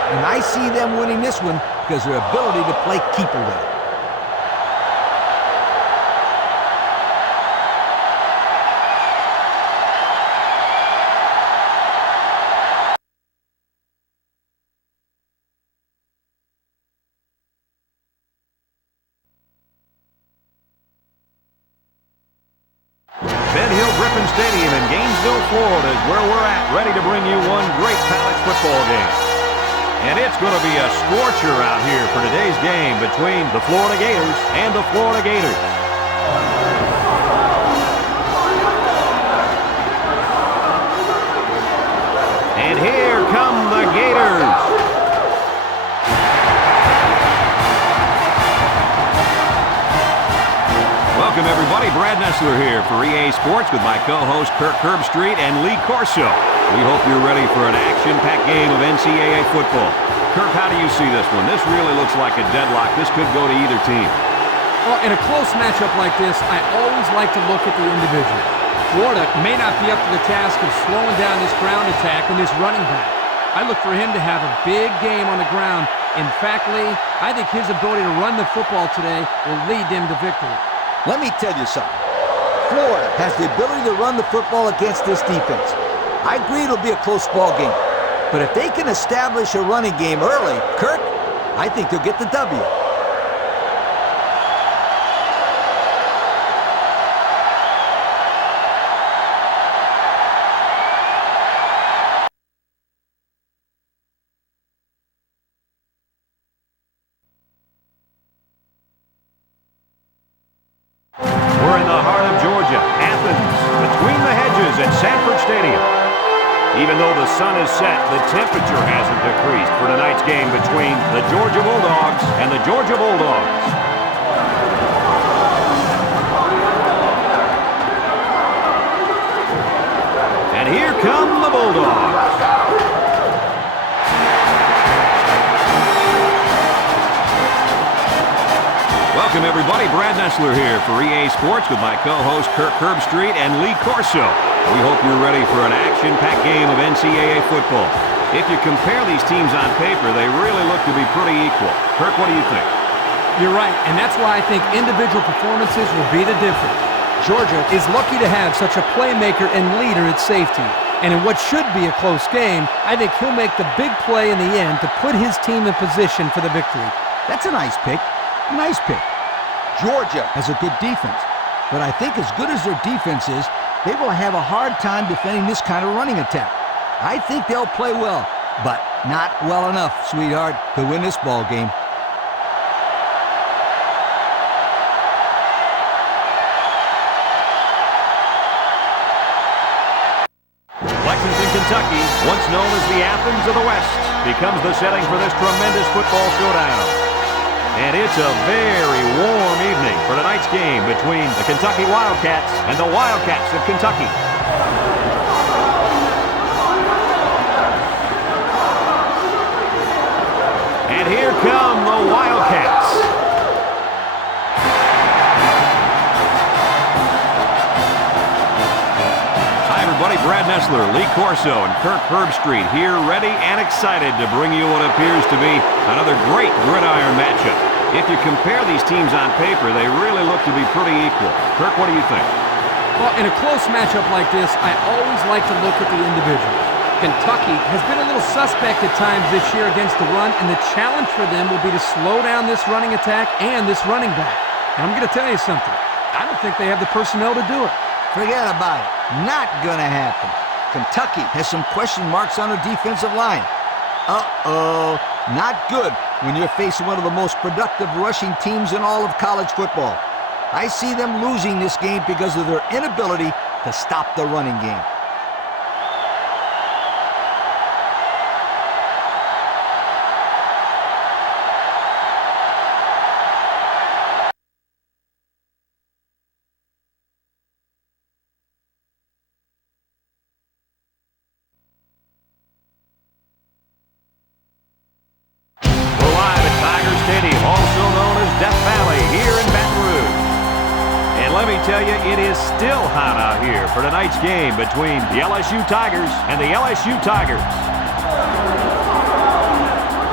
and I see them winning this one because of their ability to play keeper well. Stadium in Gainesville, Florida is where we're at, ready to bring you one great college football game. And it's going to be a scorcher out here for today's game between the Florida Gators and the Florida Gators. And here come the Gators. Welcome, everybody. Brad Nessler here for EA Sports with my co-host Kirk Herbstreit and Lee Corso. We hope you're ready for an action-packed game of NCAA football. Kirk, how do you see this one? This really looks like a deadlock. This could go to either team. Well, in a close matchup like this, I always like to look at the individual. Florida may not be up to the task of slowing down this ground attack and this running back. I look for him to have a big game on the ground. In fact, Lee, I think his ability to run the football today will lead them to victory. Let me tell you something. Florida has the ability to run the football against this defense. I agree it'll be a close ball game. But if they can establish a running game early, Kirk, I think they'll get the W. Even though the sun is set, the temperature hasn't decreased for tonight's game between the Georgia Bulldogs and the Georgia Bulldogs. And here come the Bulldogs. Welcome, everybody. Brad Nessler here for EA Sports with my co-host Kirk Herbstreit and Lee Corso. We hope you're ready for an action-packed game of NCAA football. If you compare these teams on paper, they really look to be pretty equal. Kirk, what do you think? You're right, and that's why I think individual performances will be the difference. Georgia is lucky to have such a playmaker and leader at safety. And in what should be a close game, I think he'll make the big play in the end to put his team in position for the victory. That's a nice pick. Nice pick. Georgia has a good defense, but I think as good as their defense is, they will have a hard time defending this kind of running attack. I think they'll play well, but not well enough, sweetheart, to win this ball game. Lexington, Kentucky, once known as the Athens of the West, becomes the setting for this tremendous football showdown. And it's a very warm evening for tonight's game between the Kentucky Wildcats and the Wildcats of Kentucky. And here come the Wildcats. Hi, everybody. Brad Nessler, Lee Corso, and Kirk Herbstreit here, ready and excited to bring you what appears to be another great gridiron matchup. If you compare these teams on paper, they really look to be pretty equal. Kirk, what do you think? Well, in a close matchup like this, I always like to look at the individual. Kentucky has been a little suspect at times this year against the run, and the challenge for them will be to slow down this running attack and this running back. And I'm going to tell you something. I don't think they have the personnel to do it. Forget about it. Not going to happen. Kentucky has some question marks on their defensive line. Uh-oh. Not good when you're facing one of the most productive rushing teams in all of college football. I see them losing this game because of their inability to stop the running game. Tell you, it is still hot out here for tonight's game between the LSU Tigers and the LSU Tigers.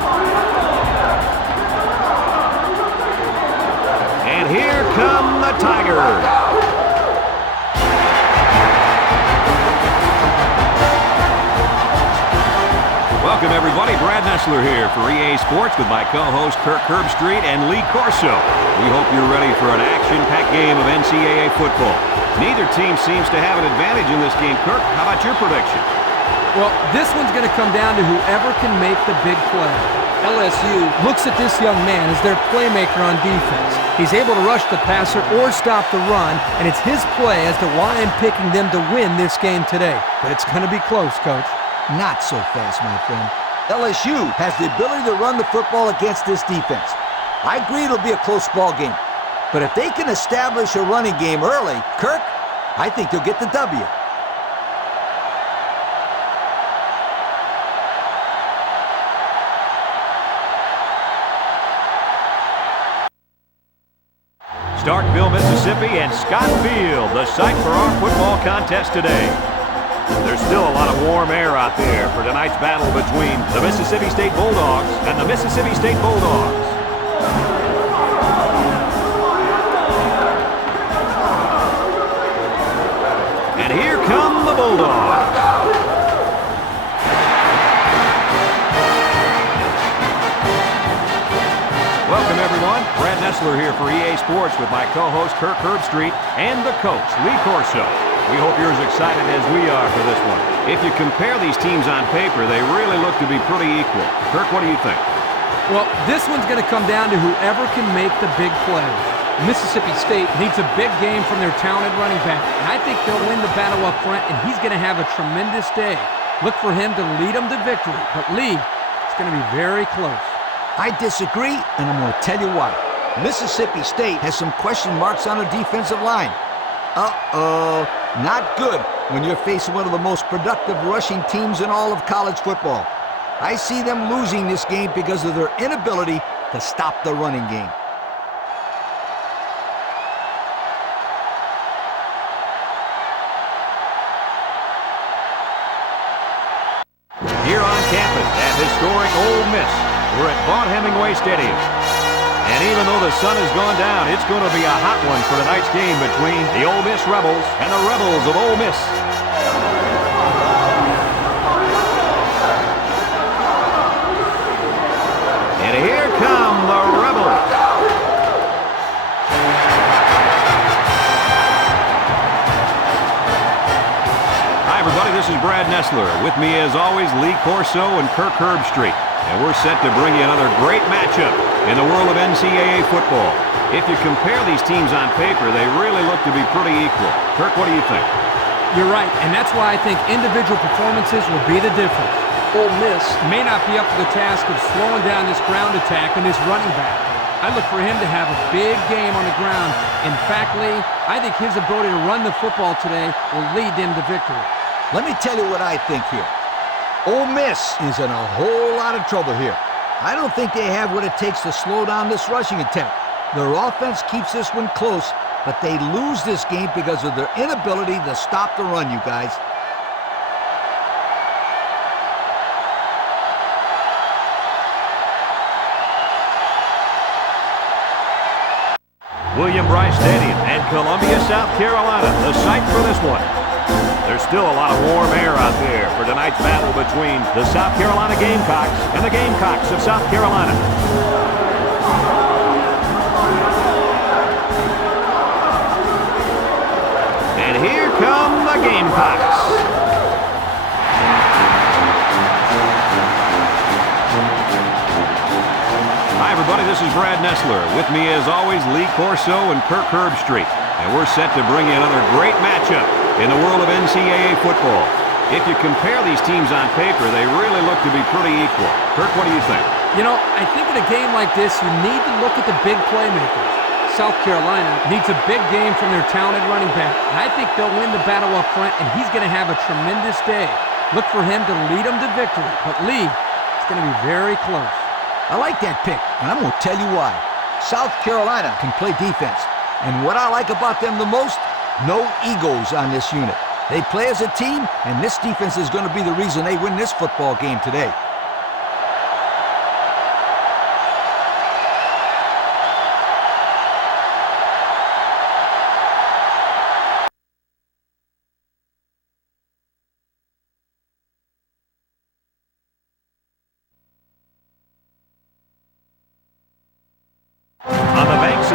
come the Tigers. Welcome, everybody. Brad Nessler here for EA Sports with my co-host Kirk Herbstreit and Lee Corso. We hope you're ready for an action-packed game of NCAA football. Neither team seems to have an advantage in this game. Kirk, how about your prediction? Well, this one's going to come down to whoever can make the big play. LSU looks at this young man as their playmaker on defense. He's able to rush the passer or stop the run, and it's his play as to why I'm picking them to win this game today. But it's going to be close, Coach. Not so fast, my friend. LSU has the ability to run the football against this defense. I agree it'll be a close ball game. But if they can establish a running game early, Kirk, I think they'll get the W. Starkville, Mississippi, and Scott Field, the site for our football contest today. There's still a lot of warm air out there for tonight's battle between the Mississippi State Bulldogs and the Mississippi State Bulldogs. And here come the Bulldogs. Welcome, everyone. Brad Nessler here for EA Sports with my co-host Kirk Herbstreit and the coach, Lee Corso. We hope you're as excited as we are for this one. If you compare these teams on paper, they really look to be pretty equal. Kirk, what do you think? Well, this one's going to come down to whoever can make the big play. Mississippi State needs a big game from their talented running back, and I think they'll win the battle up front, and he's going to have a tremendous day. Look for him to lead them to victory. But, Lee, it's going to be very close. I disagree, and I'm going to tell you why. Mississippi State has some question marks on their defensive line. Uh-oh, not good when you're facing one of the most productive rushing teams in all of college football. I see them losing this game because of their inability to stop the running game. Here on campus at historic Ole Miss, we're at Vaught Hemingway Stadium. And even though the sun has gone down, it's going to be a hot one for tonight's game between the Ole Miss Rebels and the Rebels of Ole Miss. And here come the Rebels. Hi, everybody. This is Brad Nessler. With me, as always, Lee Corso and Kirk Herbstreit. And we're set to bring you another great matchup in the world of NCAA football. If you compare these teams on paper, they really look to be pretty equal. Kirk, what do you think? You're right, and that's why I think individual performances will be the difference. Ole Miss may not be up to the task of slowing down this ground attack and this running back. I look for him to have a big game on the ground. In fact, Lee, I think his ability to run the football today will lead them to victory. Let me tell you what I think here. Ole Miss is in a whole lot of trouble here. I don't think they have what it takes to slow down this rushing attack. Their offense keeps this one close, but they lose this game because of their inability to stop the run, you guys. William Bryce Stadium and Columbia, South Carolina, the site for this one. There's still a lot of warm air out there for tonight's battle between the South Carolina Gamecocks and the Gamecocks of South Carolina. And here come the Gamecocks. Hi, everybody. This is Brad Nessler. With me, as always, Lee Corso and Kirk Herbstreit. And we're set to bring you another great matchup in the world of NCAA football. If you compare these teams on paper, they really look to be pretty equal. Kirk, what do you think? You know, I think in a game like this, you need to look at the big playmakers. South Carolina needs a big game from their talented running back, and I think they'll win the battle up front, and he's going to have a tremendous day. Look for him to lead them to victory. But, Lee, it's going to be very close. I like that pick, and I'm going to tell you why. South Carolina can play defense. And what I like about them the most, no egos on this unit. They play as a team, and this defense is going to be the reason they win this football game today.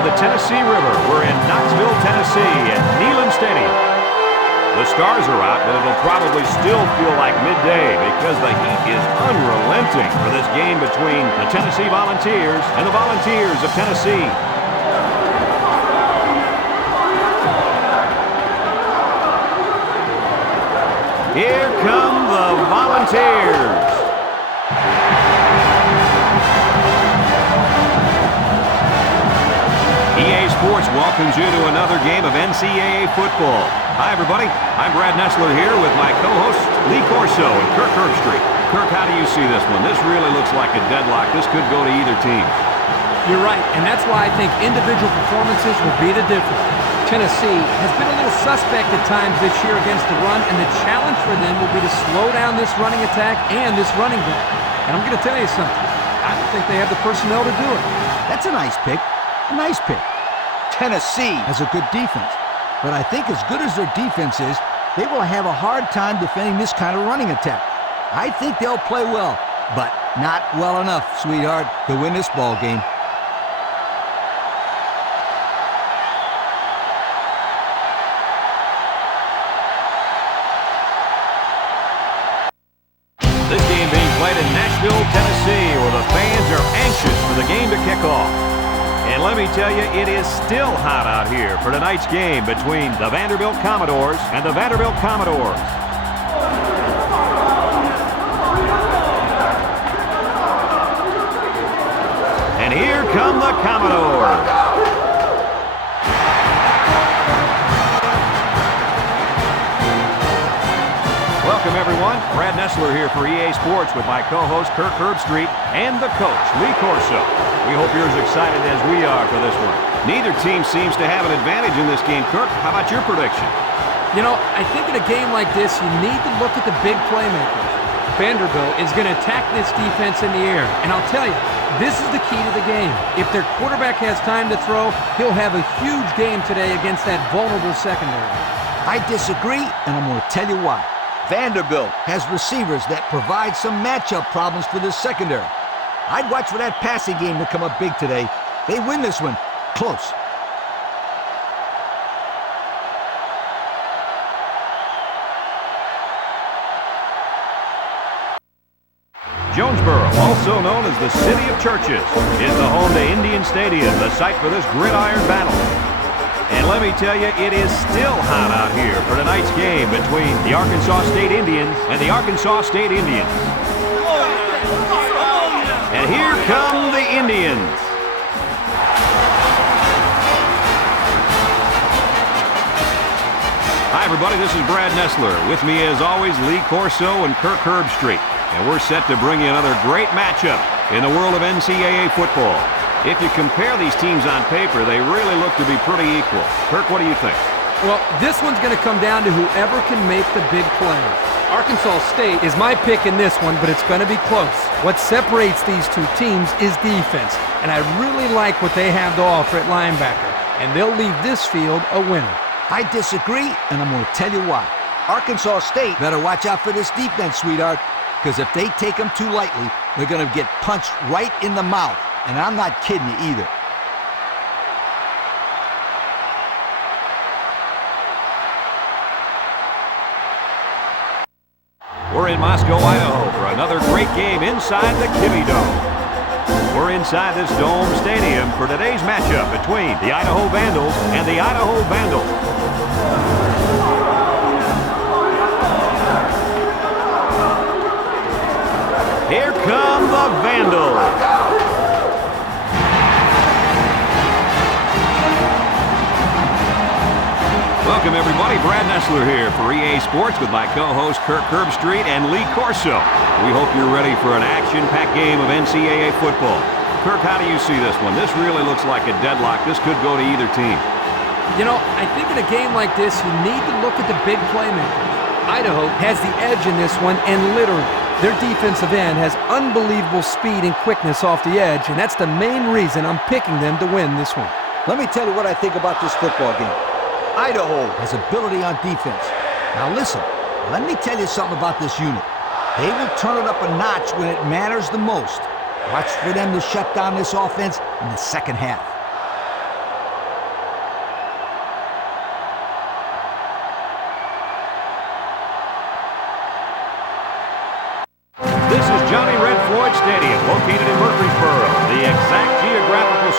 the Tennessee River. We're in Knoxville, Tennessee at Neyland Stadium. The stars are out, but it'll probably still feel like midday because the heat is unrelenting for this game between the Tennessee Volunteers and the Volunteers of Tennessee. Here come the Volunteers. EA Sports welcomes you to another game of NCAA football. Hi, everybody. I'm Brad Nessler here with my co-hosts Lee Corso and Kirk Herbstreit. Kirk, how do you see this one? This really looks like a deadlock. This could go to either team. You're right, and that's why I think individual performances will be the difference. Tennessee has been a little suspect at times this year against the run, and the challenge for them will be to slow down this running attack and this running back. And I'm going to tell you something. I don't think they have the personnel to do it. That's a nice pick. A nice pick. Tennessee has a good defense, but I think as good as their defense is, they will have a hard time defending this kind of running attack. I think they'll play well, but not well enough, sweetheart, to win this ball game. This game being played in Nashville, Tennessee, where the fans are anxious for the game to kick off. And let me tell you, it is still hot out here for tonight's game between the Vanderbilt Commodores and the Vanderbilt Commodores. And here come the Commodores. Welcome, everyone. Brad Nessler here for EA Sports with my co-host Kirk Herbstreit and the coach, Lee Corso. We hope you're as excited as we are for this one. Neither team seems to have an advantage in this game. Kirk, how about your prediction? You know, I think in a game like this, you need to look at the big playmakers. Vanderbilt is going to attack this defense in the air, and I'll tell you, this is the key to the game. If their quarterback has time to throw, he'll have a huge game today against that vulnerable secondary. I disagree, and I'm going to tell you why. Vanderbilt has receivers that provide some matchup problems for this secondary. I'd watch for that passing game to come up big today. They win this one close. Jonesboro, also known as the City of Churches, is the home to Indian Stadium, the site for this gridiron battle. And let me tell you, it is still hot out here for tonight's game between the Arkansas State Indians and the Arkansas State Indians. And here come the Indians. Hi, everybody. This is Brad Nessler. With me, as always, Lee Corso and Kirk Herbstreit. And we're set to bring you another great matchup in the world of NCAA football. If you compare these teams on paper, they really look to be pretty equal. Kirk, what do you think? Well, this one's going to come down to whoever can make the big play. Arkansas State is my pick in this one, but it's going to be close. What separates these two teams is defense, and I really like what they have to offer at linebacker, and they'll leave this field a winner. I disagree, and I'm going to tell you why. Arkansas State better watch out for this defense, sweetheart, because if they take them too lightly, they're going to get punched right in the mouth. And I'm not kidding you either. We're in Moscow, Idaho for another great game inside the Kibbie Dome. We're inside this dome stadium for today's matchup between the Idaho Vandals and the Idaho Vandals. Here come the Vandals. Welcome, everybody. Brad Nessler here for EA Sports with my co-host Kirk Herbstreit and Lee Corso. We hope you're ready for an action-packed game of NCAA football. Kirk, how do you see this one? This really looks like a deadlock. This could go to either team. You know, I think in a game like this, you need to look at the big playmakers. Idaho has the edge in this one, and literally, their defensive end has unbelievable speed and quickness off the edge, and that's the main reason I'm picking them to win this one. Let me tell you what I think about this football game. Idaho has ability on defense. Now listen, let me tell you something about this unit. They will turn it up a notch when it matters the most. Watch for them to shut down this offense in the second half.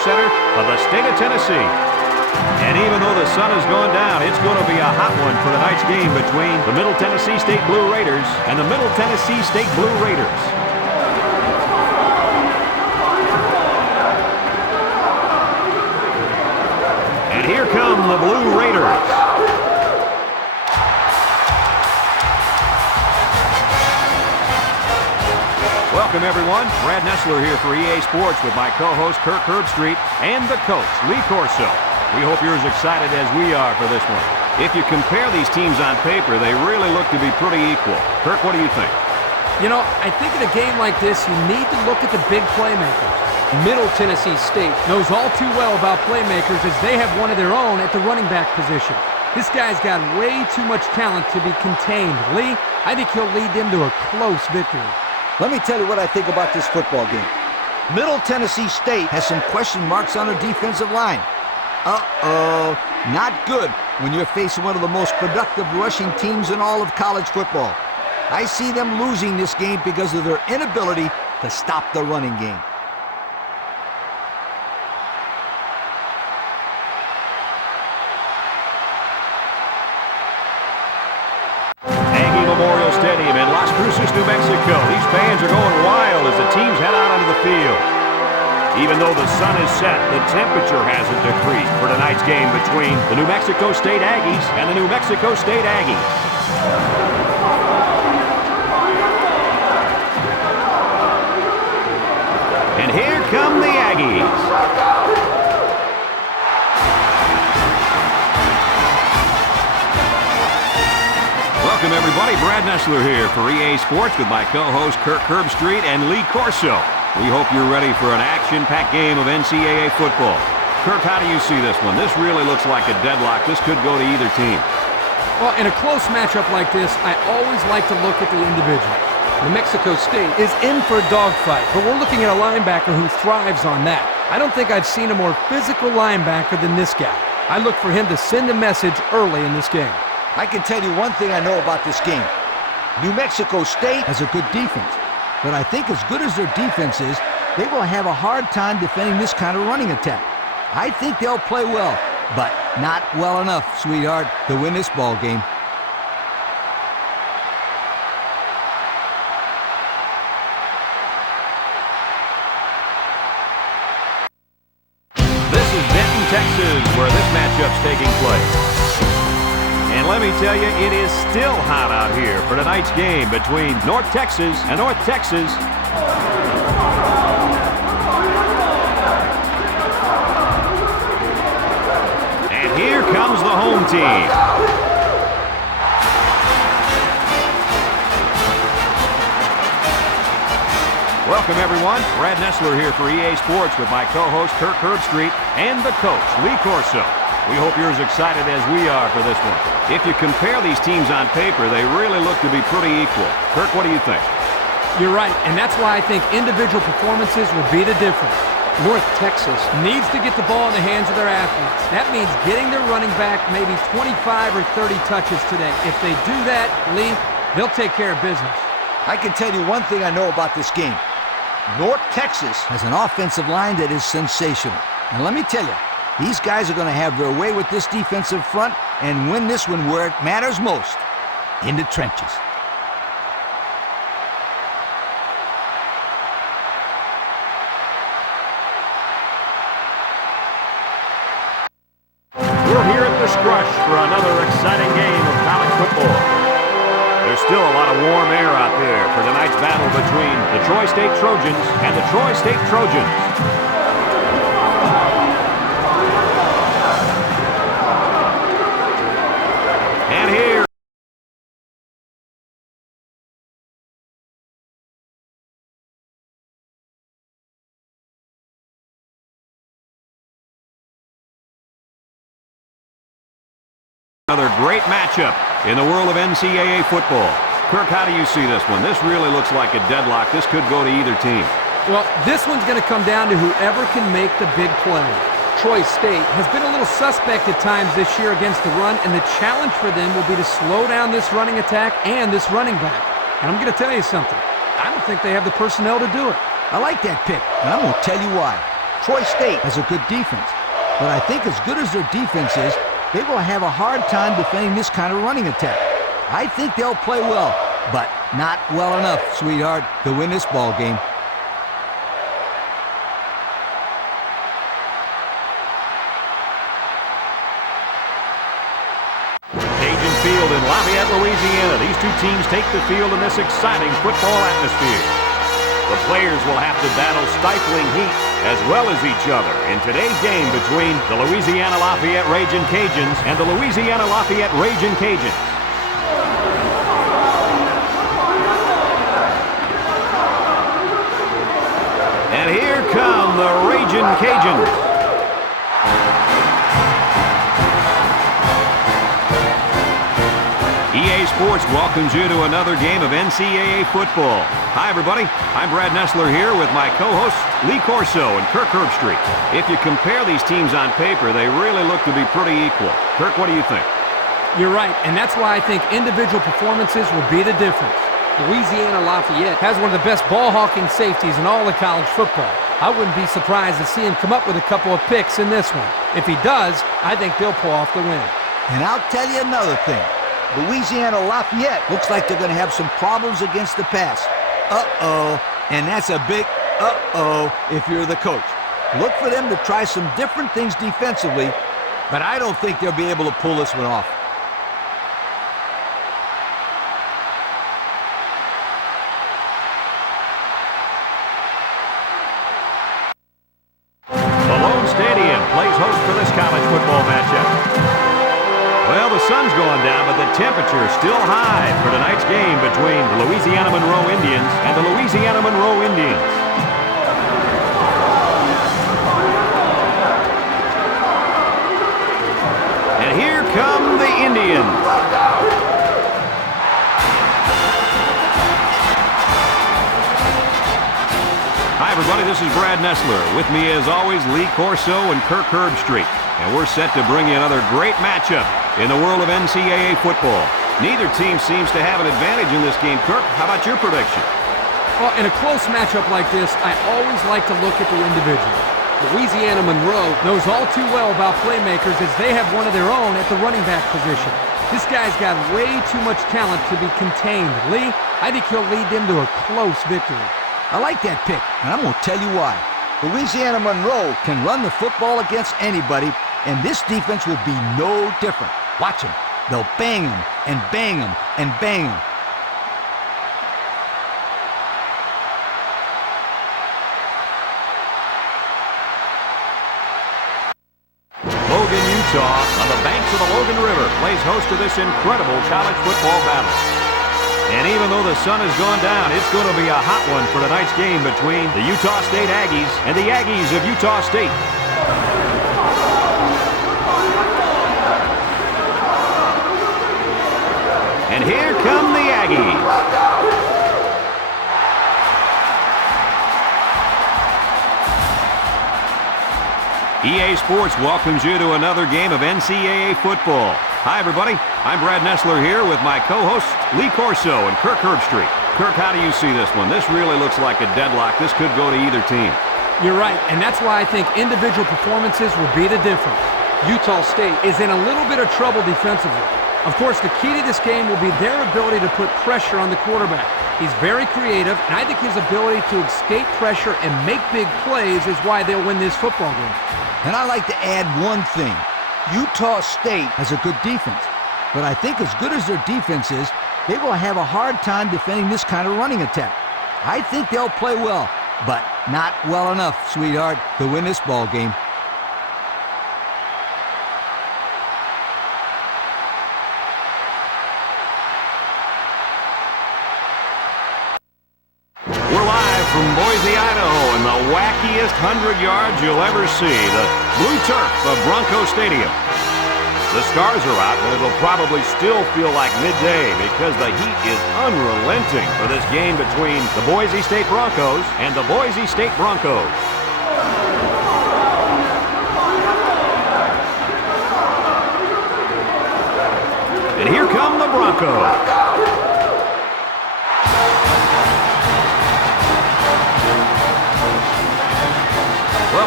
epicenter of the state of Tennessee. And even though the sun has gone down, it's going to be a hot one for tonight's game between the Middle Tennessee State Blue Raiders and the Middle Tennessee State Blue Raiders. And here come the Blue Raiders. Welcome, everyone. Brad Nessler here for EA Sports with my co-host Kirk Herbstreit and the coach, Lee Corso. We hope you're as excited as we are for this one. If you compare these teams on paper, they really look to be pretty equal. Kirk, what do you think? You know, I think in a game like this, you need to look at the big playmakers. Middle Tennessee State knows all too well about playmakers as they have one of their own at the running back position. This guy's got way too much talent to be contained. Lee, I think he'll lead them to a close victory. Let me tell you what I think about this football game. Middle Tennessee State has some question marks on their defensive line. Not good when you're facing one of the most productive rushing teams in all of college football. I see them losing this game because of their inability to stop the running game. Aggie Memorial Stadium in Las Cruces, New Mexico. These fans are going wild as the teams head out onto the field. Even though the sun is set, the temperature hasn't decreased for tonight's game between the New Mexico State Aggies and the New Mexico State Aggies. And here come the Aggies. Welcome, everybody. Brad Nessler here for EA Sports with my co-host Kirk Herbstreit and Lee Corso. We hope you're ready for an action-packed game of NCAA football. Kirk, how do you see this one? This really looks like a deadlock. This could go to either team. Well, in a close matchup like this, I always like to look at the individual. New Mexico State is in for a dogfight, but we're looking at a linebacker who thrives on that. I don't think I've seen a more physical linebacker than this guy. I look for him to send a message early in this game. I can tell you one thing I know about this game. New Mexico State has a good defense. But I think as good as their defense is, they will have a hard time defending this kind of running attack. I think they'll play well, but not well enough, sweetheart, to win this ball game. This is Denton, Texas, where this matchup's taking place. And let me tell you, it is still hot out here for tonight's game between North Texas and North Texas. And here comes the home team. Welcome, everyone. Brad Nessler here for EA Sports with my co-host Kirk Herbstreit and the coach, Lee Corso. We hope you're as excited as we are for this one. If you compare these teams on paper, they really look to be pretty equal. Kirk, what do you think? You're right, and that's why I think individual performances will be the difference. North Texas needs to get the ball in the hands of their athletes. That means getting their running back maybe 25 or 30 touches today. If they do that, Lee, they'll take care of business. I can tell you one thing I know about this game. North Texas has an offensive line that is sensational. And let me tell you, these guys are going to have their way with this defensive front and win this one where it matters most, in the trenches. We're here at the Scrush for another exciting game of college football. There's still a lot of warm air out there for tonight's battle between the Troy State Trojans and the Troy State Trojans. And here another great matchup in the world of NCAA football. Kirk, how do you see this one? This really looks like a deadlock. This could go to either team. Well, this one's going to come down to whoever can make the big play. Troy State has been a little suspect at times this year against the run, and the challenge for them will be to slow down this running attack and this running back. And I'm going to tell you something. I don't think they have the personnel to do it. I like that pick, and I'm going to tell you why. Troy State has a good defense, but I think as good as their defense is, they will have a hard time defending this kind of running attack. I think they'll play well, but not well enough, sweetheart, to win this ball game. Cajun Field in Lafayette, Louisiana. These two teams take the field in this exciting football atmosphere. The players will have to battle stifling heat as well as each other in today's game between the Louisiana Lafayette Ragin' Cajuns and the Louisiana Lafayette Ragin' Cajuns. And here come the Ragin' Cajuns. EA Sports welcomes you to another game of NCAA football. Hi, everybody. I'm Brad Nessler here with my co-hosts Lee Corso and Kirk Herbstreit. If you compare these teams on paper, they really look to be pretty equal. Kirk, what do you think? You're right, and that's why I think individual performances will be the difference. Louisiana Lafayette has one of the best ball-hawking safeties in all of college football. I wouldn't be surprised to see him come up with a couple of picks in this one. If he does, I think they'll pull off the win. And I'll tell you another thing. Louisiana Lafayette looks like they're going to have some problems against the pass. Uh-oh. And that's a big uh-oh if you're the coach. Look for them to try some different things defensively, but I don't think they'll be able to pull this one off. Malone Stadium plays host for this college football matchup. Well, the sun's going down, but the temperature is still high for tonight's game between the Louisiana Monroe Indians and the Louisiana Monroe Indians. And here come the Indians. Hi, everybody. This is Brad Nessler. With me, as always, Lee Corso and Kirk Herbstreit. And we're set to bring you another great matchup in the world of NCAA football. Neither team seems to have an advantage in this game. Kirk, how about your prediction? Well, in a close matchup like this, I always like to look at the individual. Louisiana Monroe knows all too well about playmakers as they have one of their own at the running back position. This guy's got way too much talent to be contained. Lee, I think he'll lead them to a close victory. I like that pick, and I'm going to tell you why. Louisiana Monroe can run the football against anybody, and this defense will be no different. Watch them. They'll bang them and bang them and bang them. Logan, Utah, on the banks of the Logan River, plays host to this incredible college football battle. And even though the sun has gone down, it's going to be a hot one for tonight's game between the Utah State Aggies and the Aggies of Utah State. And here come the Aggies. EA Sports welcomes you to another game of NCAA football. Hi, everybody. I'm Brad Nessler here with my co-hosts Lee Corso and Kirk Herbstreit. Kirk, how do you see this one? This really looks like a deadlock. This could go to either team. You're right, and that's why I think individual performances will be the difference. Utah State is in a little bit of trouble defensively. Of course, the key to this game will be their ability to put pressure on the quarterback. He's very creative, and I think his ability to escape pressure and make big plays is why they'll win this football game. And I like to add one thing. Utah State has a good defense, but I think as good as their defense is, they will have a hard time defending this kind of running attack. I think they'll play well, but not well enough, sweetheart, to win this ball game. We're live from Boise, Idaho, in the wackiest 100 yards you'll ever see, the blue turf of Bronco Stadium. The stars are out, but it'll probably still feel like midday because the heat is unrelenting for this game between the Boise State Broncos and the Boise State Broncos. And here come the Broncos. Well,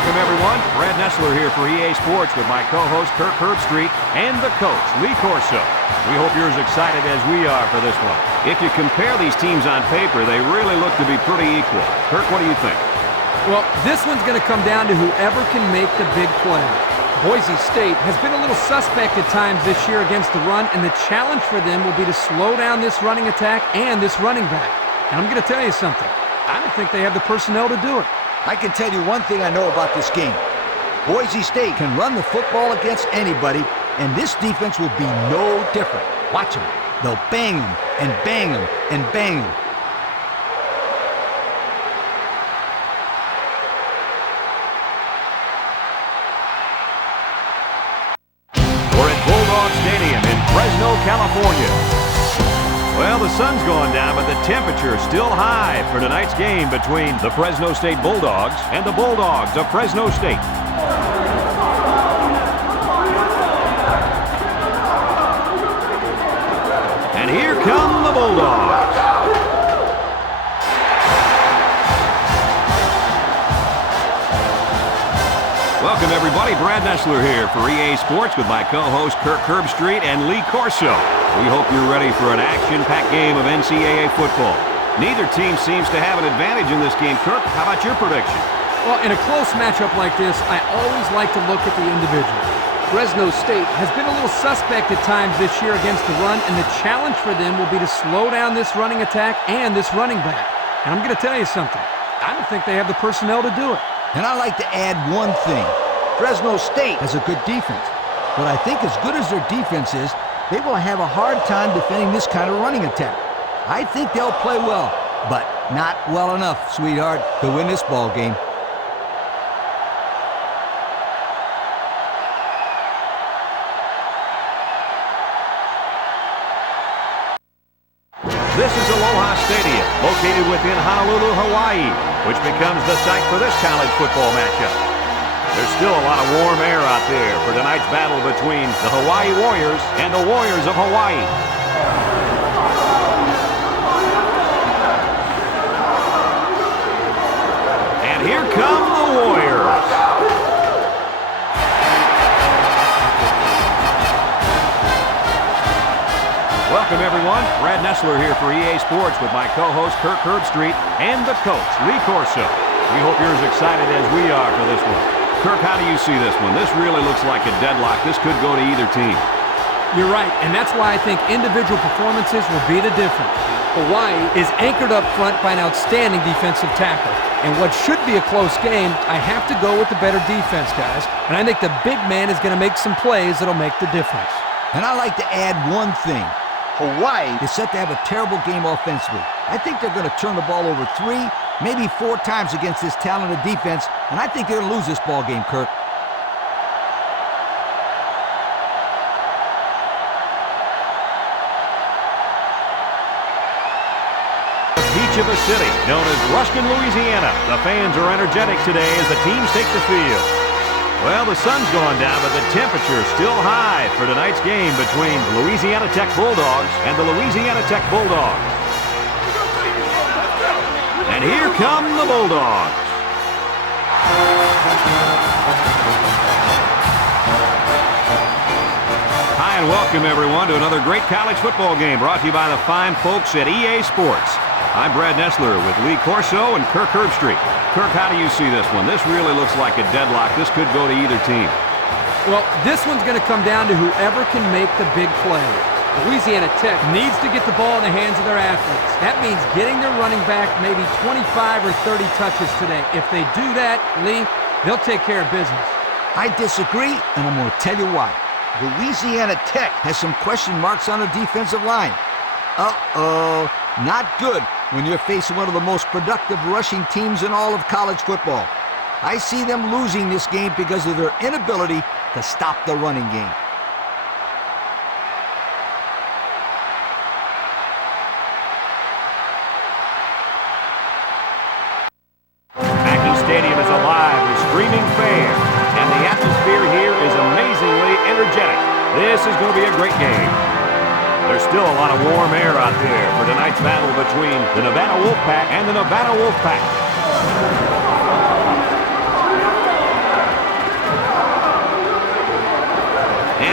Welcome, everyone. Brad Nessler here for EA Sports with my co-host Kirk Herbstreit and the coach, Lee Corso. We hope you're as excited as we are for this one. If you compare these teams on paper, they really look to be pretty equal. Kirk, what do you think? Well, this one's going to come down to whoever can make the big play. Boise State has been a little suspect at times this year against the run, and the challenge for them will be to slow down this running attack and this running back. And I'm going to tell you something. I don't think they have the personnel to do it. I can tell you one thing I know about this game. Boise State can run the football against anybody, and this defense will be no different. Watch them. They'll bang them and bang them and bang them. We're at Bulldog Stadium in Fresno, California. Well, the sun's gone down, but the temperature is still high for tonight's game between the Fresno State Bulldogs and the Bulldogs of Fresno State. And here come the Bulldogs. Welcome, everybody. Brad Nessler here for EA Sports with my co-host Kirk Herbstreit and Lee Corso. We hope you're ready for an action-packed game of NCAA football. Neither team seems to have an advantage in this game. Kirk, how about your prediction? Well, in a close matchup like this, I always like to look at the individual. Fresno State has been a little suspect at times this year against the run, and the challenge for them will be to slow down this running attack and this running back. And I'm going to tell you something. I don't think they have the personnel to do it. And I like to add one thing. Fresno State has a good defense, but I think as good as their defense is, they will have a hard time defending this kind of running attack. I think they'll play well, but not well enough, sweetheart, to win this ball game. This is Aloha Stadium, located within Honolulu, Hawaii, which becomes the site for this college football matchup. There's still a lot of warm air out there for tonight's battle between the Hawaii Warriors and the Warriors of Hawaii. And here come the Warriors. Welcome, everyone. Brad Nessler here for EA Sports with my co-host Kirk Herbstreit and the coach, Lee Corso. We hope you're as excited as we are for this one. Kirk, how do you see this one? This really looks like a deadlock. This could go to either team. You're right, and that's why I think individual performances will be the difference. Hawaii is anchored up front by an outstanding defensive tackle. And what should be a close game, I have to go with the better defense, guys. And I think the big man is going to make some plays that'll make the difference. And I like to add one thing. Hawaii is set to have a terrible game offensively. I think they're going to turn the ball over 3, maybe 4 times against this talented defense, and I think they're going to lose this ball game, Kirk. The beach of a city known as Ruston, Louisiana. The fans are energetic today as the teams take the field. Well, the sun's gone down, but the temperature is still high for tonight's game between the Louisiana Tech Bulldogs and the Louisiana Tech Bulldogs. And here come the Bulldogs. Hi, and welcome, everyone, to another great college football game brought to you by the fine folks at EA Sports. I'm Brad Nessler with Lee Corso and Kirk Herbstreit. Kirk, how do you see this one? This really looks like a deadlock. This could go to either team. Well, this one's going to come down to whoever can make the big play. Louisiana Tech needs to get the ball in the hands of their athletes. That means getting their running back maybe 25 or 30 touches today. If they do that, Lee, they'll take care of business. I disagree, and I'm going to tell you why. Louisiana Tech has some question marks on the defensive line. Uh-oh, not good when you're facing one of the most productive rushing teams in all of college football. I see them losing this game because of their inability to stop the running game. Stadium is alive with screaming fans, and the atmosphere here is amazingly energetic. This is going to be a great game. There's still a lot of warm air out there for tonight's battle between the Nevada Wolfpack and the Nevada Wolfpack.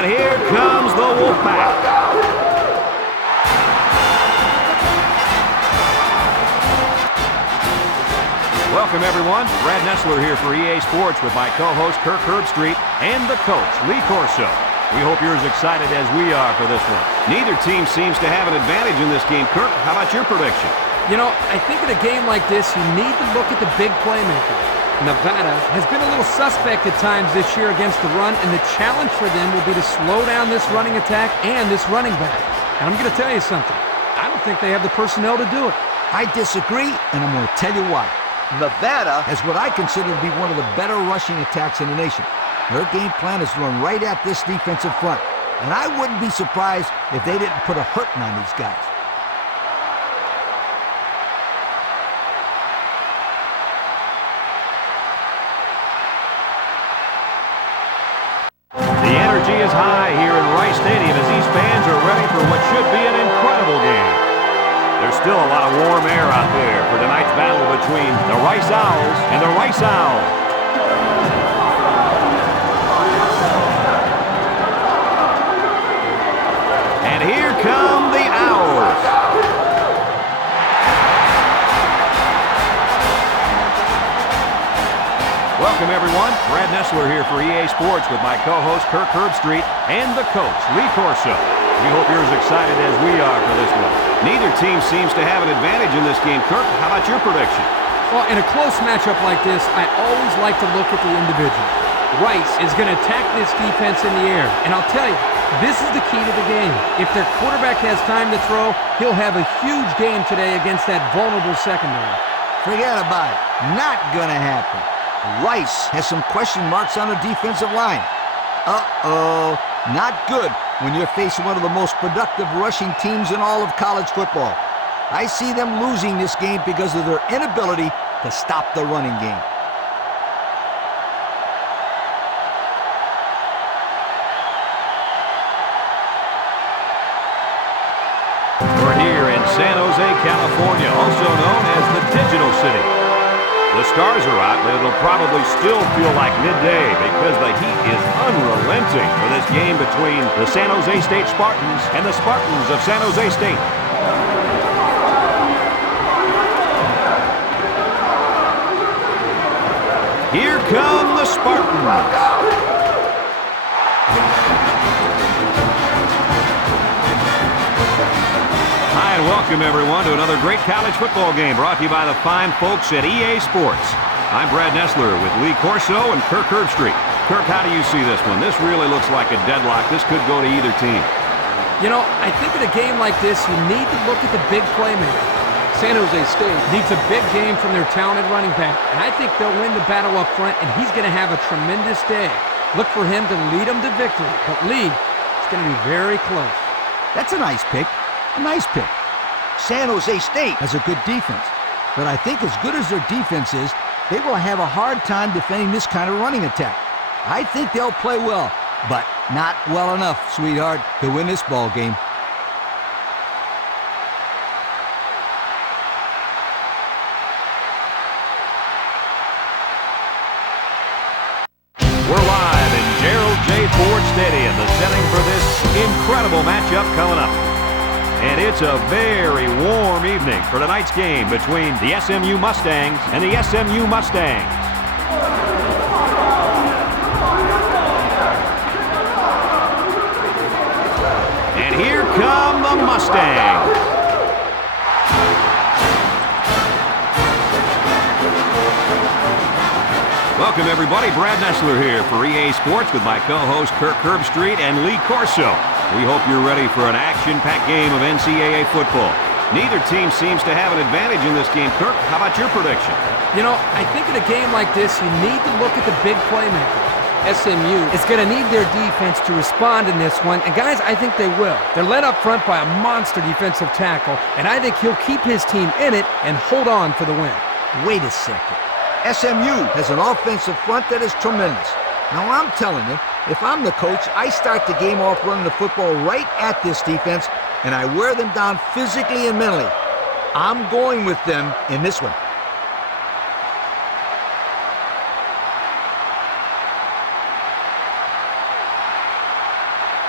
And here comes the Wolfpack. Welcome, everyone. Brad Nessler here for EA Sports with my co-host Kirk Herbstreit and the coach, Lee Corso. We hope you're as excited as we are for this one. Neither team seems to have an advantage in this game. Kirk, how about your prediction? You know, I think in a game like this, you need to look at the big playmaker. Nevada has been a little suspect at times this year against the run, and the challenge for them will be to slow down this running attack and this running back. And I'm going to tell you something. I don't think they have the personnel to do it. I disagree, and I'm going to tell you why. Nevada has what I consider to be one of the better rushing attacks in the nation. Their game plan is to run right at this defensive front, and I wouldn't be surprised if they didn't put a hurting on these guys. The energy is high here in Rice Stadium as these fans are ready for what should be an incredible game. There's still a lot of warm air out there for tonight's battle between the Rice Owls and the Rice Owls. And here come the Owls. Welcome, everyone. Brad Nessler here for EA Sports with my co-host Kirk Herbstreit and the coach, Lee Corso. We hope you're as excited as we are for this one. Neither team seems to have an advantage in this game. Kirk, how about your prediction? Well, in a close matchup like this, I always like to look at the individual. Rice is going to attack this defense in the air, and I'll tell you, this is the key to the game. If their quarterback has time to throw, he'll have a huge game today against that vulnerable secondary. Forget about it. Not going to happen. Rice has some question marks on the defensive line. Uh-oh. Not good when you're facing one of the most productive rushing teams in all of college football. I see them losing this game because of their inability to stop the running game. We're here in San Jose, California, also known as the Digital City. The stars are out, but it'll probably still feel like midday because the heat is unrelenting for this game between the San Jose State Spartans and the Spartans of San Jose State. Here come the Spartans. Hi, and welcome, everyone, to another great college football game brought to you by the fine folks at EA Sports. I'm Brad Nessler with Lee Corso and Kirk Herbstreit. Kirk, how do you see this one? This really looks like a deadlock. This could go to either team. You know, I think in a game like this, you need to look at the big playmaker. San Jose State needs a big game from their talented running back, and I think they'll win the battle up front, and he's going to have a tremendous day. Look for him to lead them to victory, but Lee, it's going to be very close. That's a nice pick. A nice pick. San Jose State has a good defense, but I think as good as their defense is, they will have a hard time defending this kind of running attack. I think they'll play well, but not well enough, sweetheart, to win this ball game. We're live in Gerald J. Ford Stadium, the setting for this incredible matchup coming up. And it's a very warm evening for tonight's game between the SMU Mustangs and the SMU Mustangs. And here come the Mustangs. Welcome, everybody. Brad Nessler here for EA Sports with my co-host Kirk Herbstreit and Lee Corso. We hope you're ready for an action-packed game of NCAA football. Neither team seems to have an advantage in this game. Kirk, how about your prediction? You know, I think in a game like this, you need to look at the big playmaker. SMU is going to need their defense to respond in this one, and guys, I think they will. They're led up front by a monster defensive tackle, and I think he'll keep his team in it and hold on for the win. Wait a second. SMU has an offensive front that is tremendous. Now, I'm telling you, if I'm the coach, I start the game off running the football right at this defense, and I wear them down physically and mentally. I'm going with them in this one.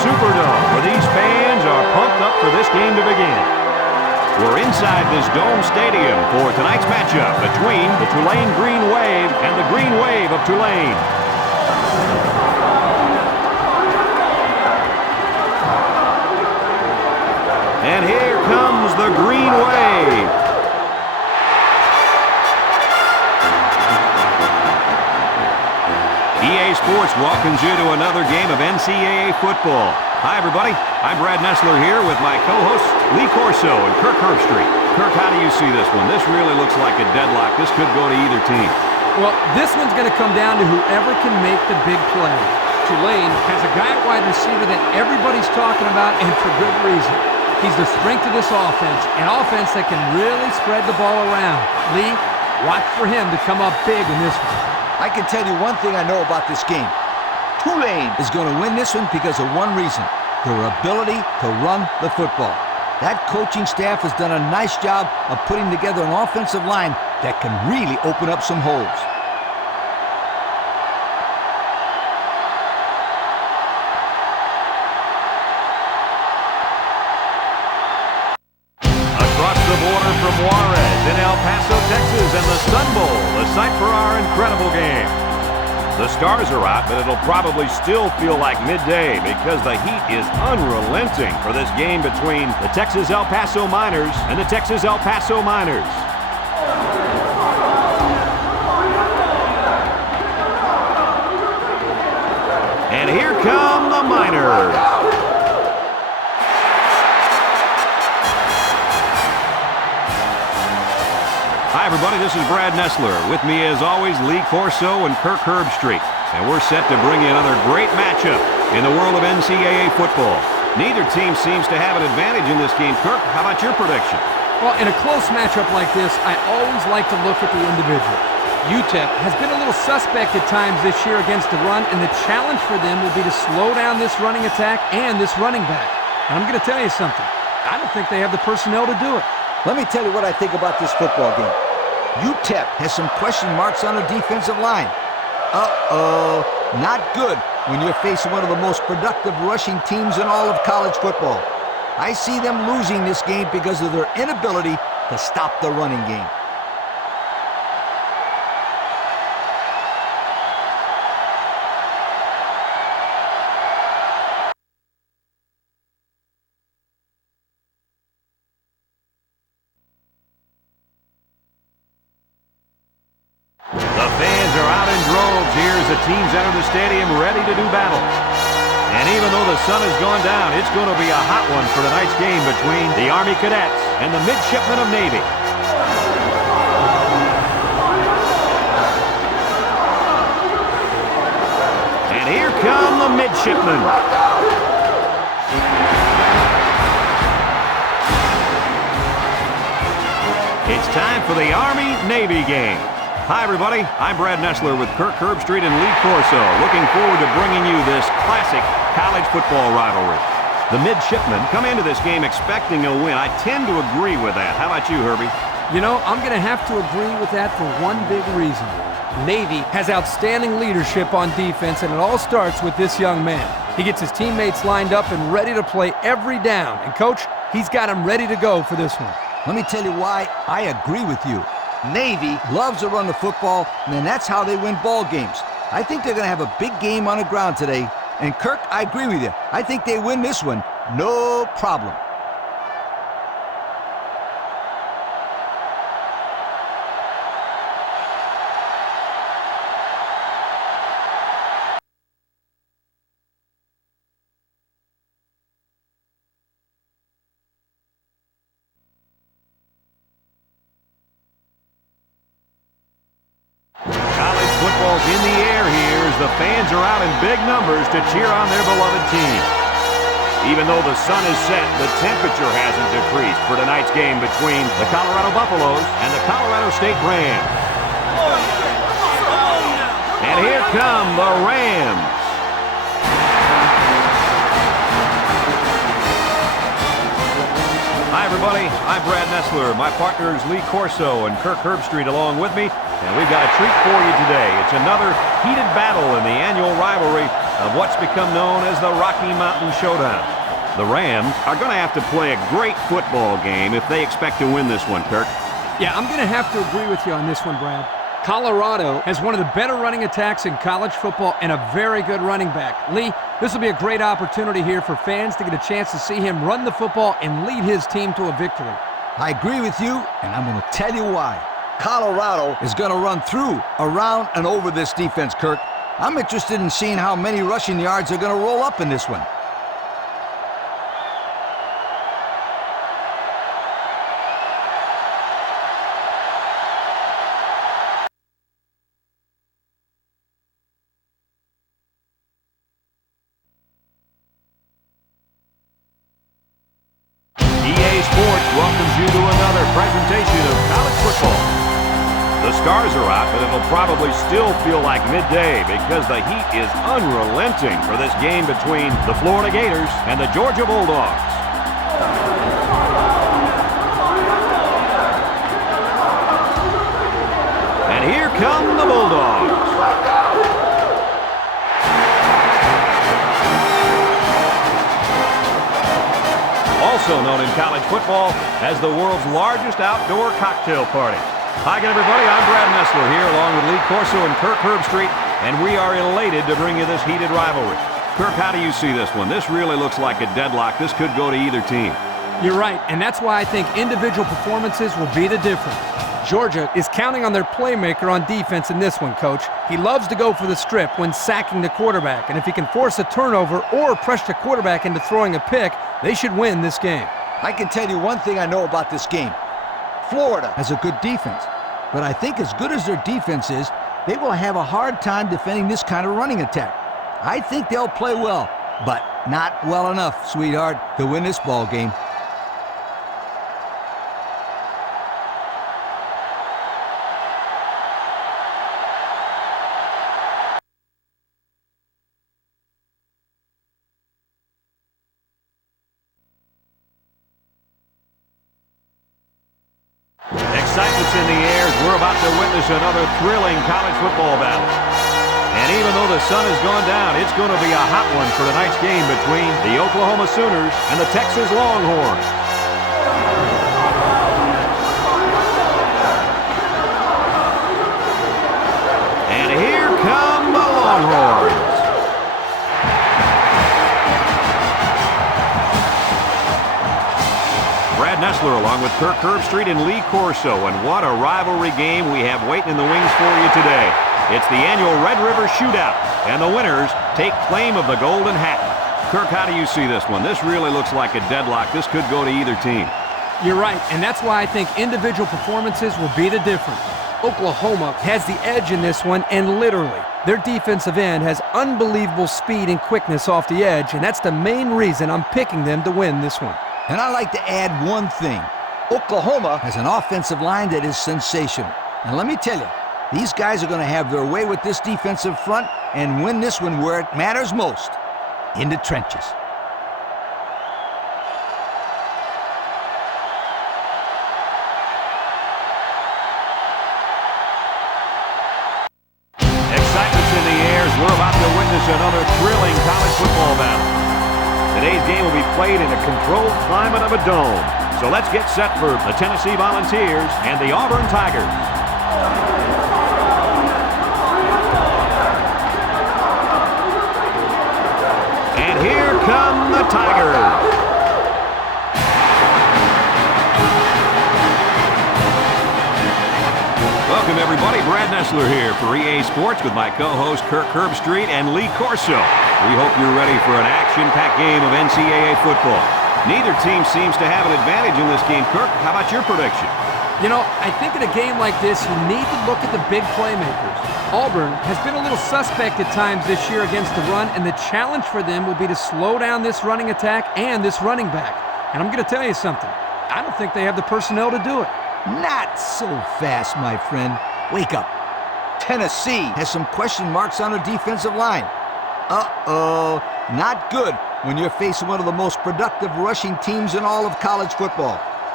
Superdome, where these fans are pumped up for this game to begin. We're inside this Dome Stadium for tonight's matchup between the Tulane Green Wave and the Green Wave of Tulane. And here comes the Green Wave. EA Sports welcomes you to another game of NCAA football. Hi, everybody. I'm Brad Nessler here with my co-hosts Lee Corso and Kirk Herbstreit. Kirk, how do you see this one? This really looks like a deadlock. This could go to either team. Well, this one's going to come down to whoever can make the big play. Tulane has a guy at wide receiver that everybody's talking about, and for good reason. He's the strength of this offense, an offense that can really spread the ball around. Lee, watch for him to come up big in this one. I can tell you one thing I know about this game. Tulane is going to win this one because of one reason: their ability to run the football. That coaching staff has done a nice job of putting together an offensive line that can really open up some holes. Across the border from Juarez in El Paso, Texas, and the Sun Bowl, the site for our incredible game. The stars are out, but it'll probably still feel like midday because the heat is unrelenting for this game between the Texas El Paso Miners and the Texas El Paso Miners. And here come the Miners. Hi, everybody. This is Brad Nessler. With me, as always, Lee Corso and Kirk Herbstreit. And we're set to bring you another great matchup in the world of NCAA football. Neither team seems to have an advantage in this game. Kirk, how about your prediction? Well, in a close matchup like this, I always like to look at the individual. UTEP has been a little suspect at times this year against the run, and the challenge for them will be to slow down this running attack and this running back. And I'm going to tell you something. I don't think they have the personnel to do it. Let me tell you what I think about this football game. UTEP has some question marks on the defensive line. Uh-oh, not good when you're facing one of the most productive rushing teams in all of college football. I see them losing this game because of their inability to stop the running game. Teams enter the stadium ready to do battle. And even though the sun has gone down, it's going to be a hot one for tonight's game between the Army Cadets and the Midshipmen of Navy. And here come the Midshipmen. It's time for the Army-Navy game. Hi, everybody. I'm Brad Nessler with Kirk Herbstreit and Lee Corso. Looking forward to bringing you this classic college football rivalry. The Midshipmen come into this game expecting a win. I tend to agree with that. How about you, Herbie? You know, I'm going to have to agree with that for one big reason. Navy has outstanding leadership on defense, and it all starts with this young man. He gets his teammates lined up and ready to play every down. And, Coach, he's got them ready to go for this one. Let me tell you why I agree with you. Navy loves to run the football, and that's how they win ball games. I think they're going to have a big game on the ground today. And Kirk, I agree with you. I think they win this one, no problem. In the air here as the fans are out in big numbers to cheer on their beloved team. Even though the sun is set, the temperature hasn't decreased for tonight's game between the Colorado Buffaloes and the Colorado State Rams. And here come the Rams. Hi, everybody. I'm Brad Nessler. My partners Lee Corso and Kirk Herbstreit along with me. And we've got a treat for you today. It's another heated battle in the annual rivalry of what's become known as the Rocky Mountain Showdown. The Rams are going to have to play a great football game if they expect to win this one, Kirk. Yeah, I'm going to have to agree with you on this one, Brad. Colorado has one of the better running attacks in college football and a very good running back. Lee, this will be a great opportunity here for fans to get a chance to see him run the football and lead his team to a victory. I agree with you, and I'm going to tell you why. Colorado is going to run through, around, and over this defense, Kirk. I'm interested in seeing how many rushing yards are going to roll up in this one. Welcomes you to another presentation of college football. The stars are out, but it'll probably still feel like midday because the heat is unrelenting for this game between the Florida Gators and the Georgia Bulldogs. And here come the Bulldogs. Also known in college football as the world's largest outdoor cocktail party. Hi again, everybody. I'm Brad Nessler here along with Lee Corso and Kirk Herbstreit, and we are elated to bring you this heated rivalry. Kirk, how do you see this one? This really looks like a deadlock. This could go to either team. You're right, and that's why I think individual performances will be the difference. Georgia is counting on their playmaker on defense in this one, Coach. He loves to go for the strip when sacking the quarterback, and if he can force a turnover or pressure the quarterback into throwing a pick, they should win this game. I can tell you one thing I know about this game. Florida has a good defense, but I think as good as their defense is, they will have a hard time defending this kind of running attack. I think they'll play well, but not well enough, sweetheart, to win this ball game. Excitement's in the air as we're about to witness another thrilling college football battle. And even though the sun has gone down, it's going to be a hot one for tonight's game between the Oklahoma Sooners and the Texas Longhorns. And here come the Longhorns. Brad Nessler along with Kirk Herbstreit and Lee Corso, and what a rivalry game we have waiting in the wings for you today. It's the annual Red River Shootout, and the winners take claim of the Golden Hat. Kirk, how do you see this one? This really looks like a deadlock. This could go to either team. You're right, and that's why I think individual performances will be the difference. Oklahoma has the edge in this one, and literally, their defensive end has unbelievable speed and quickness off the edge, and that's the main reason I'm picking them to win this one. And I'd like to add one thing. Oklahoma has an offensive line that is sensational. And let me tell you, these guys are going to have their way with this defensive front and win this one where it matters most, in the trenches. Excitement's in the air as we're about to witness another thrilling college football battle. Today's game will be played in a controlled climate of a dome. So let's get set for the Tennessee Volunteers and the Auburn Tigers. And here come the Tigers. Welcome, everybody. Brad Nessler here for EA Sports with my co-host Kirk Herbstreit and Lee Corso. We hope you're ready for an action-packed game of NCAA football. Neither team seems to have an advantage in this game. Kirk, how about your prediction? You know, I think in a game like this, you need to look at the big playmakers. Auburn has been a little suspect at times this year against the run, and the challenge for them will be to slow down this running attack and this running back. And I'm going to tell you something. I don't think they have the personnel to do it. Not so fast, my friend. Wake up. Tennessee has some question marks on their defensive line. Not good when you're facing one of the most productive rushing teams in all of college football.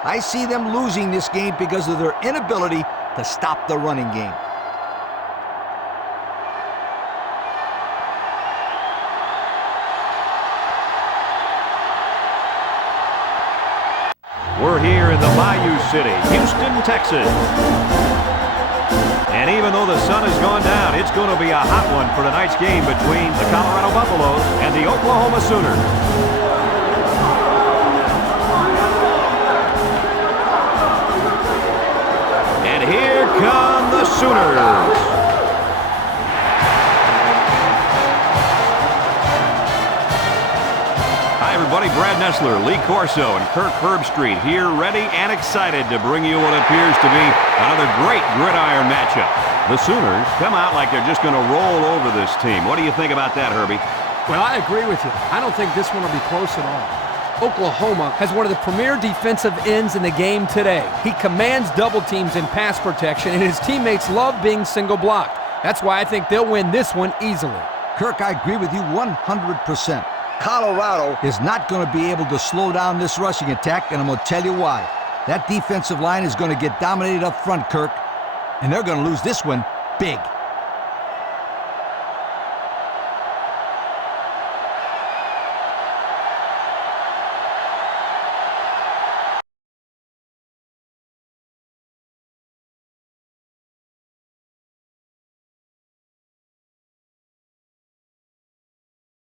I see them losing this game because of their inability to stop the running game. We're here in the Bayou City, Houston, Texas. And even though the sun has gone down, it's going to be a hot one for tonight's game between the Colorado Buffaloes and the Oklahoma Sooners. And here come the Sooners. Hi, everybody. Brad Nessler, Lee Corso, and Kirk Herbstreit here, ready and excited to bring you what appears to be another great gridiron matchup. The Sooners come out like they're just going to roll over this team. What do you think about that, Herbie? Well, I agree with you. I don't think this one will be close at all. Oklahoma has one of the premier defensive ends in the game today. He commands double teams in pass protection, and his teammates love being single blocked. That's why I think they'll win this one easily. Kirk, I agree with you 100%. Colorado is not going to be able to slow down this rushing attack, and I'm going to tell you why. That defensive line is going to get dominated up front, Kirk, and they're going to lose this one big.